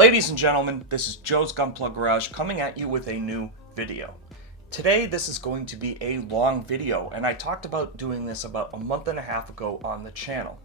Ladies and gentlemen, this is Joe's Gunpla Garage coming at you with a new video. Today this is going to be a long video, and I talked about doing this about a month and a half ago on the channel.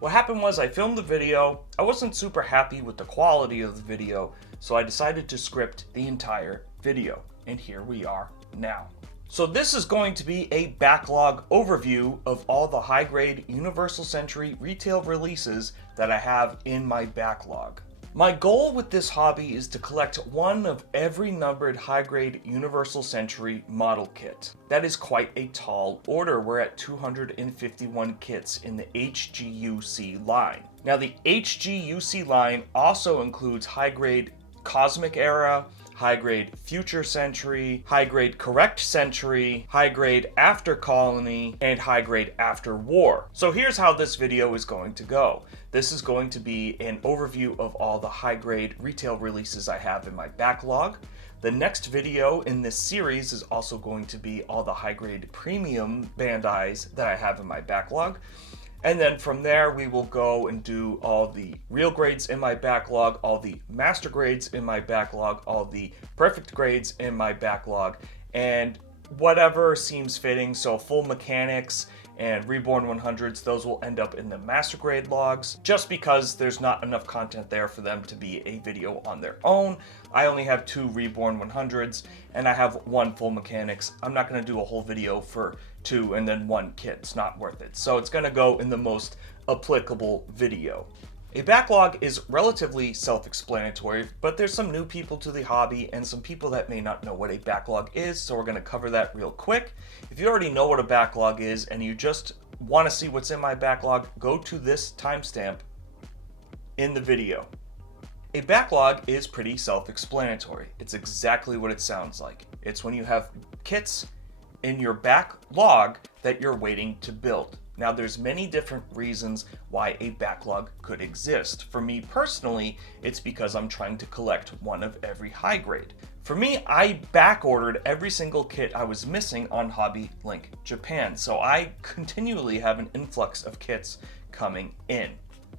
What happened was I filmed the video, I wasn't super happy with the quality of the video, so I decided to script the entire video, and here we are now. So this is going to be a backlog overview of all the high-grade Universal Century retail releases that I have in my backlog. My goal with this hobby is to collect one of every numbered high-grade Universal Century model kit. That is quite a tall order. We're at 251 kits in the HGUC line. Now the HGUC line also includes high-grade Cosmic Era, high-grade Future Century, high-grade Correct Century, high-grade After Colony, and high-grade After War. So here's how this video is going to go. This is going to be an overview of all the high-grade retail releases I have in my backlog. The next video in this series is also going to be all the high-grade premium Bandais that I have in my backlog. And then from there, we will go and do all the real grades in my backlog, all the master grades in my backlog, all the perfect grades in my backlog, and whatever seems fitting. So full mechanics and reborn 100s, those will end up in the master grade logs, just because there's not enough content there for them to be a video on their own. I only have 2 reborn 100s and I have 1 full mechanics. I'm not going to do a whole video for 2 and then 1 kit. It's not worth it. So it's going to go in the most applicable video. A backlog is relatively self-explanatory, but there's some new people to the hobby and some people that may not know what a backlog is, so we're going to cover that real quick. If you already know what a backlog is and you just want to see what's in my backlog, go to this timestamp in the video. A backlog is pretty self-explanatory. It's exactly what it sounds like. It's when you have kits in your backlog that you're waiting to build. Now there's many different reasons why a backlog could exist. For me personally, it's because I'm trying to collect one of every high grade. For me, I back ordered every single kit I was missing on Hobby Link Japan, so I continually have an influx of kits coming in.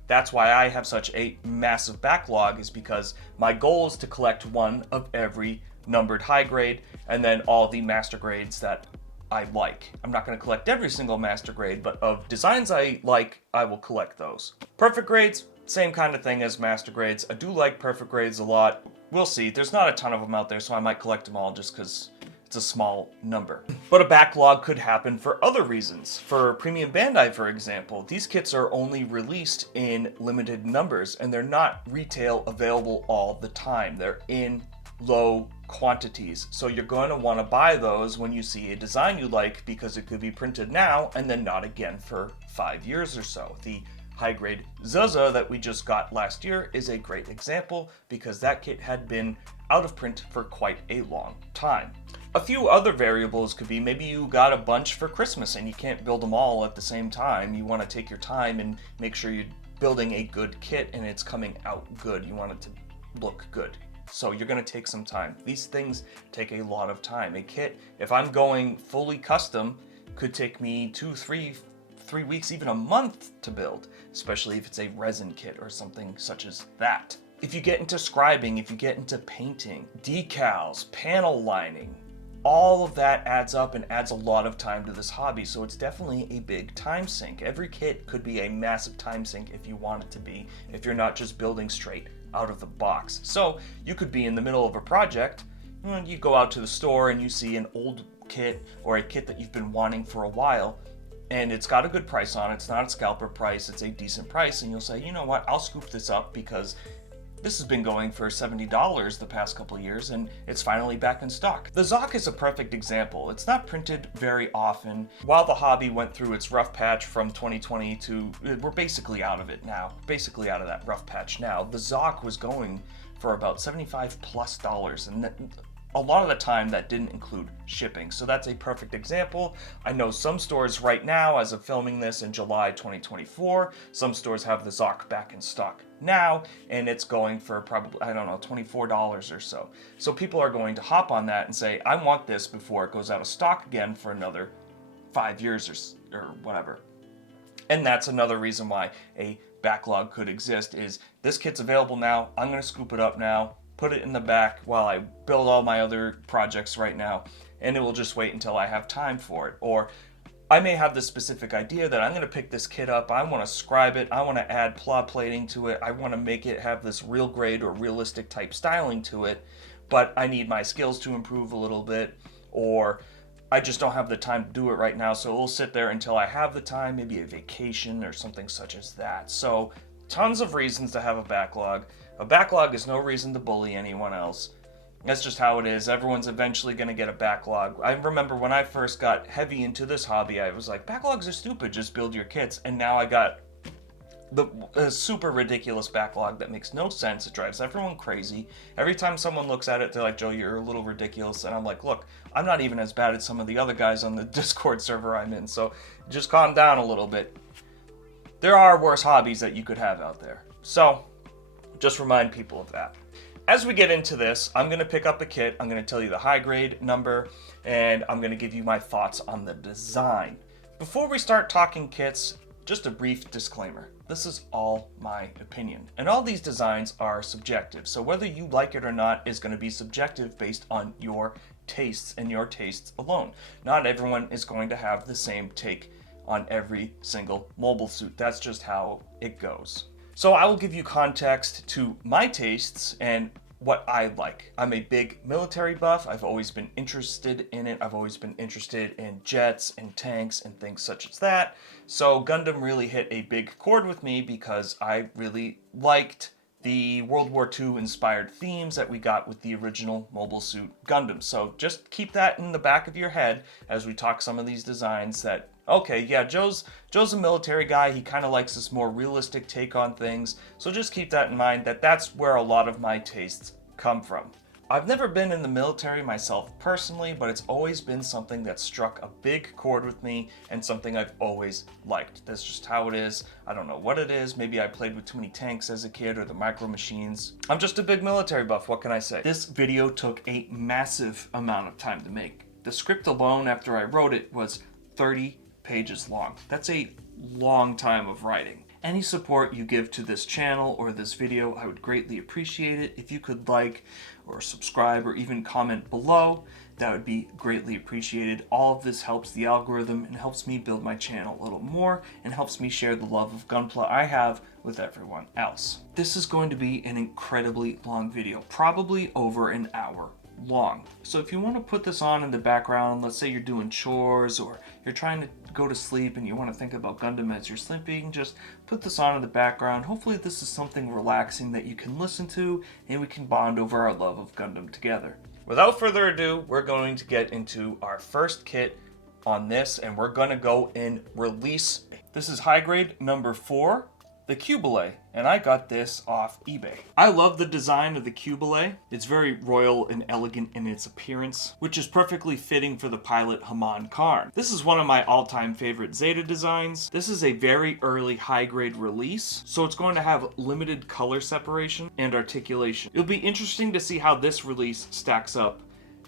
That's why I have such a massive backlog, is because my goal is to collect one of every numbered high grade and then all the master grades that I like. I'm not going to collect every single master grade, but of designs I like, I will collect those. Perfect grades, same kind of thing as master grades. I do like perfect grades a lot. We'll see. There's not a ton of them out there, so I might collect them all just because it's a small number. But a backlog could happen for other reasons. For Premium Bandai, for example, these kits are only released in limited numbers, and they're not retail available all the time. They're in low quantities, so you're going to want to buy those when you see a design you like, because it could be printed now and then not again for 5 years or so. The high-grade Zaza that we just got last year is a great example, because that kit had been out of print for quite a long time. A few other variables could be maybe you got a bunch for Christmas and you can't build them all at the same time. You want to take your time and make sure you're building a good kit and it's coming out good. You want it to look good. So you're going to take some time. These things take a lot of time. A kit, if I'm going fully custom, could take me 3 weeks, even a month to build, especially if it's a resin kit or something such as that. If you get into scribing, if you get into painting, decals, panel lining, all of that adds up and adds a lot of time to this hobby, so it's definitely a big time sink. Every kit could be a massive time sink if you want it to be, if you're not just building straight out of the box. So you could be in the middle of a project, and you go out to the store and you see an old kit or a kit that you've been wanting for a while, and it's got a good price on it. It's not a scalper price, it's a decent price, and you'll say, you know what, I'll scoop this up because this has been going for $70 the past couple of years, and it's finally back in stock. The ZOC is a perfect example. It's not printed very often. While the hobby went through its rough patch from 2020 to, we're basically out of it now. Basically out of that rough patch now. The ZOC was going for about $75+, and a lot of the time that didn't include shipping. So that's a perfect example. I know some stores right now, as of filming this in July 2024, some stores have the ZOC back in stock now, and it's going for probably, I don't know, $24 or so. So people are going to hop on that and say, I want this before it goes out of stock again for another 5 years or whatever. And that's another reason why a Backlog could exist is this kit's available now, I'm going to scoop it up now, put it in the back while I build all my other projects right now, and it will just wait until I have time for it. Or I may have this specific idea that I'm going to pick this kit up, I want to scribe it, I want to add plot plating to it, I want to make it have this real grade or realistic type styling to it, but I need my skills to improve a little bit, or I just don't have the time to do it right now, so it will sit there until I have the time, maybe a vacation or something such as that. So tons of reasons to have a backlog. A backlog is no reason to bully anyone else. That's just how it is. Everyone's eventually going to get a backlog. I remember when I first got heavy into this hobby, I was like, backlogs are stupid, just build your kits. And now I got a super ridiculous backlog that makes no sense. It drives everyone crazy. Every time someone looks at it, they're like, Joe, you're a little ridiculous. And I'm like, look, I'm not even as bad as some of the other guys on the Discord server I'm in, so just calm down a little bit. There are worse hobbies that you could have out there. So just remind people of that. As we get into this, I'm going to pick up a kit, I'm going to tell you the high grade number, and I'm going to give you my thoughts on the design. Before we start talking kits, just a brief disclaimer. This is all my opinion. And all these designs are subjective, so whether you like it or not is going to be subjective based on your tastes and your tastes alone. Not everyone is going to have the same take on every single mobile suit. That's just how it goes. So I will give you context to my tastes and what I like. I'm a big military buff. I've always been interested in it. I've always been interested in jets and tanks and things such as that. So Gundam really hit a big chord with me because I really liked the World War II inspired themes that we got with the original Mobile Suit Gundam. So just keep that in the back of your head as we talk some of these designs that, okay, yeah, Joe's a military guy. He kind of likes this more realistic take on things. So just keep that in mind, that that's where a lot of my tastes come from. I've never been in the military myself personally, but it's always been something that struck a big chord with me and something I've always liked. That's just how it is. I don't know what it is. Maybe I played with too many tanks as a kid or the micro machines. I'm just a big military buff. What can I say? This video took a massive amount of time to make. The script alone after I wrote it was 30 pages long. That's a long time of writing. Any support you give to this channel or this video, I would greatly appreciate it. If you could like or subscribe or even comment below, that would be greatly appreciated. All of this helps the algorithm and helps me build my channel a little more and helps me share the love of Gunpla I have with everyone else. This is going to be an incredibly long video, probably over an hour long. So if you want to put this on in the background, let's say you're doing chores or you're trying to go to sleep and you want to think about Gundam as you're sleeping, just put this on in the background. Hopefully this is something relaxing that you can listen to and we can bond over our love of Gundam together. Without further ado, we're going to get into our first kit on this and we're going to go in release. This is high grade number 4. The Cubile, and I got this off eBay. I love the design of the Cubile. It's very royal and elegant in its appearance, which is perfectly fitting for the pilot Haman Karn. This is one of my all-time favorite Zeta designs. This is a very early high-grade release, so it's going to have limited color separation and articulation. It'll be interesting to see how this release stacks up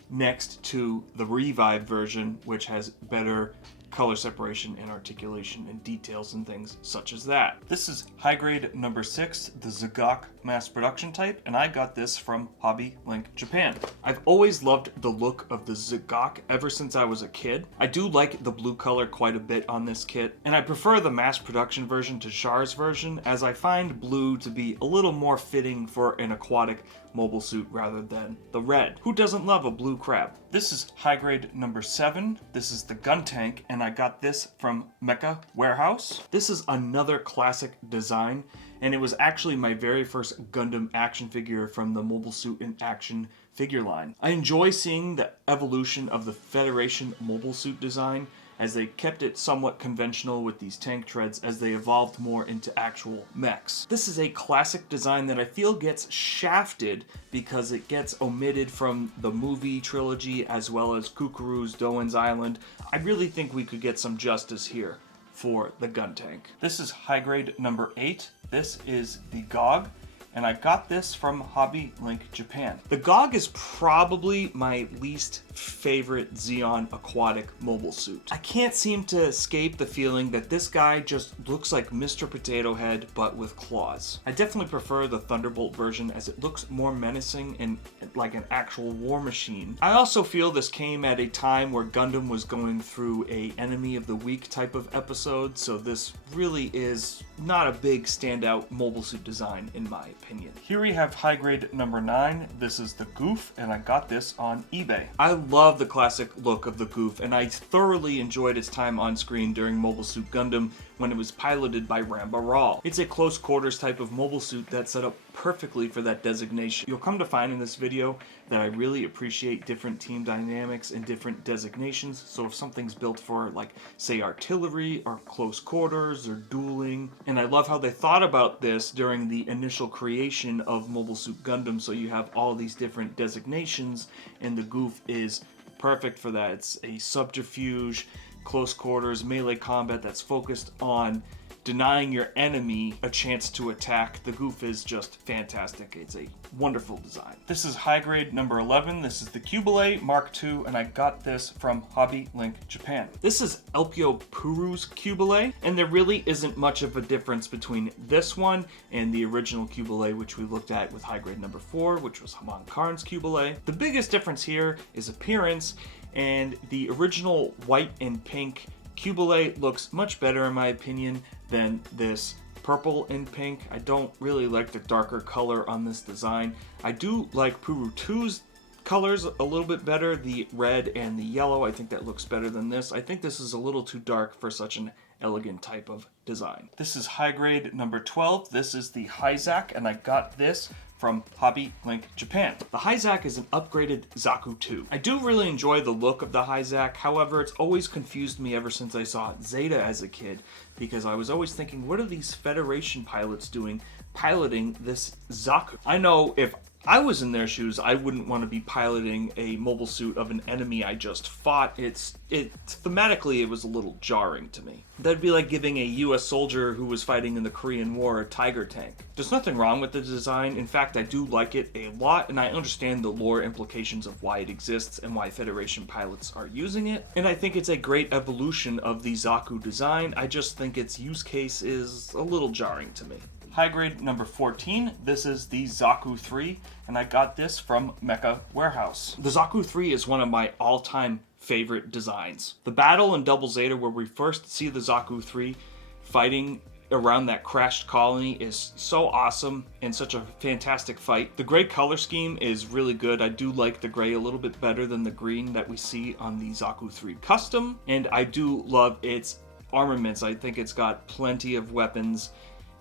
next to the Revive version, which has better color separation and articulation and details and things such as that. This is high grade number 6, the Zagok mass production type, and I got this from Hobby Link Japan. I've always loved the look of the Zagok ever since I was a kid. I do like the blue color quite a bit on this kit, and I prefer the mass production version to Char's version, as I find blue to be a little more fitting for an aquatic mobile suit rather than the red. Who doesn't love a blue crab? This is high grade number 7. This is the gun tank, and I got this from Mecha Warehouse. This is another classic design, and it was actually my very first Gundam action figure from the Mobile Suit in Action figure line. I enjoy seeing the evolution of the Federation mobile suit design, as they kept it somewhat conventional with these tank treads as they evolved more into actual mechs. This is a classic design that I feel gets shafted because it gets omitted from the movie trilogy as well as Kukuru's Doan's Island. I really think we could get some justice here for the gun tank. This is high grade number 8. This is the GOG, and I got this from Hobby Link Japan. The GOG is probably my least favorite Zeon aquatic mobile suit. I can't seem to escape the feeling that this guy just looks like Mr. Potato Head, but with claws. I definitely prefer the Thunderbolt version as it looks more menacing and like an actual war machine. I also feel this came at a time where Gundam was going through a Enemy of the Week type of episode, so this really is not a big standout mobile suit design in my opinion. Here we have high grade number 9. This is the Goof, and I got this on eBay. I love the classic look of the Goof, and I thoroughly enjoyed its time on screen during Mobile Suit Gundam when it was piloted by Ramba Ral. It's a close quarters type of mobile suit that's set up perfectly for that designation. You'll come to find in this video that I really appreciate different team dynamics and different designations. So if something's built for, like, say artillery or close quarters or dueling, and I love how they thought about this during the initial creation of Mobile Suit Gundam, so you have all these different designations, and the Goof is perfect for that. It's a subterfuge, close quarters, melee combat that's focused on denying your enemy a chance to attack. The Goof is just fantastic. It's a wonderful design. This is high grade number 11. This is the Cubile Mark II, and I got this from Hobby Link Japan. This is Elpio Puru's Cubile, and there really isn't much of a difference between this one and the original Cubile, which we looked at with high grade number 4, which was Haman Karn's Cubile. The biggest difference here is appearance, and the original white and pink Cubile looks much better in my opinion than this purple and pink. I don't really like the darker color on this design. I do like Puru 2's colors a little bit better, the red and the yellow. I think that looks better than this. I think this is a little too dark for such an elegant type of design. This is high grade number 12. This is the Hyzak, and I got this from Hobby Link Japan. The Hyzak is an upgraded Zaku 2. I do really enjoy the look of the Hyzak, however, it's always confused me ever since I saw Zeta as a kid, because I was always thinking, what are these Federation pilots doing piloting this Zaku? I know if I was in their shoes, I wouldn't want to be piloting a mobile suit of an enemy I just fought. Thematically, it was a little jarring to me. That'd be like giving a US soldier who was fighting in the Korean War a Tiger tank. There's nothing wrong with the design. In fact, I do like it a lot, and I understand the lore implications of why it exists and why Federation pilots are using it. And I think it's a great evolution of the Zaku design. I just think its use case is a little jarring to me. High grade number 14, this is the Zaku 3, and I got this from Mecha Warehouse. The Zaku 3 is one of my all-time favorite designs. The battle in Double Zeta where we first see the Zaku 3 fighting around that crashed colony is so awesome and such a fantastic fight. The gray color scheme is really good. I do like the gray a little bit better than the green that we see on the Zaku 3 Custom, and I do love its armaments. I think it's got plenty of weapons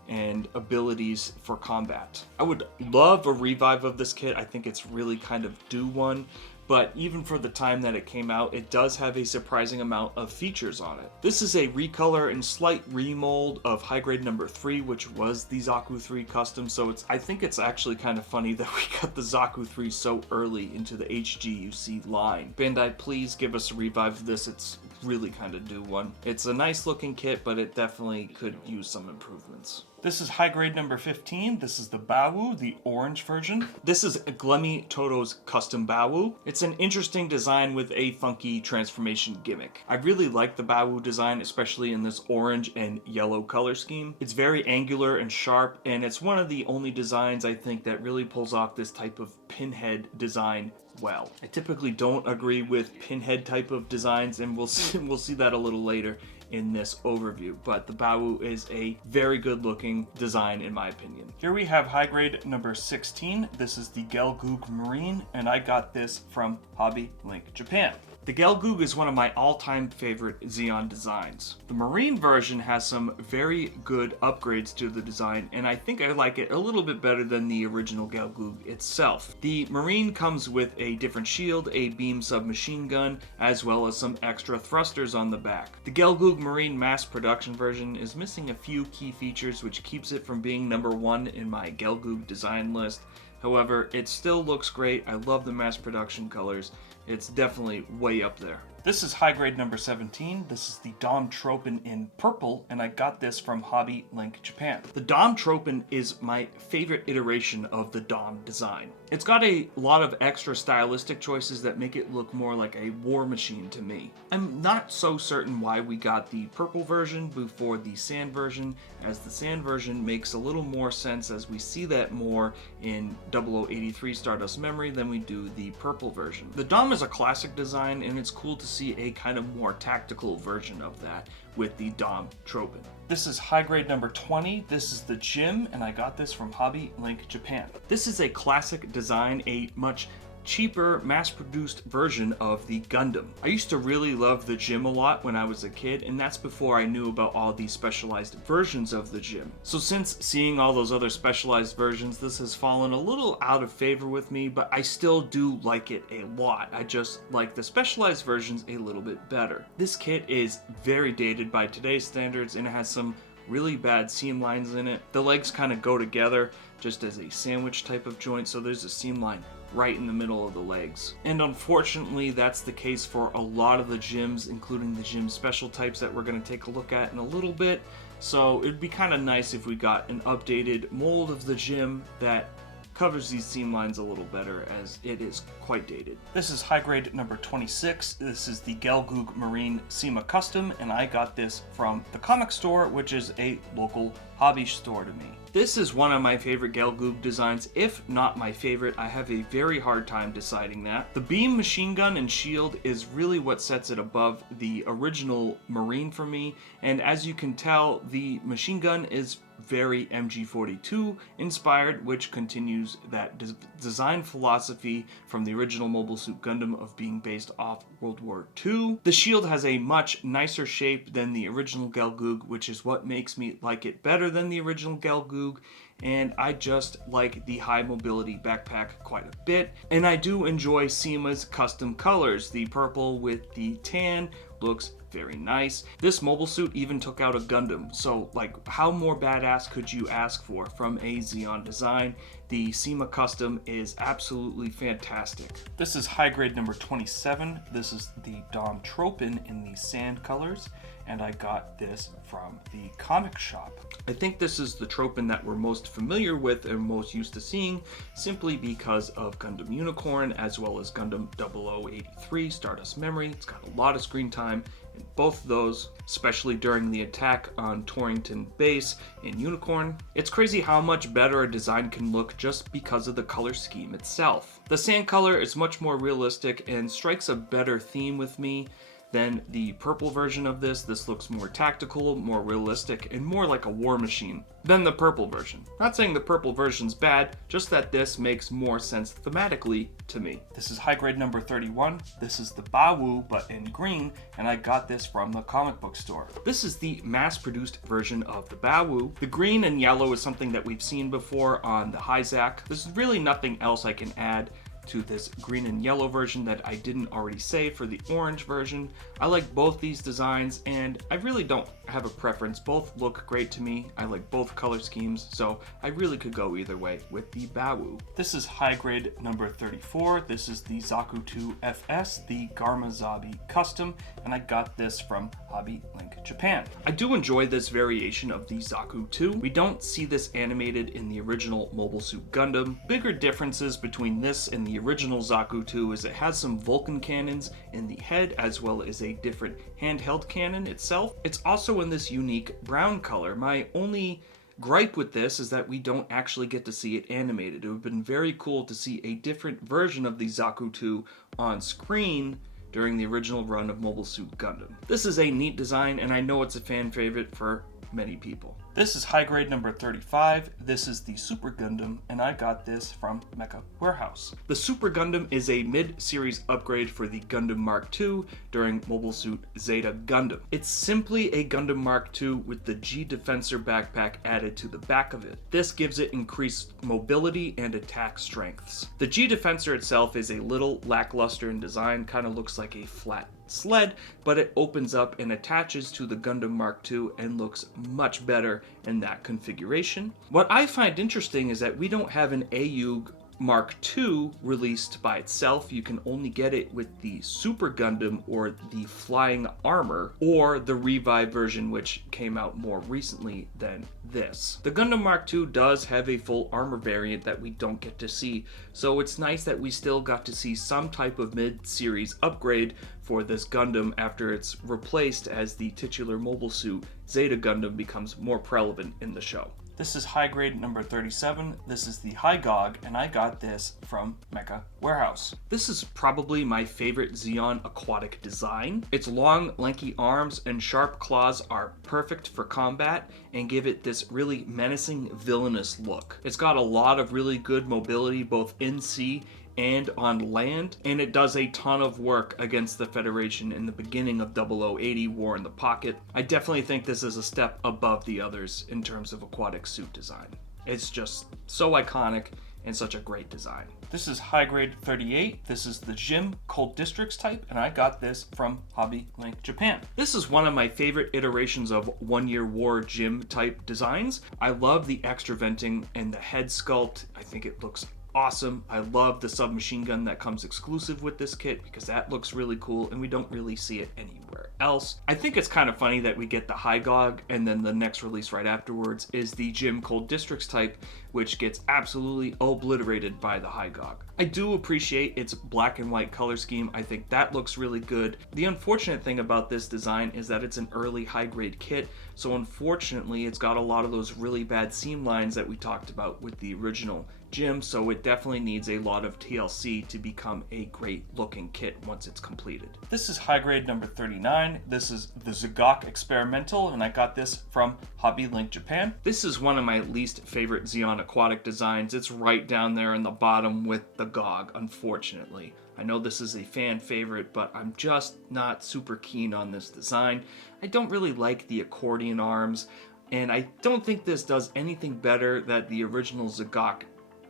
and abilities for combat. I would love a revive of this kit. I think it's really kind of due one, but even for the time that it came out, it does have a surprising amount of features on it. This is a recolor and slight remold of high grade number 3, which was the Zaku 3 Custom, so I think it's actually kind of funny that we got the Zaku 3 so early into the HGUC line. Bandai, please give us a revive of this. It's really kind of due one. It's a nice looking kit, but it definitely could use some improvements. This is high grade number 15. This is the Bawu, the orange version. This is Glemmy Toto's custom Bawu. It's an interesting design with a funky transformation gimmick. I really like the Bawu design, especially in this orange and yellow color scheme. It's very angular and sharp, and it's one of the only designs I think that really pulls off this type of pinhead design well. I typically don't agree with pinhead type of designs, and we'll see that a little later in this overview, but the Bawu is a very good looking design in my opinion. Here we have high grade number 16. This is the Gelgoog Marine, and I got this from Hobby Link Japan. The Gelgoog is one of my all-time favorite Zeon designs. The Marine version has some very good upgrades to the design, and I think I like it a little bit better than the original Gelgoog itself. The Marine comes with a different shield, a beam submachine gun, as well as some extra thrusters on the back. The Gelgoog Marine mass production version is missing a few key features, which keeps it from being number 1 in my Gelgoog design list. However, it still looks great. I love the mass production colors, it's definitely way up there. This is high grade number 17. This is the Dom Tropin in purple, and I got this from Hobby Link Japan. The Dom Tropin is my favorite iteration of the Dom design. It's got a lot of extra stylistic choices that make it look more like a war machine to me. I'm not so certain why we got the purple version before the sand version, as the sand version makes a little more sense as we see that more in 0083 Stardust Memory than we do the purple version. The Dom is a classic design, and it's cool to see a kind of more tactical version of that with the Dom Tropin. This is high grade number 20. This is the Jim, and I got this from Hobby Link Japan. This is a classic design, a much cheaper, mass-produced version of the Gundam. I used to really love the Jim a lot when I was a kid, and that's before I knew about all these specialized versions of the Jim. So since seeing all those other specialized versions, this has fallen a little out of favor with me, but I still do like it a lot. I just like the specialized versions a little bit better. This kit is very dated by today's standards, and it has some really bad seam lines in it. The legs kind of go together just as a sandwich type of joint, so there's a seam line right in the middle of the legs. And unfortunately, that's the case for a lot of the Jims, including the Jim special types that we're going to take a look at in a little bit. So it'd be kind of nice if we got an updated mold of the Jim that covers these seam lines a little better, as it is quite dated. This is high grade number 26. This is the Gelgoog Marine SEMA Custom, and I got this from the comic store, which is a local hobby store to me. This is one of my favorite Gelgoog designs, if not my favorite. I have a very hard time deciding that. The beam, machine gun, and shield is really what sets it above the original Marine for me, and as you can tell, the machine gun is very MG42 inspired, which continues that design philosophy from the original Mobile Suit Gundam of being based off World War II. The shield has a much nicer shape than the original Gelgoog, which is what makes me like it better than the original Gelgoog, and I just like the high mobility backpack quite a bit. And I do enjoy SEMA's custom colors. The purple with the tan looks very nice. This mobile suit even took out a Gundam, so like how more badass could you ask for from a Zeon design? The SEMA Custom is absolutely fantastic. This is high grade number 27. This is the Dom Tropin in the sand colors, and I got this from the comic shop. I think this is the Tropin that we're most familiar with and most used to seeing, simply because of Gundam Unicorn as well as Gundam 0083 Stardust Memory. It's got a lot of screen time in both of those, especially during the attack on Torrington Base in Unicorn. It's crazy how much better a design can look just because of the color scheme itself. The sand color is much more realistic and strikes a better theme with me than the purple version of this. This looks more tactical, more realistic, and more like a war machine than the purple version. Not saying the purple version's bad, just that this makes more sense thematically to me. This is high grade number 31. This is the Bawu, but in green, and I got this from the comic book store. This is the mass-produced version of the Bawu. The green and yellow is something that we've seen before on the Hyzak. There's really nothing else I can add to this green and yellow version that I didn't already say for the orange version. I like both these designs, and I really don't have a preference. Both look great to me. I like both color schemes, so I really could go either way with the Bawu. This is high grade number 34. This is the Zaku 2 FS, the Garmazabi Custom, and I got this from Hobby Link Japan. I do enjoy this variation of the Zaku 2. We don't see this animated in the original Mobile Suit Gundam. Bigger differences between this and the original Zaku 2 is it has some Vulcan cannons in the head, as well as a different handheld cannon itself. It's also in this unique brown color. My only gripe with this is that we don't actually get to see it animated. It would have been very cool to see a different version of the Zaku 2 on screen during the original run of Mobile Suit Gundam. This is a neat design, and I know it's a fan favorite for many people. This is high grade number 35. This is the Super Gundam, and I got this from Mecha Warehouse. The Super Gundam is a mid-series upgrade for the Gundam Mark II during Mobile Suit Zeta Gundam. It's simply a Gundam Mark II with the G Defensor backpack added to the back of it. This gives it increased mobility and attack strengths. The G Defensor itself is a little lackluster in design, kind of looks like a flat sled, but it opens up and attaches to the Gundam Mark II and looks much better in that configuration. What I find interesting is that we don't have an AUG Mark II released by itself. You can only get it with the Super Gundam or the Flying Armor, or the Revive version, which came out more recently than this. The Gundam Mark II does have a full armor variant that we don't get to see, so it's nice that we still got to see some type of mid-series upgrade for this Gundam after it's replaced as the titular mobile suit Zeta Gundam becomes more prevalent in the show. This is high grade number 37. This is the High GOG, and I got this from Mecha Warehouse. This is probably my favorite Zeon aquatic design. Its long, lanky arms and sharp claws are perfect for combat and give it this really menacing, villainous look. It's got a lot of really good mobility both in sea and on land, and it does a ton of work against the Federation in the beginning of 0080 War in the Pocket. I definitely think this is a step above the others in terms of aquatic suit design. It's just so iconic and such a great design. This is high grade 38. This is the Jim Cold Districts type, and I got this from Hobby Link Japan. This is one of my favorite iterations of One Year War Jim type designs. I love the extra venting and the head sculpt. I think it looks awesome. I love the submachine gun that comes exclusive with this kit because that looks really cool and we don't really see it anywhere else. I think it's kind of funny that we get the High GOG and then the next release right afterwards is the Jim Cold Districts type, which gets absolutely obliterated by the High GOG. I do appreciate its black and white color scheme. I think that looks really good. The unfortunate thing about this design is that it's an early high grade kit, so unfortunately it's got a lot of those really bad seam lines that we talked about with the original Jim, so it definitely needs a lot of TLC to become a great looking kit once it's completed. This is high grade number 39. This is the Zagok Experimental, and I got this from Hobby Link Japan. This is one of my least favorite Zeon aquatic designs. It's right down there in the bottom with the GOG, unfortunately. I know this is a fan favorite, but I'm just not super keen on this design. I don't really like the accordion arms, and I don't think this does anything better that the original Zagok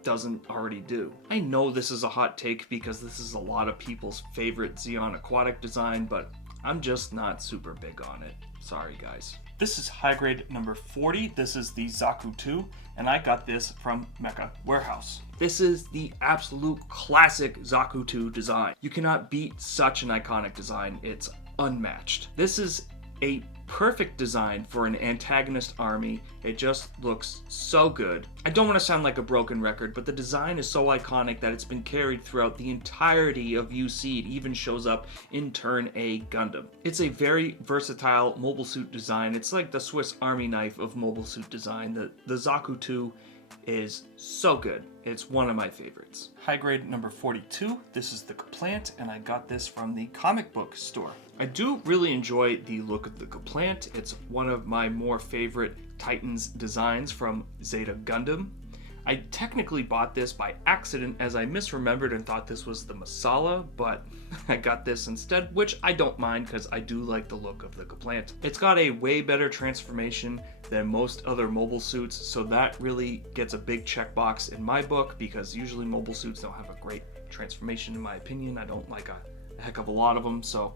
doesn't already do. I know this is a hot take because this is a lot of people's favorite Zeon aquatic design, but I'm just not super big on it. Sorry guys. This is high grade number 40. This is the Zaku 2, and I got this from Mecha Warehouse. This is the absolute classic Zaku 2 design. You cannot beat such an iconic design. It's unmatched. This is a perfect design for an antagonist army. It just looks so good. I don't want to sound like a broken record, but the design is so iconic that it's been carried throughout the entirety of UC. It even shows up in Turn A Gundam. It's a very versatile mobile suit design. It's like the Swiss Army knife of mobile suit design. The Zaku 2 is so good. It's one of my favorites. High grade number 42. This is the Kaplant, and I got this from the comic book store. I do really enjoy the look of the Kaplant. It's one of my more favorite Titans designs from Zeta Gundam. I technically bought this by accident as I misremembered and thought this was the Masala, but I got this instead, which I don't mind because I do like the look of the Kaplant. It's got a way better transformation than most other mobile suits, so that really gets a big checkbox in my book because usually mobile suits don't have a great transformation in my opinion. I don't like a heck of a lot of them, so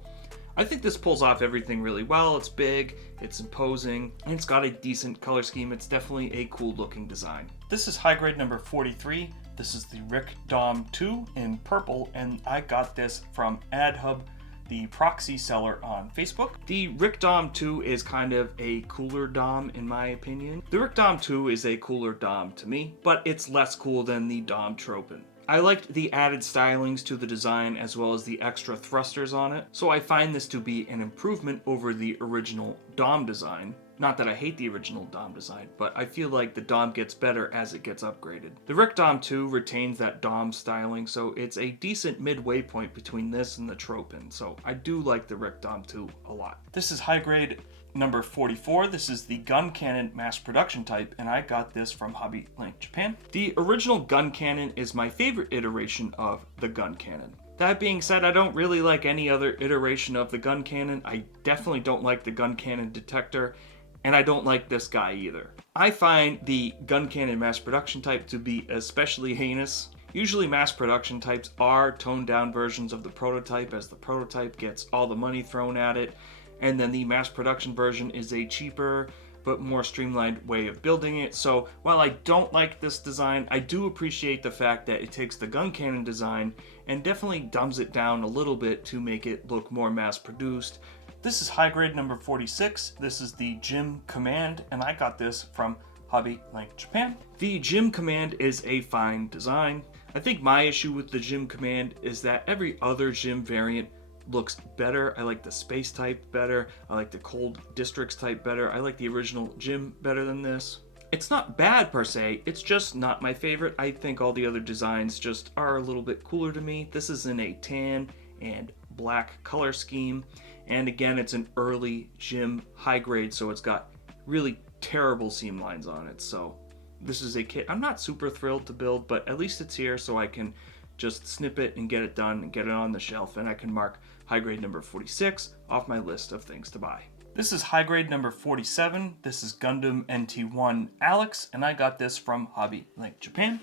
I think this pulls off everything really well. It's big, it's imposing, and it's got a decent color scheme. It's definitely a cool looking design. This is high grade number 43. This is the Rick Dom 2 in purple, and I got this from AdHub, the proxy seller on Facebook. The Rick Dom 2 is kind of a cooler Dom in my opinion. The Rick Dom 2 is a cooler Dom to me, but it's less cool than the Dom Tropin. I liked the added stylings to the design as well as the extra thrusters on it, so I find this to be an improvement over the original Dom design. Not that I hate the original Dom design, but I feel like the Dom gets better as it gets upgraded. The Rick Dom 2 retains that Dom styling, so it's a decent midway point between this and the Tropin, so I do like the Rick Dom 2 a lot. This is high grade number 44. This is the Gun Cannon mass production type, and I got this from Hobby Link Japan. The original Gun Cannon is my favorite iteration of the Gun Cannon. That being said, I don't really like any other iteration of the Gun Cannon. I definitely don't like the Gun Cannon Detector, and I don't like this guy either. I find the Gun Cannon mass production type to be especially heinous. Usually mass production types are toned down versions of the prototype as the prototype gets all the money thrown at it, and then the mass production version is a cheaper but more streamlined way of building it. So while I don't like this design, I do appreciate the fact that it takes the gun cannon design and definitely dumbs it down a little bit to make it look more mass produced. This is high grade number 46. This is the Gym Command, and I got this from Hobby Link Japan. The Gym Command is a fine design. I think my issue with the Gym Command is that every other Gym variant looks better. I like the space type better. I like the cold districts type better. I like the original Gym better than this. It's not bad per se, it's just not my favorite. I think all the other designs just are a little bit cooler to me. This is in a tan and black color scheme. And again, it's an early Gym high grade, so it's got really terrible seam lines on it. So this is a kit I'm not super thrilled to build, but at least it's here so I can just snip it and get it done and get it on the shelf, and I can mark high grade number 46 off my list of things to buy. This is high grade number 47. This is Gundam NT1 Alex, and I got this from Hobby Link Japan.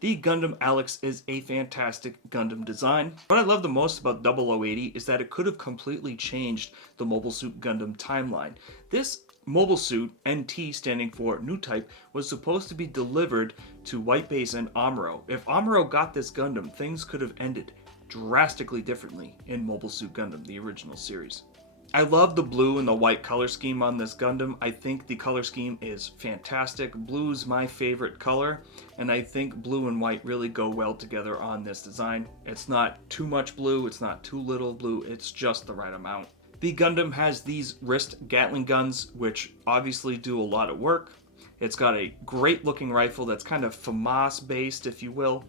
The Gundam Alex is a fantastic Gundam design. What I love the most about 0080 is that it could have completely changed the Mobile Suit Gundam timeline. This Mobile Suit, NT standing for New Type, was supposed to be delivered to White Base and Amuro. If Amuro got this Gundam, things could have ended drastically differently in Mobile Suit Gundam, the original series. I love the blue and the white color scheme on this Gundam. I think the color scheme is fantastic. Blue is my favorite color, and I think blue and white really go well together on this design. It's not too much blue, it's not too little blue, it's just the right amount. The Gundam has these wrist Gatling guns, which obviously do a lot of work. It's got a great looking rifle that's kind of FAMAS based, if you will.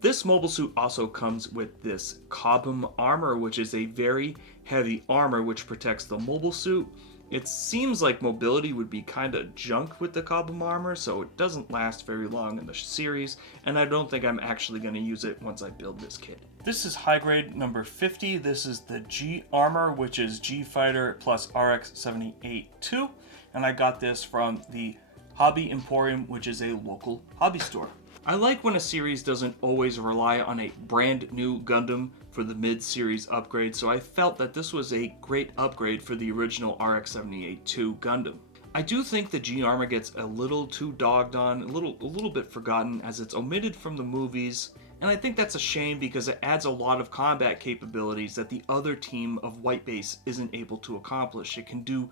This mobile suit also comes with this Cobham armor, which is a very heavy armor which protects the mobile suit. It seems like mobility would be kind of junk with the Cobham armor, so it doesn't last very long in the series, and I don't think I'm actually going to use it once I build this kit. This is high grade number 50. This is the G armor, which is G Fighter plus RX 78-2, and I got this from the Hobby Emporium, which is a local hobby store. I like when a series doesn't always rely on a brand new Gundam for the mid-series upgrade, so I felt that this was a great upgrade for the original RX-78-2 Gundam. I do think the G-Armor gets a little too dogged on, a little bit forgotten, as it's omitted from the movies, and I think that's a shame because it adds a lot of combat capabilities that the other team of White Base isn't able to accomplish. It can do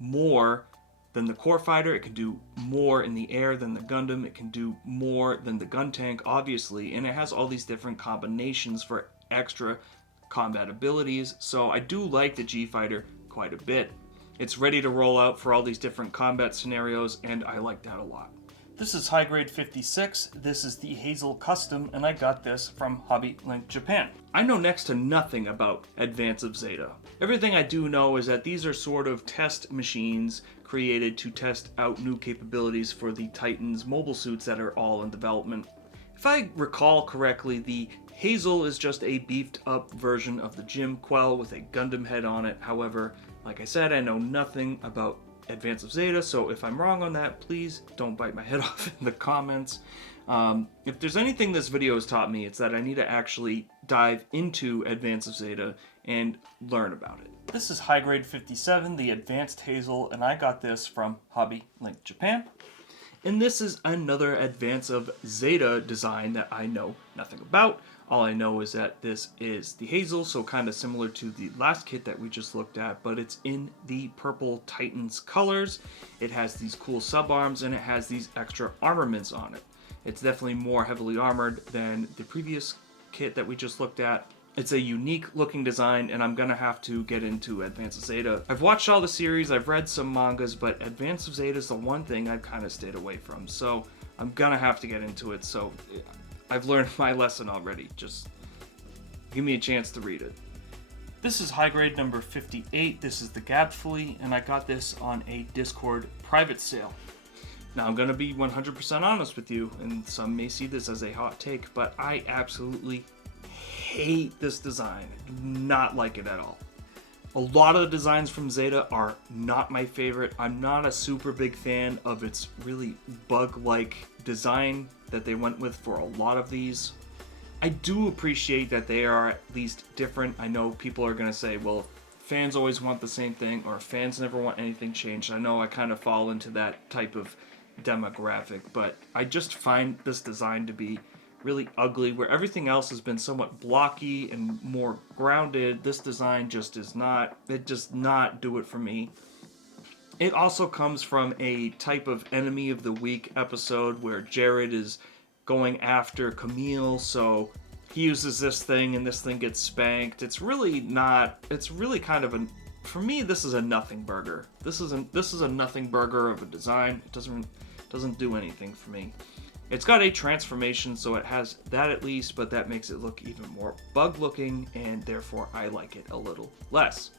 more than the core fighter, it can do more in the air than the Gundam, it can do more than the gun tank, obviously, and it has all these different combinations for extra combat abilities, so I do like the G-Fighter quite a bit. It's ready to roll out for all these different combat scenarios, and I like that a lot. This is high grade 56. This is the Hazel Custom, and I got this from Hobby Link Japan. I know next to nothing about Advance of Zeta. Everything I do know is that these are sort of test machines created to test out new capabilities for the Titans mobile suits that are all in development. If I recall correctly, the Hazel is just a beefed up version of the Jim Quell with a Gundam head on it. However, like I said, I know nothing about Advance of Zeta, so if I'm wrong on that, please don't bite my head off in the comments. If there's anything this video has taught me, it's that I need to actually dive into Advance of Zeta and learn about it. This is high grade 57, the Advanced Hazel, and I got this from Hobby Link Japan. And this is another Advance of Zeta design that I know nothing about. All I know is that this is the Hazel, so kind of similar to the last kit that we just looked at, but it's in the purple Titans colors. It has these cool subarms, and it has these extra armaments on it. It's definitely more heavily armored than the previous kit that we just looked at. It's a unique looking design, and I'm gonna have to get into Advance of Zeta. I've watched all the series, I've read some mangas, but Advance of Zeta is the one thing I've kind of stayed away from, so I'm gonna have to get into it. So I've learned my lesson already. Just give me a chance to read it. This is high grade number 58. This is the Gabfly, and I got this on a Discord private sale. Now, I'm going to be 100% honest with you, and some may see this as a hot take, but I absolutely hate this design. I do not like it at all. A lot of the designs from Zeta are not my favorite. I'm not a super big fan of its really bug-like design that they went with for a lot of these. I do appreciate that they are at least different. I know people are going to say, well, fans always want the same thing, or fans never want anything changed. I know I kind of fall into that type of demographic, but I just find this design to be really ugly. Where everything else has been somewhat blocky and more grounded, this design just does not do it for me. It also comes from a type of Enemy of the Week episode where Jared is going after Camille, so he uses this thing and this thing gets spanked. It's really kind of for me, this is a nothing burger. This is a nothing burger of a design. It doesn't do anything for me. It's got a transformation, so it has that at least, but that makes it look even more bug looking, and therefore I like it a little less.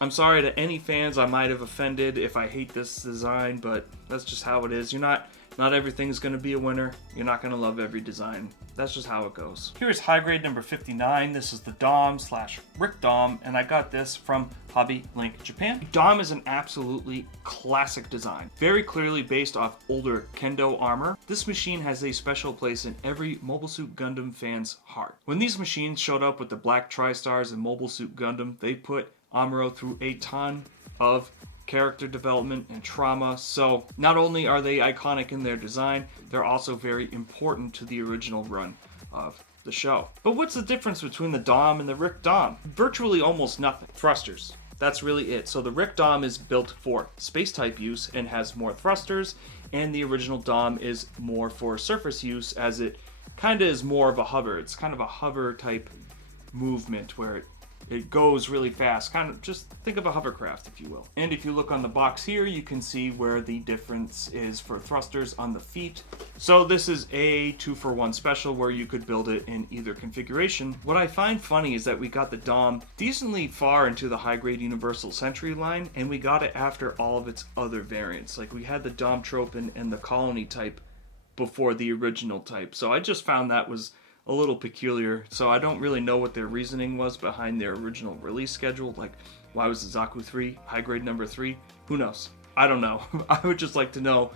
I'm sorry to any fans I might have offended if I hate this design, but that's just how it is. Not everything's going to be a winner. You're not going to love every design. That's just how it goes. Here's high grade number 59. This is the Dom/Rick Dom, and I got this from Hobby Link Japan. Dom is an absolutely classic design, very clearly based off older Kendo armor. This machine has a special place in every Mobile Suit Gundam fan's heart. When these machines showed up with the Black Tri-Stars and Mobile Suit Gundam, they put Amuro through a ton of character development and trauma, so not only are they iconic in their design, they're also very important to the original run of the show. But what's the difference between the Dom and the Rick Dom? Virtually almost nothing. Thrusters. That's really it. So the Rick Dom is built for space type use and has more thrusters, and the original Dom is more for surface use, as it kind of is more of a hover. It's kind of a hover type movement where it goes really fast, kind of just think of a hovercraft, if you will. And if you look on the box here, you can see where the difference is for thrusters on the feet. So this is a 2-for-1 special where you could build it in either configuration. What I find funny is that we got the Dom decently far into the high grade Universal Century line, and we got it after all of its other variants. Like we had the Dom Tropin and the Colony type before the original type. So I just found that was a little peculiar, so I don't really know what their reasoning was behind their original release schedule. Like, why was the Zaku 3 high grade number 3? Who knows? I don't know. I would just like to know.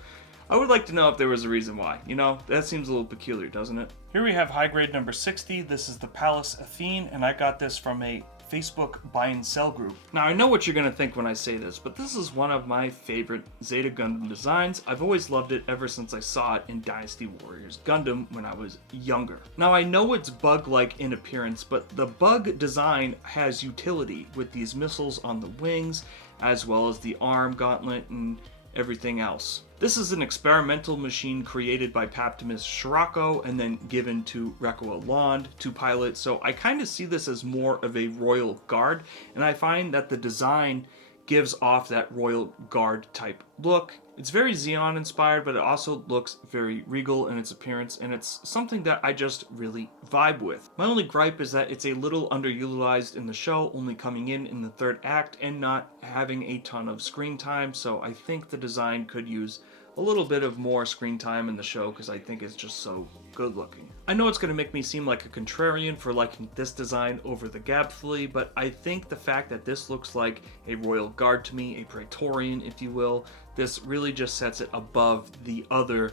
I would like to know if there was a reason why. You know, that seems a little peculiar, doesn't it? Here we have high grade number 60. This is the Palace Athene, and I got this from a Facebook buy and sell group. Now I know what you're gonna think when I say this, but this is one of my favorite Zeta Gundam designs. I've always loved it ever since I saw it in Dynasty Warriors Gundam when I was younger. Now I know it's bug-like in appearance, but the bug design has utility with these missiles on the wings, as well as the arm gauntlet and everything else. This is an experimental machine created by Paptimus Scirocco and then given to Recco Alond to pilot, so I kind of see this as more of a Royal Guard, and I find that the design gives off that Royal Guard type look. It's very Xeon inspired, but it also looks very regal in its appearance, and it's something that I just really vibe with. My only gripe is that it's a little underutilized in the show, only coming in the third act and not having a ton of screen time, so I think the design could use a little bit of more screen time in the show because I think it's just so good looking. I know it's going to make me seem like a contrarian for liking this design over the Gabfly, but I think the fact that this looks like a Royal Guard to me, a Praetorian if you will, this really just sets it above the other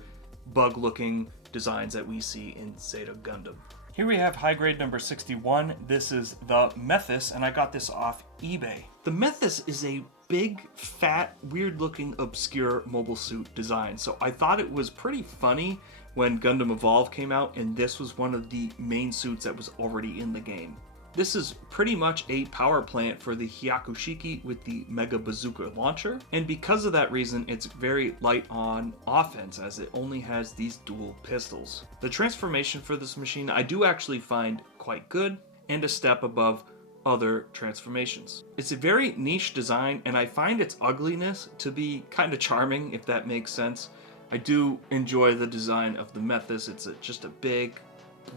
bug-looking designs that we see in Zeta Gundam. Here we have high grade number 61. This is the Methus, and I got this off eBay. The Methus is a big, fat, weird-looking, obscure mobile suit design, so I thought it was pretty funny when Gundam Evolve came out, and this was one of the main suits that was already in the game. This is pretty much a power plant for the Hyakushiki with the Mega Bazooka launcher, and because of that reason, it's very light on offense as it only has these dual pistols. The transformation for this machine I do actually find quite good, and a step above other transformations. It's a very niche design, and I find its ugliness to be kind of charming, if that makes sense. I do enjoy the design of the Methus. It's just a big,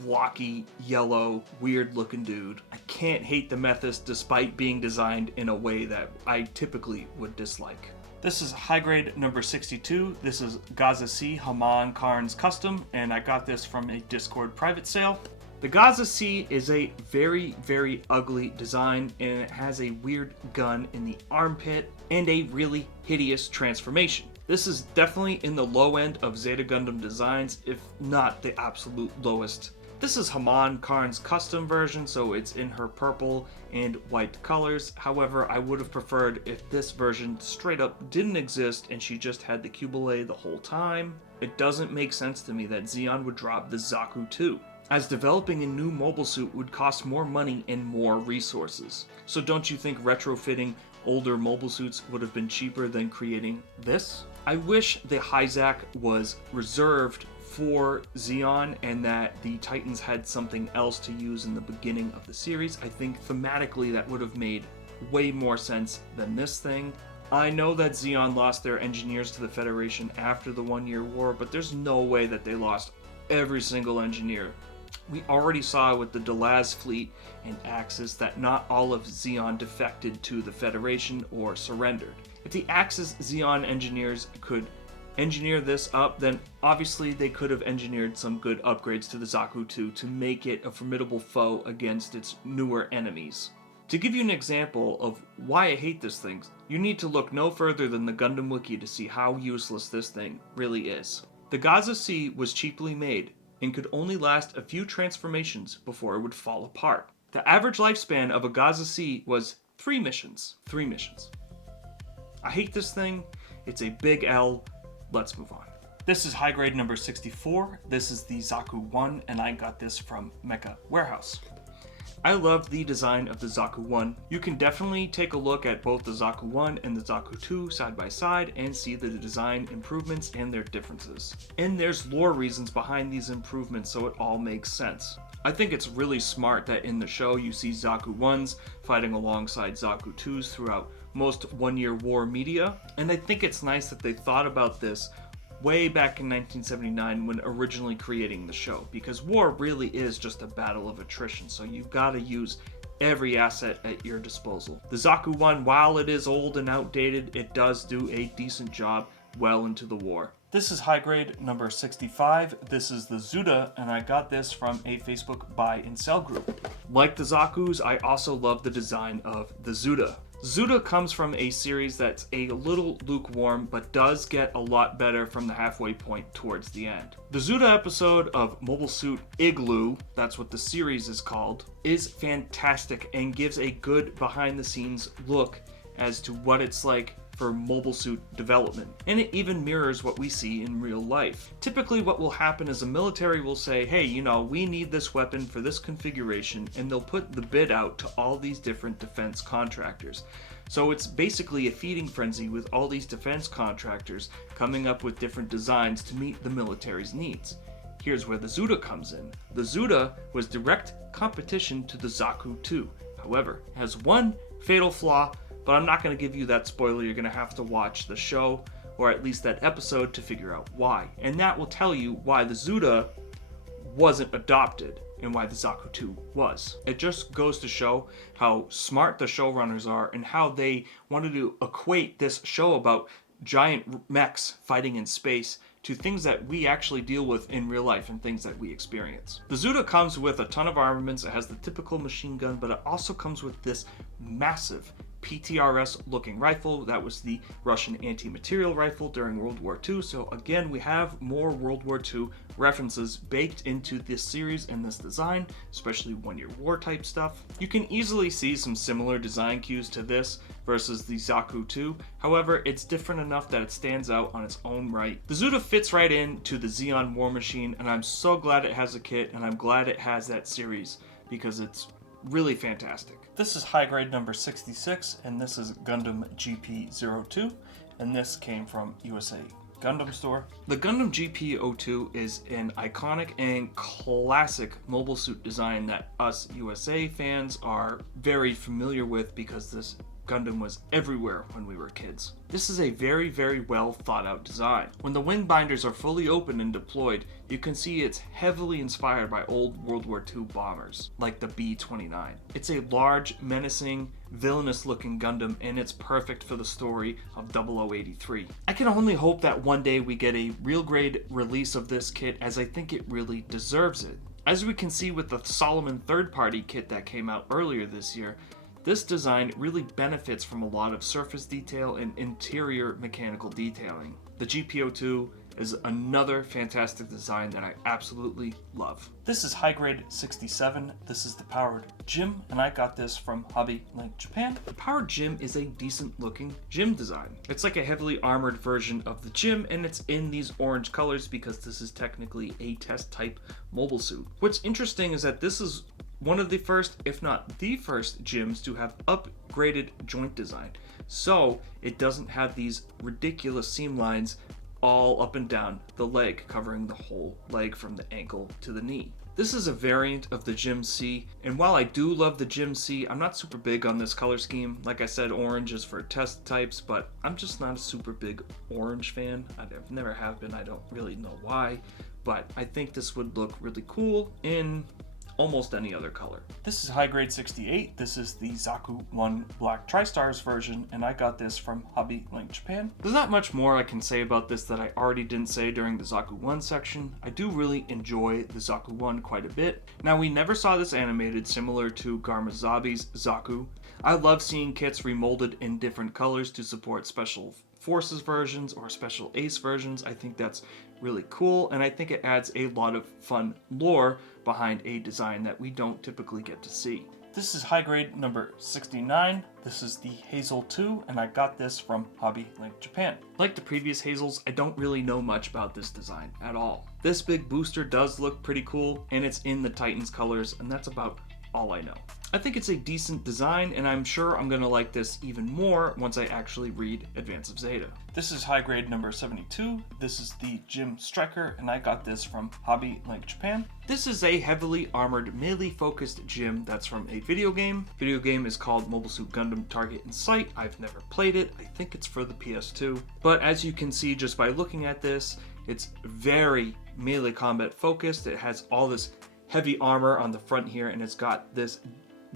blocky, yellow, weird-looking dude. I can't hate the Methus despite being designed in a way that I typically would dislike. This is high grade number 62. This is Gaza C Haman Karn's Custom, and I got this from a Discord private sale. The Gaza C is a very, very ugly design, and it has a weird gun in the armpit and a really hideous transformation. This is definitely in the low end of Zeta Gundam designs, if not the absolute lowest This is Haman Karn's custom version, so it's in her purple and white colors. However, I would have preferred if this version straight up didn't exist and she just had the Cubile the whole time. It doesn't make sense to me that Zeon would drop the Zaku 2, as developing a new mobile suit would cost more money and more resources. So don't you think retrofitting older mobile suits would have been cheaper than creating this? I wish the Hyzak was reserved for Zeon and that the Titans had something else to use in the beginning of the series. I think thematically that would have made way more sense than this thing. I know that Zeon lost their engineers to the Federation after the 1 Year War, but there's no way that they lost every single engineer. We already saw with the Delaz fleet and Axis that not all of Zeon defected to the Federation or surrendered. If the Axis Zeon engineers could engineer this up, then obviously they could have engineered some good upgrades to the Zaku 2 to make it a formidable foe against its newer enemies. To give you an example of why I hate this thing, you need to look no further than the Gundam Wiki to see how useless this thing really is. The Gaza C was cheaply made and could only last a few transformations before it would fall apart. The average lifespan of a Gaza C was 3 missions. 3 missions. I hate this thing. It's a big L. Let's move on. This is high grade number 64. This is the Zaku 1, and I got this from Mecha Warehouse. I love the design of the Zaku 1. You can definitely take a look at both the Zaku 1 and the Zaku 2 side by side and see the design improvements and their differences. And there's lore reasons behind these improvements, so it all makes sense. I think it's really smart that in the show you see Zaku 1s fighting alongside Zaku 2s throughout most 1 Year War media, and I think it's nice that they thought about this way back in 1979 when originally creating the show, because war really is just a battle of attrition, so you've got to use every asset at your disposal. The Zaku 1, while it is old and outdated, it does do a decent job well into the war. This is high grade number 65. This is the Zuda, and I got this from a Facebook buy and sell group. Like the Zakus, I also love the design of the Zuda. Zuda comes from a series that's a little lukewarm, but does get a lot better from the halfway point towards the end. The Zuda episode of Mobile Suit Igloo, that's what the series is called, is fantastic and gives a good behind-the-scenes look as to what it's like for mobile suit development, and it even mirrors what we see in real life. Typically what will happen is the military will say, hey, we need this weapon for this configuration, and they'll put the bid out to all these different defense contractors. So it's basically a feeding frenzy with all these defense contractors coming up with different designs to meet the military's needs. Here's where the Zuda comes in. The Zuda was direct competition to the Zaku 2. However, it has one fatal flaw, but I'm not going to give you that spoiler. You're going to have to watch the show, or at least that episode, to figure out why. And that will tell you why the Zuda wasn't adopted and why the Zaku 2 was. It just goes to show how smart the showrunners are and how they wanted to equate this show about giant mechs fighting in space to things that we actually deal with in real life and things that we experience. The Zuda comes with a ton of armaments. It has the typical machine gun, but it also comes with this massive PTRS looking rifle. That was the Russian anti-material rifle during World War II. So again, we have more World War II references baked into this series and this design, especially 1 Year War type stuff. You can easily see some similar design cues to this versus the Zaku 2. However, it's different enough that it stands out on its own right. The Zuda fits right into the Zeon War Machine, and I'm so glad it has a kit, and I'm glad it has that series because it's really fantastic. This is high grade number 66, and this is Gundam GP02, and this came from USA Gundam Store. The Gundam GP02 is an iconic and classic mobile suit design that us USA fans are very familiar with because this Gundam was everywhere when we were kids. This is a very, very well thought out design. When the wing binders are fully open and deployed, you can see it's heavily inspired by old World War II bombers, like the B-29. It's a large, menacing, villainous looking Gundam, and it's perfect for the story of 0083. I can only hope that one day we get a real grade release of this kit, as I think it really deserves it. As we can see with the Solomon third-party kit that came out earlier this year, this design really benefits from a lot of surface detail and interior mechanical detailing. The GP02 is another fantastic design that I absolutely love. This is High Grade 67. This is the Powered Gym, and I got this from Hobby Link Japan. The Powered Gym is a decent looking gym design. It's like a heavily armored version of the gym, and it's in these orange colors because this is technically a test type mobile suit. What's interesting is that this is one of the first, if not the first, gyms to have upgraded joint design. So it doesn't have these ridiculous seam lines all up and down the leg, covering the whole leg from the ankle to the knee. This is a variant of the Gym C, and while I do love the Gym C, I'm not super big on this color scheme. Like I said, orange is for test types, but I'm just not a super big orange fan. I never have been, I don't really know why, but I think this would look really cool in almost any other color. This is High Grade 68. This is the Zaku 1 Black Tri-Stars version, and I got this from Hobby Link Japan. There's not much more I can say about this that I already didn't say during the Zaku 1 section. I do really enjoy the Zaku 1 quite a bit. Now, we never saw this animated similar to Garmazabi's Zaku. I love seeing kits remolded in different colors to support special forces versions or special ace versions. I think that's really cool, and I think it adds a lot of fun lore behind a design that we don't typically get to see. This is High Grade number 69. This is the Hazel 2, and I got this from Hobby Link Japan. Like the previous Hazels, I don't really know much about this design at all. This big booster does look pretty cool, and it's in the Titans colors, and that's about all I know. I think it's a decent design, and I'm sure I'm going to like this even more once I actually read Advance of Zeta. This is High Grade number 72. This is the Gym Striker, and I got this from Hobby Link Japan. This is a heavily armored melee-focused gym that's from a video game. Video game is called Mobile Suit Gundam Target in Sight. I've never played it. I think it's for the PS2. But as you can see just by looking at this, it's very melee combat focused. It has all this heavy armor on the front here, and it's got this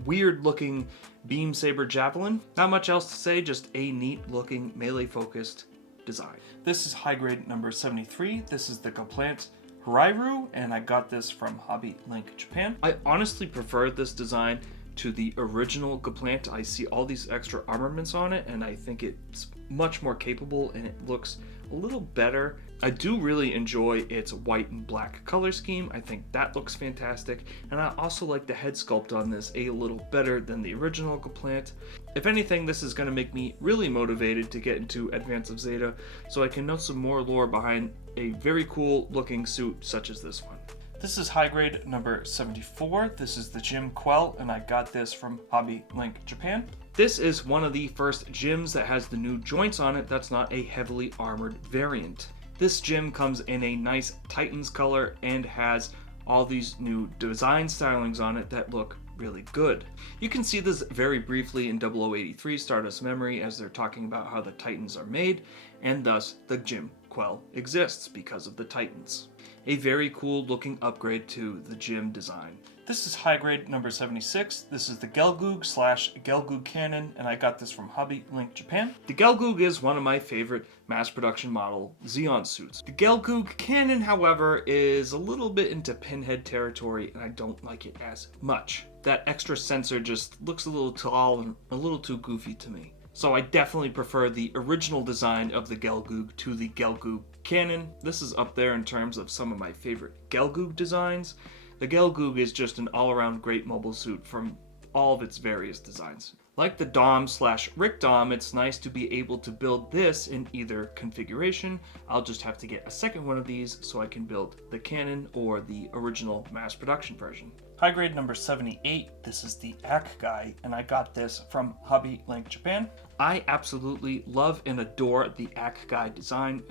weird looking beam saber javelin. Not much else to say, just a neat looking melee focused design. This is High Grade number 73. This is the Gunpla Hirairu, and I got this from Hobby Link Japan. I honestly prefer this design to the original Gunpla. I see all these extra armaments on it, and I think it's much more capable and it looks a little better. I do really enjoy its white and black color scheme. I think that looks fantastic, and I also like the head sculpt on this a little better than the original Gunpla. If anything, this is going to make me really motivated to get into Advance of Zeta so I can know some more lore behind a very cool looking suit such as this one. This is High Grade number 74. This is the Gym Quell, and I got this from Hobby Link Japan. This is one of the first gyms that has the new joints on it that's not a heavily armored variant. This gym comes in a nice Titans color and has all these new design stylings on it that look really good. You can see this very briefly in 0083 Stardust Memory as they're talking about how the Titans are made, and thus the Gym Quell exists because of the Titans. A very cool looking upgrade to the gym design. This is High Grade number 76. This is the Gelgoog / Gelgoog Cannon, and I got this from Hobby Link Japan. The Gelgoog is one of my favorite mass production model Zeon suits. The Gelgoog Cannon, however, is a little bit into pinhead territory, and I don't like it as much. That extra sensor just looks a little tall and a little too goofy to me. So I definitely prefer the original design of the Gelgoog to the Gelgoog Cannon. This is up there in terms of some of my favorite Gelgoog designs. The Gelgoog is just an all-around great mobile suit from all of its various designs. Like the Dom / Rick Dom, it's nice to be able to build this in either configuration. I'll just have to get a second one of these so I can build the Cannon or the original mass production version. High Grade number 78, this is the Ack Guy, and I got this from Hobby Link Japan. I absolutely love and adore the Ack Guy design.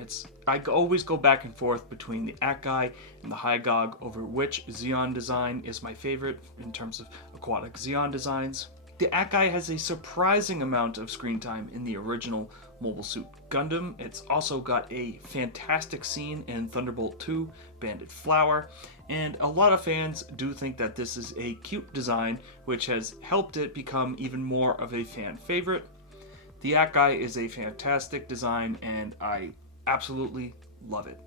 I always go back and forth between the Ack Guy and the Hygog over which Zeon design is my favorite in terms of aquatic Zeon designs. The Ack Guy has a surprising amount of screen time in the original Mobile Suit Gundam. It's also got a fantastic scene in Thunderbolt 2, Banded Flower, and a lot of fans do think that this is a cute design, which has helped it become even more of a fan favorite. The Ack Guy is a fantastic design, and I absolutely love it.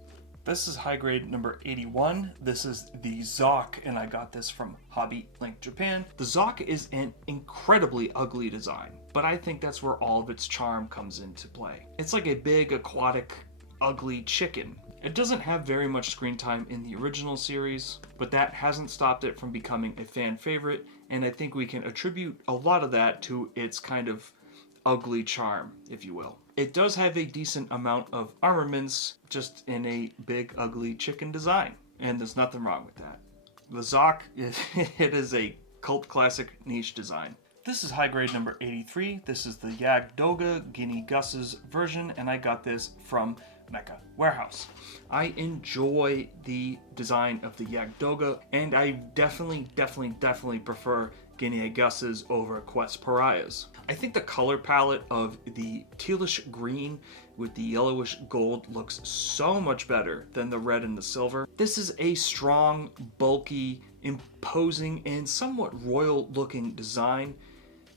This is High Grade number 81. This is the Zoc, and I got this from Hobby Link Japan. The Zoc is an incredibly ugly design, but I think that's where all of its charm comes into play. It's like a big, aquatic, ugly chicken. It doesn't have very much screen time in the original series, but that hasn't stopped it from becoming a fan favorite, and I think we can attribute a lot of that to its kind of ugly charm, if you will. It does have a decent amount of armaments, just in a big, ugly chicken design, and there's nothing wrong with that. The Zoc, it is a cult classic niche design. This is high grade number 83. This is the Yagdoga Guinea Gus's version, and I got this from Mecca Warehouse. I enjoy the design of the Yagdoga, and I definitely prefer Guinea Gus's over Quest Pariahs. I think the color palette of the tealish green with the yellowish gold looks so much better than the red and the silver. This is a strong, bulky, imposing, and somewhat royal looking design.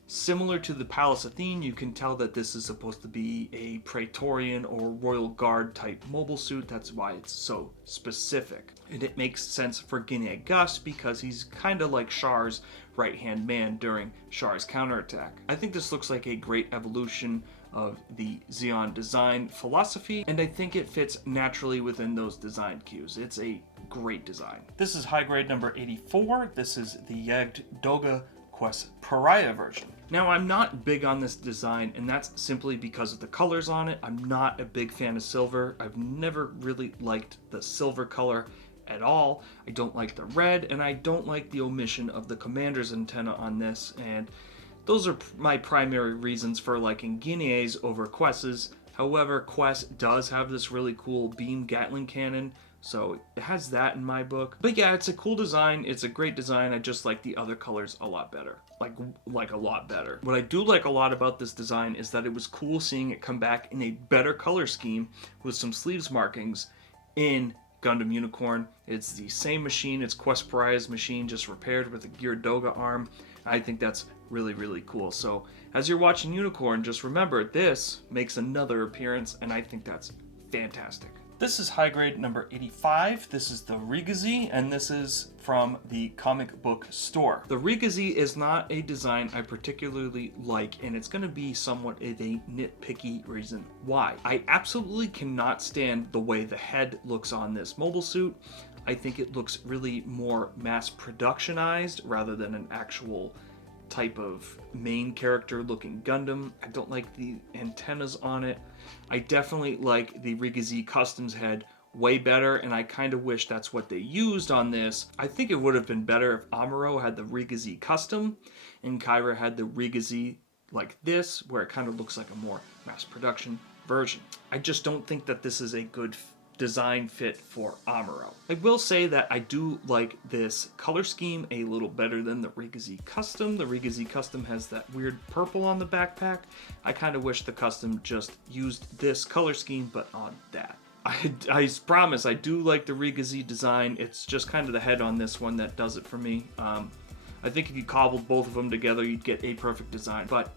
Similar to the Pallas Athene, you can tell that this is supposed to be a Praetorian or Royal Guard type mobile suit. That's why it's so specific. And it makes sense for Guinea Gus because he's kind of like Char's right-hand man during Char's counterattack. I think this looks like a great evolution of the Zeon design philosophy, and I think it fits naturally within those design cues. It's a great design. This is high grade number 84. This is the Yagdoga Quest Pariah version. Now, I'm not big on this design, and that's simply because of the colors on it. I'm not a big fan of silver. I've never really liked the silver color at all. I don't like the red, and I don't like the omission of the commander's antenna on this, and those are my primary reasons for liking Guineas over Quests. However, Quest does have this really cool beam Gatling cannon, so it has that in my book. But yeah, it's a cool design. It's a great design. I just like the other colors a lot better. Like a lot better. What I do like a lot about this design is that it was cool seeing it come back in a better color scheme with some sleeves markings in Gundam Unicorn. It's the same machine. It's Quest Pariah's machine, just repaired with a geared Doga arm. I think that's really cool. So as you're watching Unicorn, just remember this makes another appearance, and I think that's fantastic. This is high grade number 85. This is the Rigazi, and this is from the comic book store. The Rigazi is not a design I particularly like, and it's going to be somewhat of a nitpicky reason why. I absolutely cannot stand the way the head looks on this mobile suit. I think it looks really more mass productionized rather than an actual type of main character looking Gundam. I don't like the antennas on it. I definitely like the Rigazi Customs head way better, and I kind of wish that's what they used on this. I think it would have been better if Amuro had the Rigazi Custom and Kyra had the Rigazi like this, where it kind of looks like a more mass production version. I just don't think that this is a good design fit for Amuro. I will say that I do like this color scheme a little better than the Rigazi Custom. The Rigazi Custom has that weird purple on the backpack. I kind of wish the Custom just used this color scheme, but on that. I promise I do like the Rigazi design. It's just kind of the head on this one that does it for me. I think if you cobbled both of them together, you'd get a perfect design, but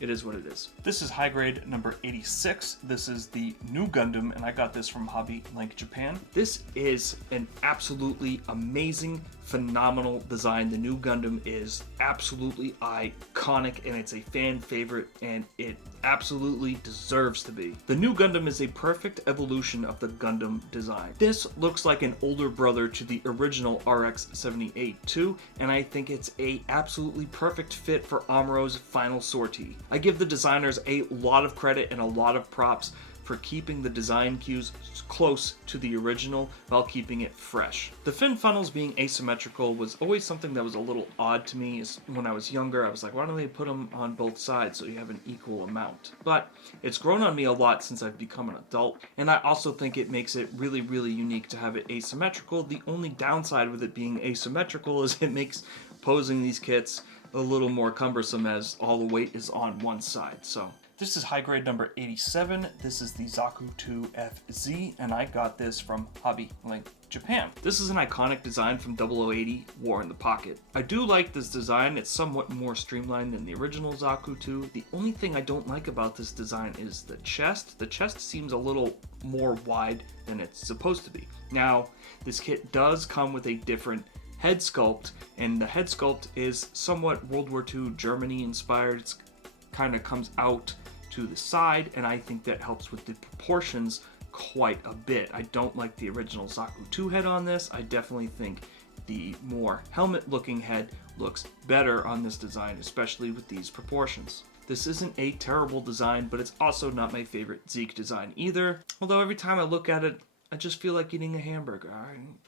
it is what it is. This is high grade number 86. This is the new Gundam, and I got this from Hobby Link Japan. This is an absolutely amazing, phenomenal design. The new Gundam is absolutely iconic, and it's a fan favorite, and it absolutely deserves to be. The new Gundam is a perfect evolution of the Gundam design. This looks like an older brother to the original RX-78-2, and I think it's a absolutely perfect fit for Amuro's final sortie. I give the designers a lot of credit and a lot of props for keeping the design cues close to the original while keeping it fresh. The fin funnels being asymmetrical was always something that was a little odd to me. When I was younger, I was like, why don't they put them on both sides so you have an equal amount? But it's grown on me a lot since I've become an adult, and I also think it makes it really unique to have it asymmetrical. The only downside with it being asymmetrical is it makes posing these kits a little more cumbersome as all the weight is on one side. So this is high grade number 87. This is the Zaku 2FZ, and I got this from Hobby Link Japan. This is an iconic design from 0080 War in the Pocket. I do like this design. It's somewhat more streamlined than the original Zaku 2. The only thing I don't like about this design is the chest. The chest seems a little more wide than it's supposed to be. Now, this kit does come with a different head sculpt, and the head sculpt is somewhat World War II Germany inspired. It's kind of comes out to the side, and I think that helps with the proportions quite a bit. I don't like the original Zaku 2 head on this. I definitely think the more helmet-looking head looks better on this design, especially with these proportions. This isn't a terrible design, but it's also not my favorite Zeke design either. Although every time I look at it, I just feel like eating a hamburger.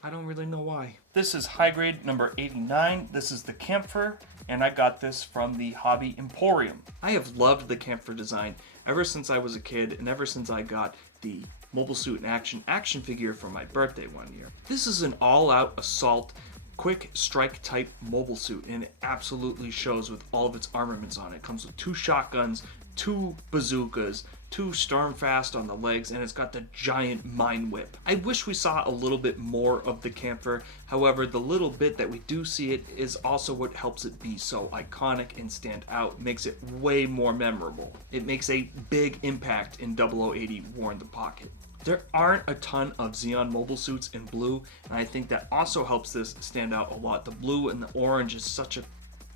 I don't really know why. This is high grade number 89. This is the Camphor, and I got this from the Hobby Emporium. I have loved the Camphor design ever since I was a kid, and ever since I got the Mobile Suit in action figure for my birthday one year. This is an all-out assault, quick strike type mobile suit, and it absolutely shows with all of its armaments on it. It comes with 2 shotguns, 2 bazookas, 2 Stormfast on the legs, and it's got the giant mine whip. I wish we saw a little bit more of the Camphor. However, the little bit that we do see it is also what helps it be so iconic and stand out, makes it way more memorable. It makes a big impact in 0080 War in the Pocket. There aren't a ton of Zeon mobile suits in blue, and I think that also helps this stand out a lot. The blue and the orange is such a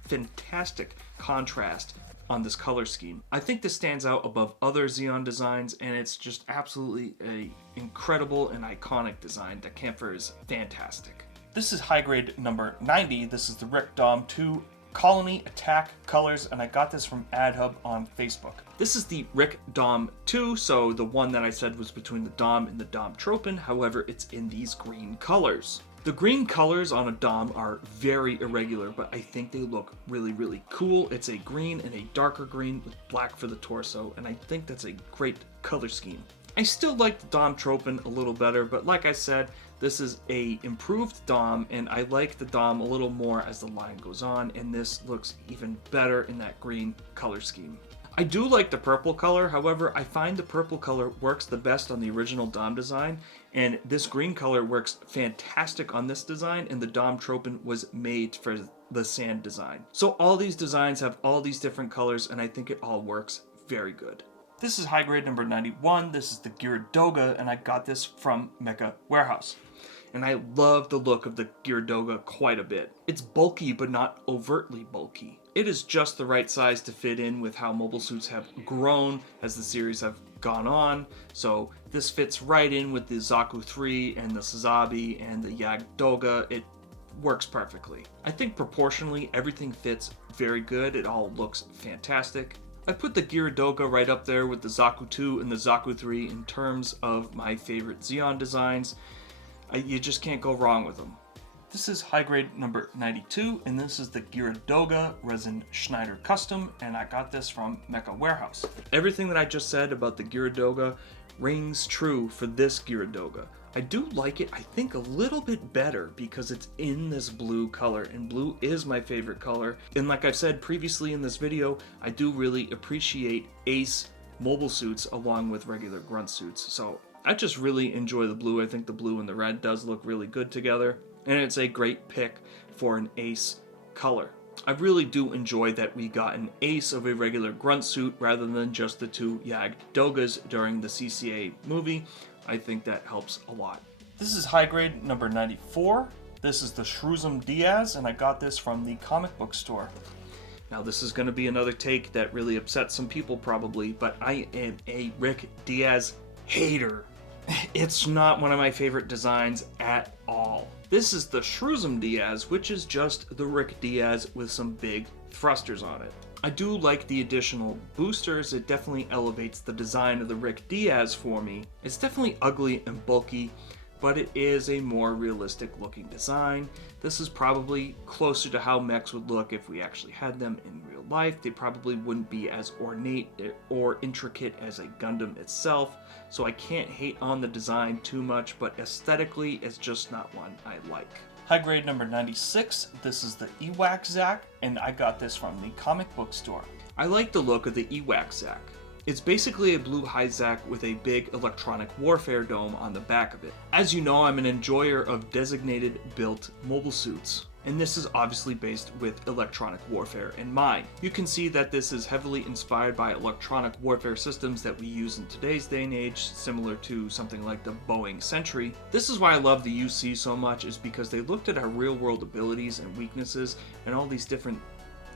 fantastic contrast on this color scheme. I think this stands out above other Zeon designs, and it's just absolutely an incredible and iconic design. The Camphor is fantastic. This is high grade number 90. This is the Rick Dom 2 Colony Attack colors, and I got this from AdHub on Facebook. This is the Rick Dom 2, so the one that I said was between the Dom and the Dom Tropin. However, it's in these green colors. The green colors on a Dom are very irregular, but I think they look really, really cool. It's a green and a darker green with black for the torso, and I think that's a great color scheme. I still like the Dom Tropin a little better, but like I said, this is a improved Dom, and I like the Dom a little more as the line goes on, and this looks even better in that green color scheme. I do like the purple color, however, I find the purple color works the best on the original Dom design, and this green color works fantastic on this design, and the Dom Tropin was made for the Sand design. So all these designs have all these different colors, and I think it all works very good. This is high grade number 91. This is the Gyaradoga, and I got this from Mecha Warehouse. And I love the look of the Gyaradoga quite a bit. It's bulky, but not overtly bulky. It is just the right size to fit in with how mobile suits have grown as the series have gone on. So this fits right in with the Zaku 3 and the Sazabi and the Yagdoga. It works perfectly. I think proportionally everything fits very good. It all looks fantastic. I put the Gyaradoga right up there with the Zaku 2 and the Zaku 3 in terms of my favorite Zeon designs. You just can't go wrong with them. This is high grade number 92, and this is the Gyaradoga Resin Schneider Custom, and I got this from Mecha Warehouse. Everything that I just said about the Gyaradoga rings true for this Gyaradoga. I do like it, I think, a little bit better because it's in this blue color, and blue is my favorite color. And like I've said previously in this video, I do really appreciate Ace mobile suits along with regular grunt suits. So I just really enjoy the blue. I think the blue and the red does look really good together, and it's a great pick for an Ace color. I really do enjoy that we got an Ace of a regular grunt suit rather than just the 2 Yagdogas during the CCA movie. I think that helps a lot. This is high grade number 94. This is the Shroozum Diaz, and I got this from the comic book store. Now this is going to be another take that really upsets some people probably, but I am a Rick Diaz hater. It's not one of my favorite designs at all. This is the Shroozum Diaz, which is just the Rick Diaz with some big thrusters on it. I do like the additional boosters. It definitely elevates the design of the Rick Diaz for me. It's definitely ugly and bulky, but it is a more realistic looking design. This is probably closer to how mechs would look if we actually had them in real life. They probably wouldn't be as ornate or intricate as a Gundam itself, so I can't hate on the design too much, but aesthetically it's just not one I like. High grade number 96, this is the Ewak Zack, and I got this from the comic book store. I like the look of the Ewak Zack. It's basically a blue high Zack with a big electronic warfare dome on the back of it. As you know, I'm an enjoyer of designated built mobile suits, and this is obviously based with electronic warfare in mind. You can see that this is heavily inspired by electronic warfare systems that we use in today's day and age, similar to something like the Boeing Sentry. This is why I love the UC so much, is because they looked at our real world abilities and weaknesses and all these different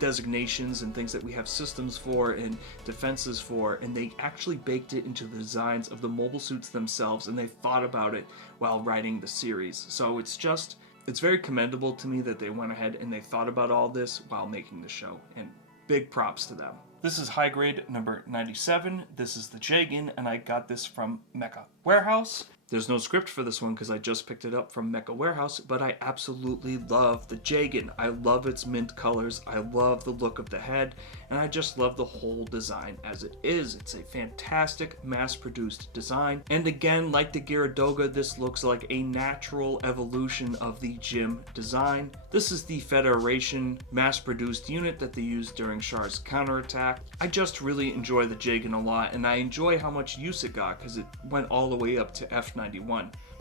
designations and things that we have systems for and defenses for, and they actually baked it into the designs of the mobile suits themselves, and they thought about it while writing the series. So it's very commendable to me that they went ahead and they thought about all this while making the show, and big props to them. This is high grade number 97. This is the Jagan, and I got this from Mecha Warehouse. There's no script for this one because I just picked it up from Mecha Warehouse, but I absolutely love the Jagan. I love its mint colors, I love the look of the head, and I just love the whole design as it is. It's a fantastic mass-produced design, and again, like the Gyaradoga, this looks like a natural evolution of the Gym design. This is the Federation mass-produced unit that they used during Char's counterattack. I just really enjoy the Jagan a lot, and I enjoy how much use it got because it went all the way up to F91.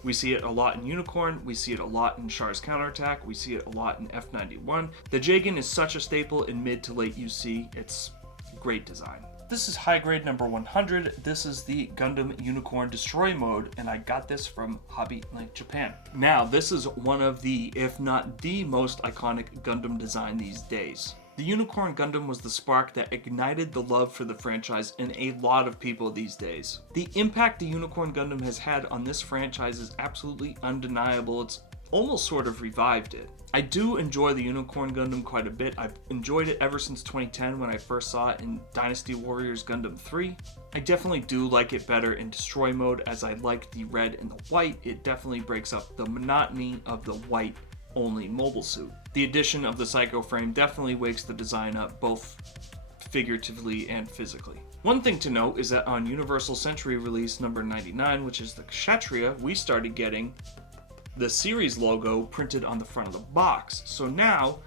We see it a lot in Unicorn, we see it a lot in Char's counterattack, we see it a lot in F91. The Jagan is such a staple in mid to late UC, it's great design. This is high grade number 100. This is the Gundam Unicorn Destroy mode, and I got this from Hobby Link Japan. Now, this is one of the, if not the most iconic Gundam design these days. The Unicorn Gundam was the spark that ignited the love for the franchise in a lot of people these days. The impact the Unicorn Gundam has had on this franchise is absolutely undeniable. It's almost sort of revived it. I do enjoy the Unicorn Gundam quite a bit. I've enjoyed it ever since 2010 when I first saw it in Dynasty Warriors Gundam 3. I definitely do like it better in Destroy mode, as I like the red and the white. It definitely breaks up the monotony of the white only mobile suit. The addition of the Psycho Frame definitely wakes the design up, both figuratively and physically. One thing to note is that on Universal Century release number 99, which is the Kshatriya, we started getting the series logo printed on the front of the box. So now,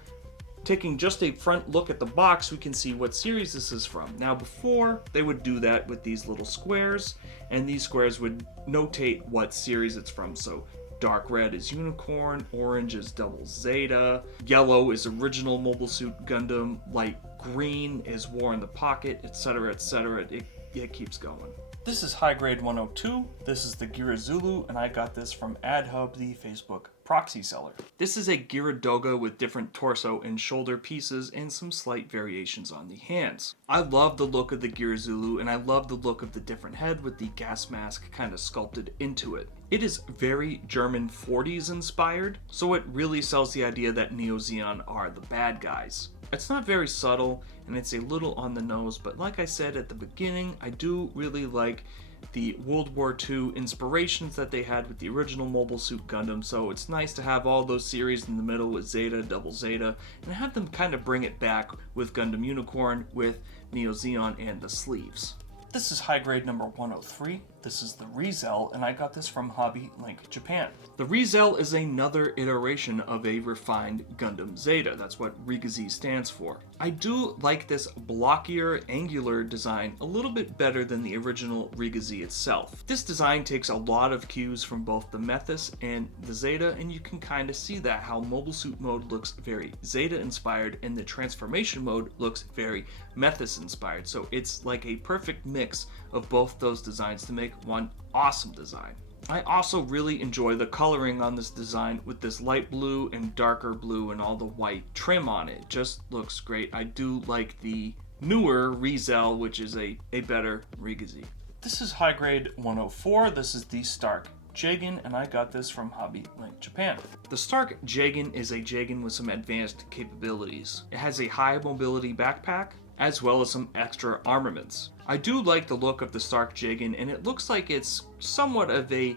taking just a front look at the box, we can see what series this is from. Now before, they would do that with these little squares, and these squares would notate what series it's from. So dark red is Unicorn, orange is Double Zeta, yellow is original Mobile Suit Gundam, light green is War in the Pocket, etc., etc. It keeps going. This is high grade 102. This is the Gira Zulu, and I got this from AdHub, the Facebook proxy seller. This is a Gyaradoga with different torso and shoulder pieces and some slight variations on the hands. I love the look of the Gira Zulu, and I love the look of the different head with the gas mask kind of sculpted into it. It is very German 40s inspired, so it really sells the idea that Neo Zeon are the bad guys. It's not very subtle, and it's a little on the nose, but like I said at the beginning, I do really like the World War II inspirations that they had with the original Mobile Suit Gundam, so it's nice to have all those series in the middle with Zeta, Double Zeta, and have them kind of bring it back with Gundam Unicorn, with Neo Zeon and the sleeves. This is high grade number 103. This is the Rizel, and I got this from Hobby Link Japan. The Rizel is another iteration of a refined Gundam Zeta. That's what Rigazi stands for. I do like this blockier, angular design a little bit better than the original Rigazi itself. This design takes a lot of cues from both the Methus and the Zeta, and you can kind of see that how Mobile Suit mode looks very Zeta inspired and the transformation mode looks very Methus inspired. So it's like a perfect mix of both those designs to make one awesome design. I also really enjoy the coloring on this design with this light blue and darker blue and all the white trim on it. It just looks great. I do like the newer Rizel, which is a better Rigazi. This is high grade 104. This is the Stark Jagan, and I got this from Hobby Link Japan. The Stark Jagan is a Jagan with some advanced capabilities. It has a high mobility backpack, as well as some extra armaments. I do like the look of the Stark Jagan, and it looks like it's somewhat of a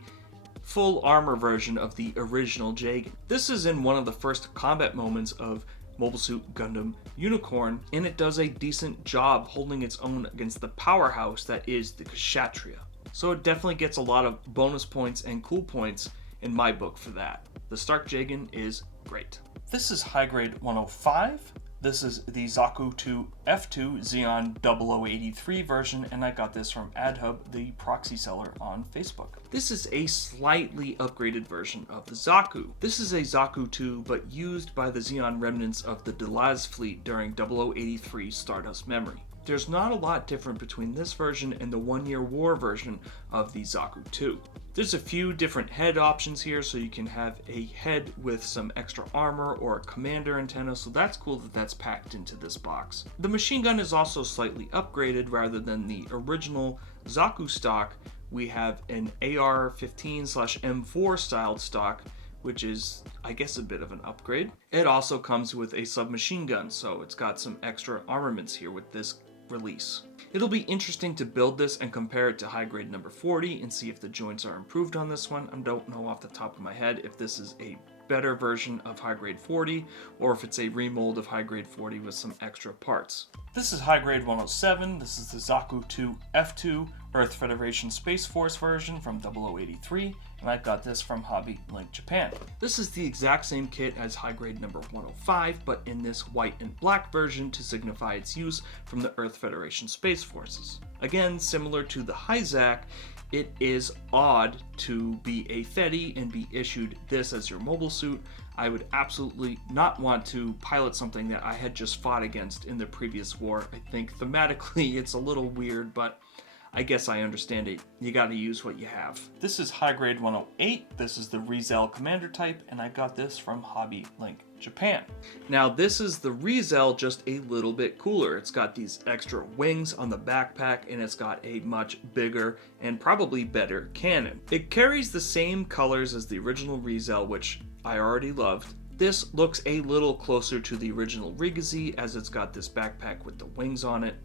full armor version of the original Jagan. This is in one of the first combat moments of Mobile Suit Gundam Unicorn, and it does a decent job holding its own against the powerhouse that is the Kshatriya. So it definitely gets a lot of bonus points and cool points in my book for that. The Stark Jagan is great. This is high grade 105. This is the Zaku 2 F2 Xeon 0083 version, and I got this from AdHub, the proxy seller on Facebook. This is a slightly upgraded version of the Zaku. This is a Zaku 2, but used by the Xeon remnants of the Delaz fleet during 0083 Stardust Memory. there's not a lot different between this version and the 1 Year War version of the Zaku 2. There's a few different head options here, so you can have a head with some extra armor or a commander antenna, so that's cool that that's packed into this box. The machine gun is also slightly upgraded. Rather than the original Zaku stock, we have an AR-15/M4 styled stock, which is, I guess, a bit of an upgrade. It also comes with a submachine gun, so it's got some extra armaments here with this release. It'll be interesting to build this and compare it to high grade number 40 and see if the joints are improved on this one. I don't know off the top of my head if this is a better version of high grade 40 or if it's a remold of high grade 40 with some extra parts. This is high grade 107. This is the Zaku 2 F2 Earth Federation Space Force version from 0083, and I got this from Hobby Link Japan. This is the exact same kit as high grade number 105, but in this white and black version to signify its use from the Earth Federation Space Forces. Again, similar to the HiZac, it is odd to be a Fedi and be issued this as your mobile suit. I would absolutely not want to pilot something that I had just fought against in the previous war. I think thematically it's a little weird, but I guess I understand it. You gotta use what you have. This is high grade 108. This is the Rizel commander type, and I got this from Hobby Link Japan. Now this is the Rizel, just a little bit cooler. It's got these extra wings on the backpack, and it's got a much bigger and probably better cannon. It carries the same colors as the original Rizel, which I already loved. This looks a little closer to the original Rigazi, as it's got this backpack with the wings on it.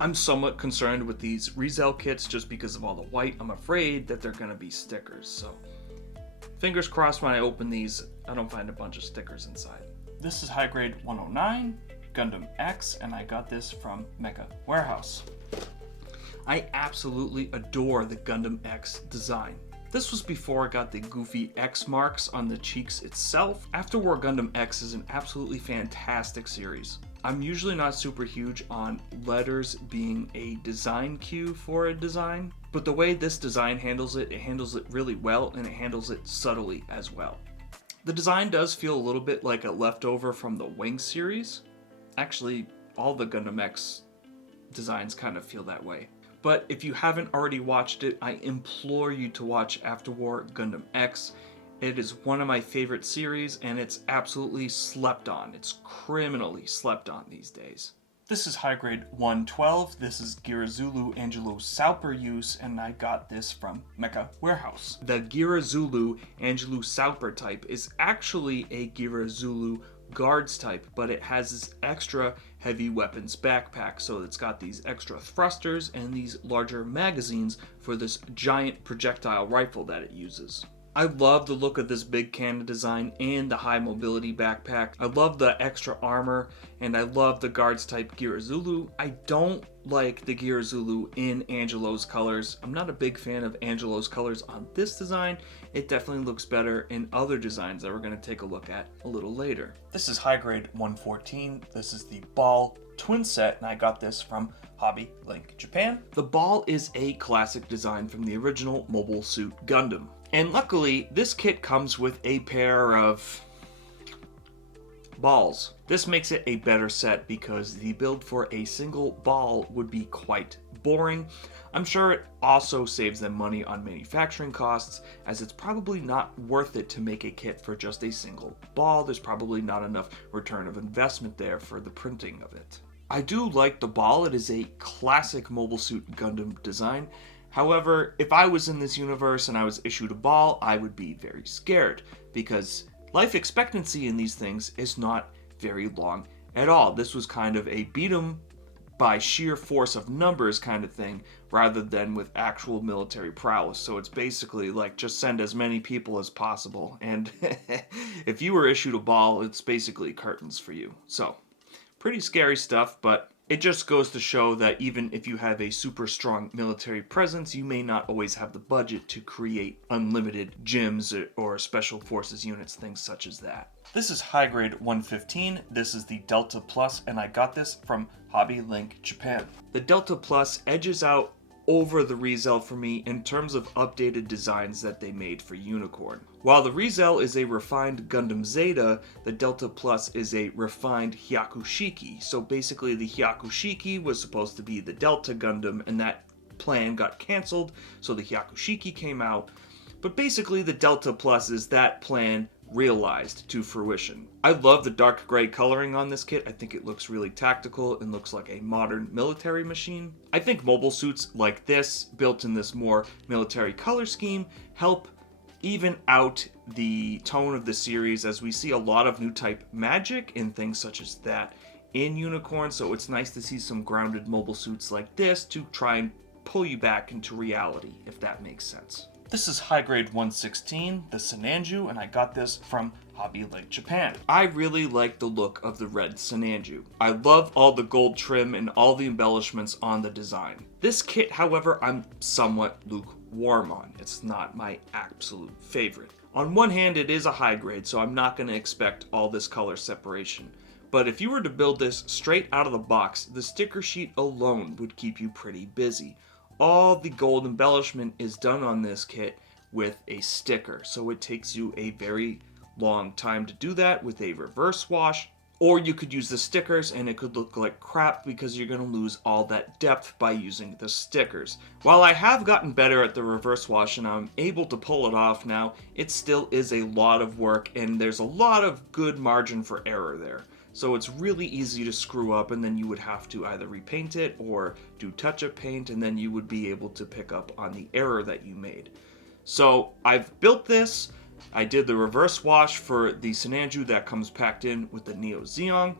I'm somewhat concerned with these Rizel kits just because of all the white. I'm afraid that they're going to be stickers, so fingers crossed when I open these, I don't find a bunch of stickers inside. This is high grade 109, Gundam X, and I got this from Mecha Warehouse. I absolutely adore the Gundam X design. This was before I got the goofy X marks on the cheeks itself. Afterwar Gundam X is an absolutely fantastic series. I'm usually not super huge on letters being a design cue for a design, but the way this design handles it really well, and it handles it subtly as well. The design does feel a little bit like a leftover from the Wing series. Actually, all the Gundam X designs kind of feel that way. But if you haven't already watched it, I implore you to watch Afterwar Gundam X. It is one of my favorite series, and it's absolutely slept on. It's criminally slept on these days. This is high grade 112. This is Girazulu Angelo Sauper use, and I got this from Mecha Warehouse. The Girazulu Angelo Sauper type is actually a Girazulu Guards type, but it has this extra heavy weapons backpack, so it's got these extra thrusters and these larger magazines for this giant projectile rifle that it uses. I love the look of this big cannon design and the high mobility backpack. I love the extra armor, and I love the Guards type Girazulu. I don't like the Girazulu in Angelo's colors. I'm not a big fan of Angelo's colors on this design. It definitely looks better in other designs that we're going to take a look at a little later. This is high grade 114. This is the Ball twin set, and I got this from Hobby Link Japan. The Ball is a classic design from the original Mobile Suit Gundam. And luckily, this kit comes with a pair of balls. This makes it a better set because the build for a single ball would be quite boring. I'm sure it also saves them money on manufacturing costs, as it's probably not worth it to make a kit for just a single ball. There's probably not enough return of investment there for the printing of it. I do like the Ball. It is a classic Mobile Suit Gundam design. However, if I was in this universe and I was issued a Ball, I would be very scared, because life expectancy in these things is not very long at all. This was kind of a beat 'em by sheer force of numbers kind of thing, rather than with actual military prowess. So it's basically like, just send as many people as possible, and if you were issued a Ball, it's basically curtains for you. So, pretty scary stuff, but it just goes to show that even if you have a super strong military presence, you may not always have the budget to create unlimited gyms or special forces units, things such as that. This is high grade 115. This is the Delta Plus, and I got this from Hobby Link Japan. The Delta Plus edges out over the Rezell for me in terms of updated designs that they made for Unicorn. While the Rezell is a refined Gundam Zeta, the Delta Plus is a refined Hyakushiki. So basically the Hyakushiki was supposed to be the Delta Gundam, and that plan got cancelled, so the Hyakushiki came out. But basically the Delta Plus is that plan realized to fruition. I love the dark gray coloring on this kit. I think it looks really tactical and looks like a modern military machine. I think mobile suits like this, built in this more military color scheme, help even out the tone of the series, as we see a lot of new type magic and things such as that in Unicorn, so it's nice to see some grounded mobile suits like this to try and pull you back into reality, if that makes sense. This is High Grade 116, the Sinanju, and I got this from Hobby Link Japan. I really like the look of the red Sinanju. I love all the gold trim and all the embellishments on the design. This kit, however, I'm somewhat lukewarm on. It's not my absolute favorite. On one hand, it is a high grade, so I'm not going to expect all this color separation. But if you were to build this straight out of the box, the sticker sheet alone would keep you pretty busy. All the gold embellishment is done on this kit with a sticker, so it takes you a very long time to do that with a reverse wash, or you could use the stickers and it could look like crap because you're going to lose all that depth by using the stickers. While I have gotten better at the reverse wash and I'm able to pull it off now, it still is a lot of work and there's a lot of good margin for error there. So it's really easy to screw up, and then you would have to either repaint it or do touch-up paint, and then you would be able to pick up on the error that you made. So I've built this. I did the reverse wash for the Sinanju that comes packed in with the Neo Zeong.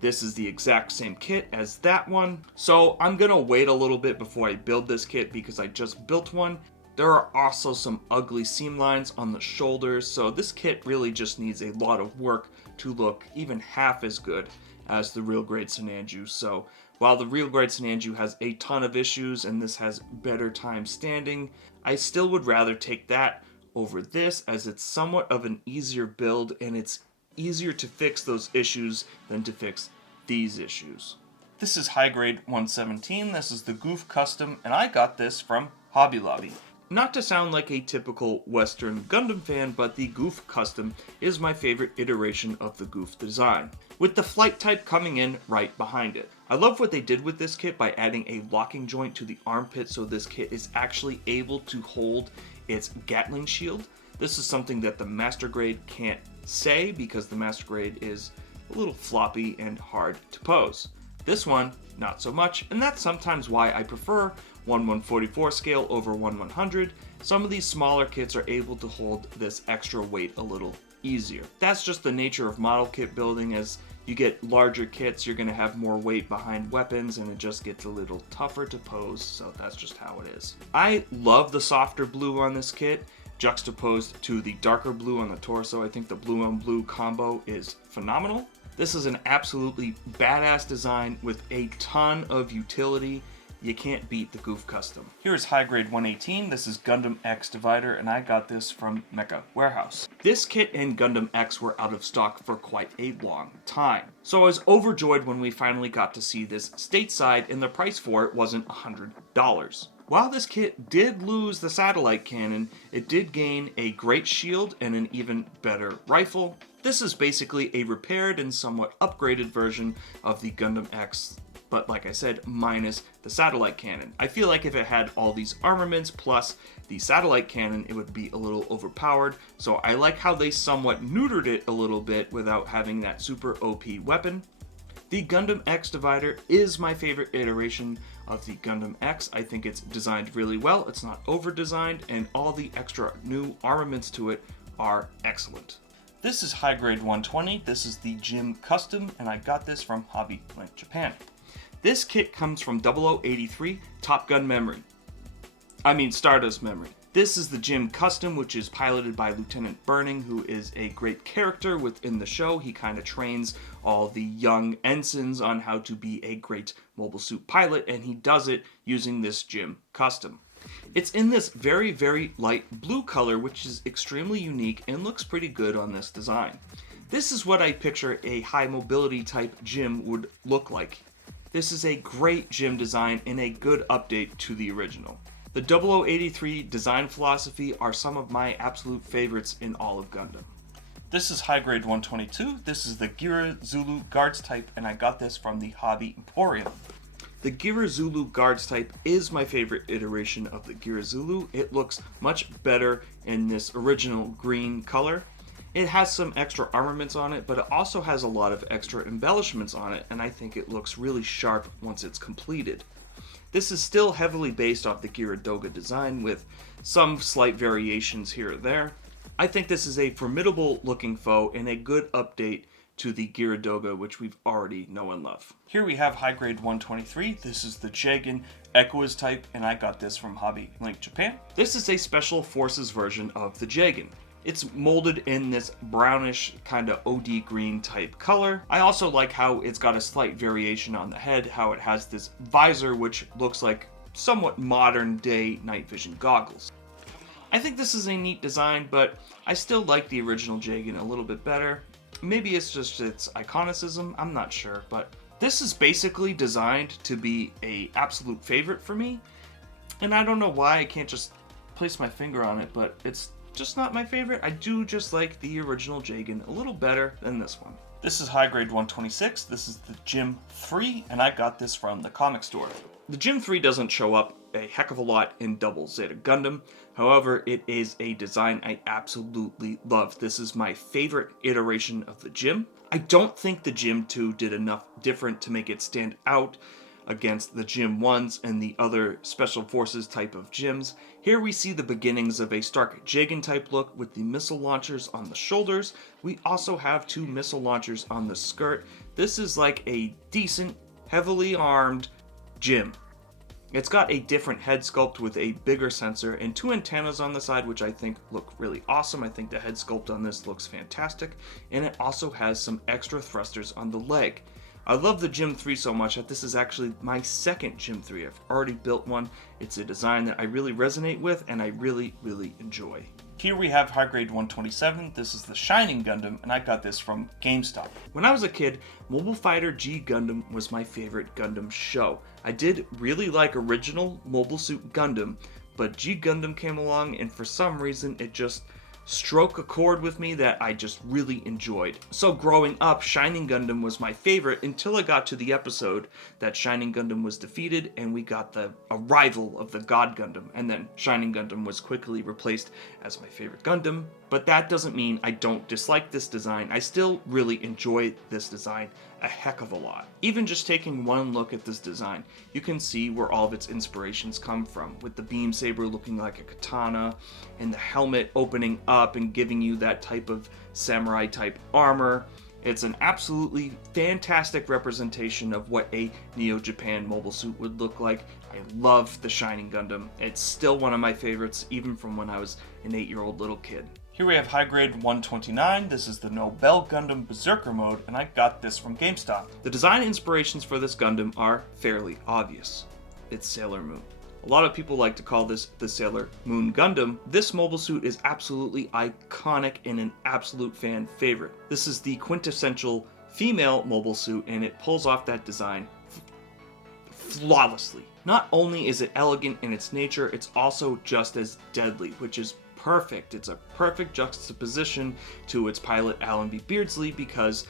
This is the exact same kit as that one. So I'm going to wait a little bit before I build this kit because I just built one. There are also some ugly seam lines on the shoulders, so this kit really just needs a lot of work to look even half as good as the real grade Sinanju. So while the real grade Sinanju has a ton of issues and this has better time standing, I still would rather take that over this, as it's somewhat of an easier build and it's easier to fix those issues than to fix these issues. This is High Grade 117. This is the Goof Custom, and I got this from Hobby Lobby. Not to sound like a typical Western Gundam fan, but the Goof Custom is my favorite iteration of the Goof design, with the flight type coming in right behind it. I love what they did with this kit by adding a locking joint to the armpit, so this kit is actually able to hold its Gatling shield. This is something that the Master Grade can't say because the Master Grade is a little floppy and hard to pose. This one, not so much, and that's sometimes why I prefer 1/144 scale over 1/100. Some of these smaller kits are able to hold this extra weight a little easier. That's just the nature of model kit building. As you get larger kits, you're going to have more weight behind weapons and it just gets a little tougher to pose, so that's just how it is. I love the softer blue on this kit, juxtaposed to the darker blue on the torso. I think the blue on blue combo is phenomenal. This is an absolutely badass design with a ton of utility. You can't beat the Goof Custom. Here's High Grade 118. This is Gundam X Divider, and I got this from Mecha Warehouse. This kit and Gundam X were out of stock for quite a long time. So I was overjoyed when we finally got to see this stateside, and the price for it wasn't $100. While this kit did lose the satellite cannon, it did gain a great shield and an even better rifle. This is basically a repaired and somewhat upgraded version of the Gundam X, but like I said, minus the satellite cannon. I feel like if it had all these armaments plus the satellite cannon, it would be a little overpowered. So I like how they somewhat neutered it a little bit without having that super OP weapon. The Gundam X Divider is my favorite iteration of the Gundam X. I think it's designed really well, it's not over-designed, and all the extra new armaments to it are excellent. This is High Grade 120. This is the Gym Custom, and I got this from Hobby Link Japan. This kit comes from 0083 Top Gun memory. Stardust memory. This is the Gym Custom, which is piloted by Lieutenant Burning, who is a great character within the show. He kind of trains all the young ensigns on how to be a great mobile suit pilot, and he does it using this Gym Custom. It's in this very, very light blue color, which is extremely unique and looks pretty good on this design. This is what I picture a high mobility type gym would look like. this is a great gym design and a good update to the original. The 0083 design philosophy are some of my absolute favorites in all of Gundam. This is High Grade 122. This is the Gira Zulu Guards type, and I got this from the Hobby Emporium. The Gira Zulu Guards type is my favorite iteration of the Gira Zulu. It looks much better in this original green color. It has some extra armaments on it, but it also has a lot of extra embellishments on it, and I think it looks really sharp once it's completed. This is still heavily based off the Gira Doga design with some slight variations here or there. I think this is a formidable looking foe and a good update to the Gira Doga, which we've already know and love. Here we have High Grade 123. This is the Jagan Equiz type, and I got this from Hobby Link Japan. This is a Special Forces version of the Jagan. It's molded in this brownish kind of OD green type color. I also like how it's got a slight variation on the head, how it has this visor which looks like somewhat modern day night vision goggles. I think this is a neat design, but I still like the original Jagan a little bit better. Maybe it's just its iconicism, I'm not sure, but this is basically designed to be an absolute favorite for me, and I don't know why I can't just place my finger on it, but it's just not my favorite. I do just like the original Jagan a little better than this one. This is High Grade 126. This is the Gym 3, and I got this from the comic store. The Gym 3 doesn't show up a heck of a lot in Double Zeta Gundam. However, it is a design I absolutely love. This is my favorite iteration of the Gym. I don't think the Gym 2 did enough different to make it stand out against the Gym 1s and the other Special Forces type of gyms. Here we see the beginnings of a Stark Jagan type look with the missile launchers on the shoulders. We also have 2 missile launchers on the skirt. This is like a decent, heavily armed gym. It's got a different head sculpt with a bigger sensor and 2 antennas on the side, which I think look really awesome. I think the head sculpt on this looks fantastic, and it also has some extra thrusters on the leg. I love the Gym 3 so much that this is actually my second Gym 3. I've already built one. It's a design that I really resonate with and I really enjoy. Here we have High Grade 127. This is the Shining Gundam, and I got this from GameStop. When I was a kid, Mobile Fighter G Gundam was my favorite Gundam show. I did really like original Mobile Suit Gundam, but G Gundam came along and for some reason it just struck a chord with me that I just really enjoyed. So growing up, Shining Gundam was my favorite until I got to the episode that Shining Gundam was defeated and we got the arrival of the God Gundam, and then Shining Gundam was quickly replaced as my favorite Gundam. But that doesn't mean I don't dislike this design. I still really enjoy this design a heck of a lot. Even just taking one look at this design, you can see where all of its inspirations come from, with the beam saber looking like a katana and the helmet opening up and giving you that type of samurai type armor. It's an absolutely fantastic representation of what a Neo Japan mobile suit would look like. I love the Shining Gundam. It's still one of my favorites, even from when I was an 8-year-old little kid. Here we have High Grade 129. This is the Nobel Gundam Berserker mode, and I got this from GameStop. The design inspirations for this Gundam are fairly obvious. It's Sailor Moon. A lot of people like to call this the Sailor Moon Gundam. This mobile suit is absolutely iconic and an absolute fan favorite. This is the quintessential female mobile suit, and it pulls off that design flawlessly. Not only is it elegant in its nature, it's also just as deadly, which is perfect. It's a perfect juxtaposition to its pilot Allenby Beardsley because,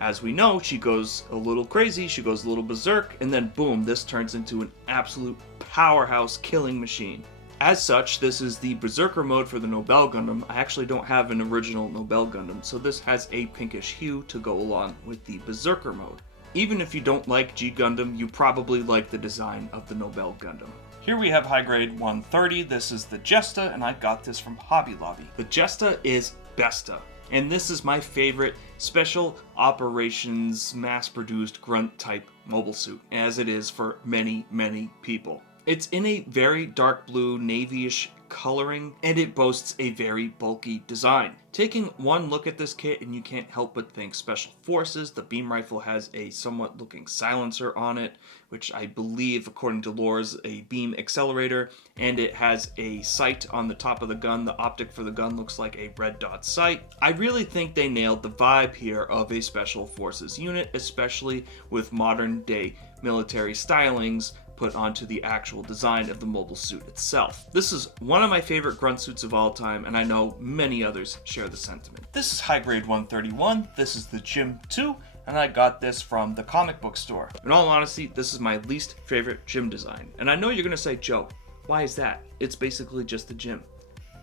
as we know, she goes a little crazy, she goes a little berserk, and then boom, this turns into an absolute powerhouse killing machine. As such, this is the Berserker mode for the Nobel Gundam. I actually don't have an original Nobel Gundam, so this has a pinkish hue to go along with the Berserker mode. Even if you don't like G Gundam, you probably like the design of the Nobel Gundam. Here we have High Grade 130. This is the Jesta, and I got this from Hobby Lobby. The Jesta is Besta, and this is my favorite special operations mass-produced grunt type mobile suit, as it is for many people. It's in a very dark blue, navy-ish coloring, and it boasts a very bulky design. Taking one look at this kit and you can't help but think Special Forces. The beam rifle has a somewhat looking silencer on it, which I believe, according to lore, is a beam accelerator, and it has a sight on the top of the gun. The optic for the gun looks like a red dot sight. I really think they nailed the vibe here of a Special Forces unit, especially with modern day military stylings put onto the actual design of the mobile suit itself. This is one of my favorite grunt suits of all time, and I know many others share the sentiment. This is High Grade 131. This is the Gym 2, and I got this from the comic book store. In all honesty, this is my least favorite gym design. And I know you're gonna say, Joe, why is that? It's basically just the gym.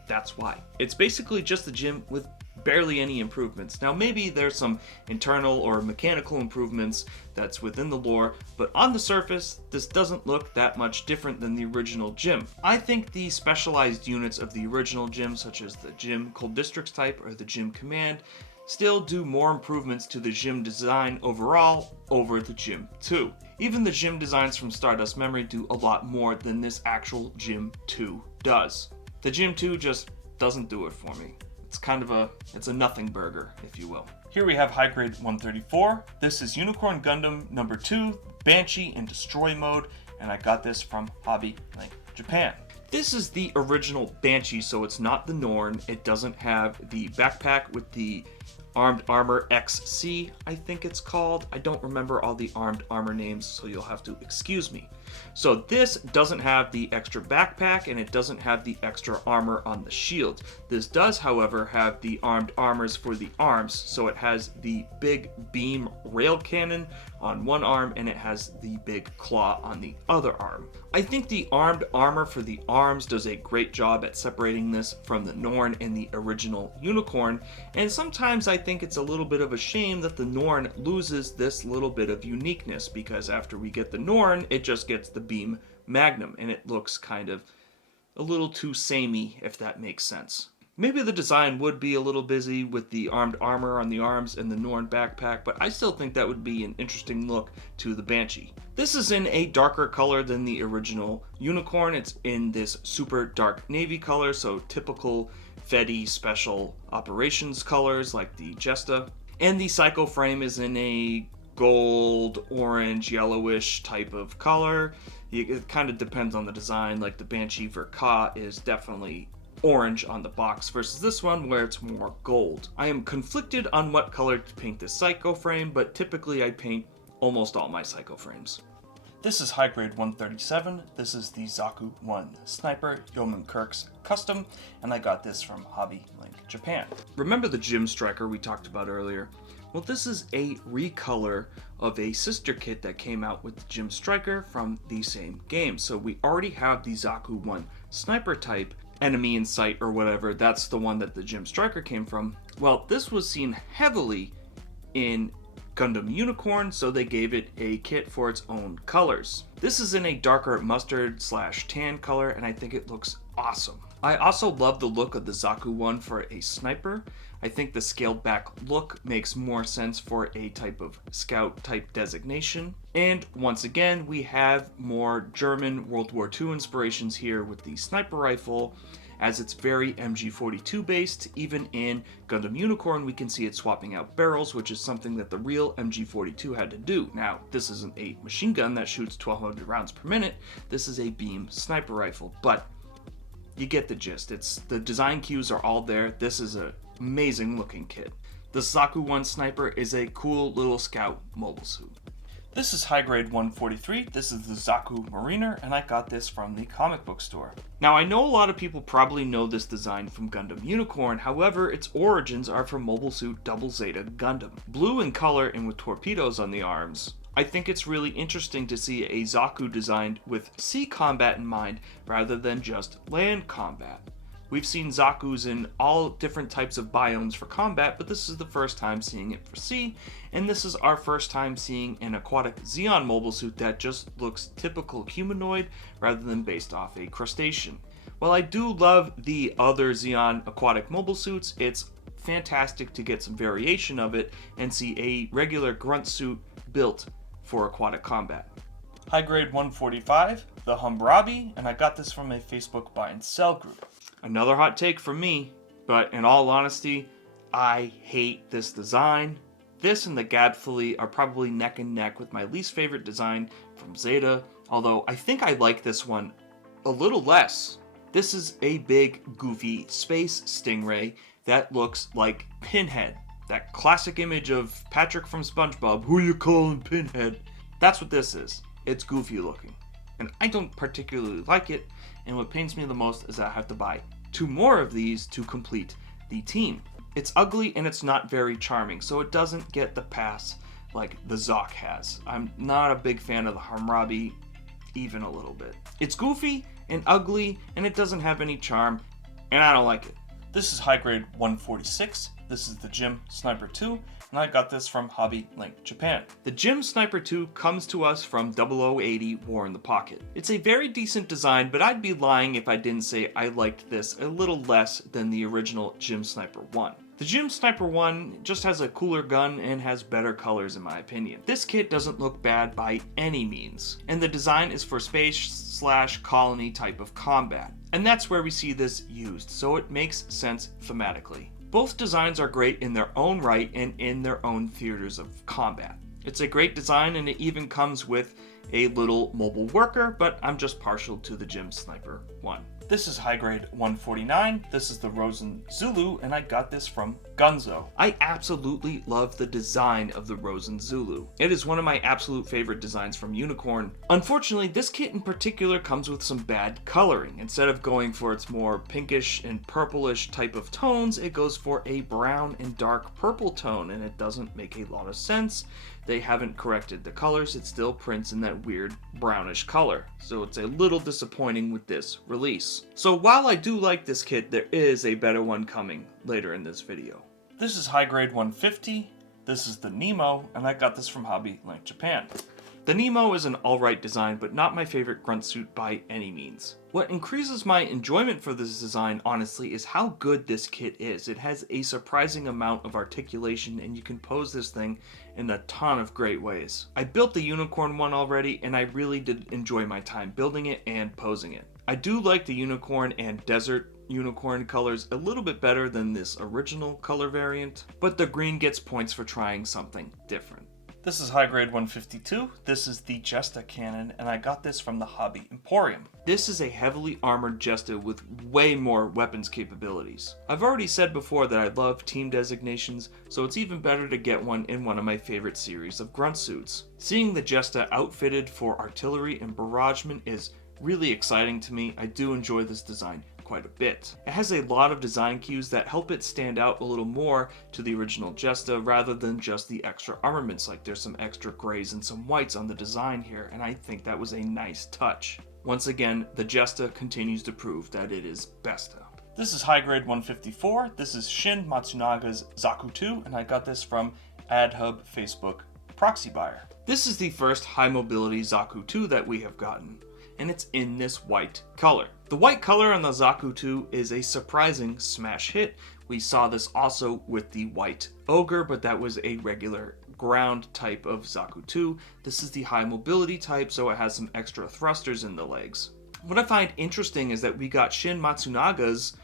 That's why. It's basically just the gym with barely any improvements. Now maybe there's some internal or mechanical improvements that's within the lore, but on the surface, this doesn't look that much different than the original gym. I think the specialized units of the original gym, such as the Gym Cold Districts type or the Gym Command, still do more improvements to the gym design overall over the Gym 2. Even the gym designs from Stardust Memory do a lot more than this actual Gym 2 does. The Gym 2 just doesn't do it for me. It's a nothing burger, if you will. Here we have High Grade 134. This is Unicorn Gundam number 2, Banshee in Destroy mode, and I got this from Hobby Link Japan. This is the original Banshee, so it's not the Norn. It doesn't have the backpack with the Armed Armor XC, I think it's called. I don't remember all the Armed Armor names, so you'll have to excuse me. So this doesn't have the extra backpack, and it doesn't have the extra armor on the shield. This does, however, have the armed armors for the arms, so it has the big beam rail cannon on one arm, and it has the big claw on the other arm. I think the armed armor for the arms does a great job at separating this from the Norn and the original Unicorn, and sometimes I think it's a little bit of a shame that the Norn loses this little bit of uniqueness, because after we get the Norn, it just gets the beam magnum, and it looks kind of a little too samey, if that makes sense. Maybe the design would be a little busy with the armed armor on the arms and the Norn backpack, but I still think that would be an interesting look to the Banshee. This is in a darker color than the original Unicorn. It's in this super dark navy color, so typical Fedi special operations colors like the Jesta. And the Psycho frame is in a gold, orange, yellowish type of color. It kind of depends on the design, like the Banshee Verka is definitely orange on the box versus this one where it's more gold. I am conflicted on what color to paint this Psycho frame, but typically I paint almost all my Psycho frames. This is High Grade 137. This is the Zaku 1 Sniper Yeoman Kirk's Custom, and I got this from Hobby Link Japan. Remember the Gym Striker we talked about earlier? Well, this is a recolor of a sister kit that came out with the Gym Striker from the same game. So we already have the Zaku 1 Sniper type, enemy in sight or whatever. That's the one that the Gym Striker came from. Well, this was seen heavily in Gundam Unicorn, so they gave it a kit for its own colors. This is in a darker mustard/tan color, and I think it looks awesome. I also love the look of the Zaku one for a sniper. I think the scaled back look makes more sense for a type of scout type designation. And once again, we have more German World War II inspirations here with the sniper rifle, as it's very MG42 based. Even in Gundam Unicorn, we can see it swapping out barrels, which is something that the real MG42 had to do. Now, this isn't a machine gun that shoots 1200 rounds per minute. This is a beam sniper rifle, but you get the gist. The design cues are all there. This is an amazing looking kit. The Zaku 1 Sniper is a cool little scout mobile suit. This is High Grade 143. This is the Zaku Mariner, and I got this from the comic book store. Now, I know a lot of people probably know this design from Gundam Unicorn, however, its origins are from Mobile Suit Double Zeta Gundam. Blue in color and with torpedoes on the arms. I think it's really interesting to see a Zaku designed with sea combat in mind rather than just land combat. We've seen Zakus in all different types of biomes for combat, but this is the first time seeing it for sea, and this is our first time seeing an aquatic Zeon mobile suit that just looks typical humanoid rather than based off a crustacean. While I do love the other Zeon aquatic mobile suits, it's fantastic to get some variation of it and see a regular grunt suit built for aquatic combat. High Grade 145, the Hammurabi, and I got this from a Facebook buy and sell group. Another hot take from me, but in all honesty, I hate this design. This and the Gadfly are probably neck and neck with my least favorite design from Zeta, although I think I like this one a little less. This is a big, goofy space stingray that looks like Pinhead. That classic image of Patrick from SpongeBob, who you calling Pinhead? That's what this is. It's goofy looking. And I don't particularly like it, and what pains me the most is that I have to buy 2 more of these to complete the team. It's ugly and it's not very charming, so it doesn't get the pass like the Zoc has. I'm not a big fan of the Hammurabi, even a little bit. It's goofy and ugly, and it doesn't have any charm, and I don't like it. This is High Grade 146. This is the Gym Sniper 2, and I got this from Hobby Link Japan. The Gym Sniper 2 comes to us from 0080 War in the Pocket. It's a very decent design, but I'd be lying if I didn't say I liked this a little less than the original Gym Sniper 1. The Gym Sniper 1 just has a cooler gun and has better colors in my opinion. This kit doesn't look bad by any means, and the design is for space/colony type of combat. And that's where we see this used, so it makes sense thematically. Both designs are great in their own right and in their own theaters of combat. It's a great design, and it even comes with a little mobile worker, but I'm just partial to the Gym Sniper 1. This is High Grade 149. This is the Rosen Zulu, and I got this from Gunzo. I absolutely love the design of the Rosen Zulu. It is one of my absolute favorite designs from Unicorn. Unfortunately, this kit in particular comes with some bad coloring. Instead of going for its more pinkish and purplish type of tones, it goes for a brown and dark purple tone, and it doesn't make a lot of sense. They haven't corrected the colors, it still prints in that weird brownish color, so it's a little disappointing with this release. So while I do like this kit, there is a better one coming later in this video. This is High Grade 150, this is the Nemo, and I got this from Hobby Link Japan. The Nemo is an alright design, but not my favorite grunt suit by any means. What increases my enjoyment for this design, honestly, is how good this kit is. It has a surprising amount of articulation, and you can pose this thing in a ton of great ways. I built the Unicorn one already, and I really did enjoy my time building it and posing it. I do like the Unicorn and Desert Unicorn colors a little bit better than this original color variant, but the green gets points for trying something different. This is High Grade 152, this is the Jesta cannon, and I got this from the Hobby Emporium. This is a heavily armored Jesta with way more weapons capabilities. I've already said before that I love team designations, so it's even better to get one in one of my favorite series of grunt suits. Seeing the Jesta outfitted for artillery and barragement is really exciting to me. I do enjoy this design quite a bit. It has a lot of design cues that help it stand out a little more to the original Jesta rather than just the extra armaments, like there's some extra grays and some whites on the design here, and I think that was a nice touch. Once again, the Jesta continues to prove that it is Besta. This is High Grade 154, this is Shin Matsunaga's Zaku 2, and I got this from AdHub Facebook proxy buyer. This is the first high mobility Zaku 2 that we have gotten, and it's in this white color. The white color on the Zaku 2 is a surprising smash hit. We saw this also with the white Ogre, but that was a regular ground type of Zaku 2. This is the high mobility type, so it has some extra thrusters in the legs. What I find interesting is that we got Shin Matsunaga's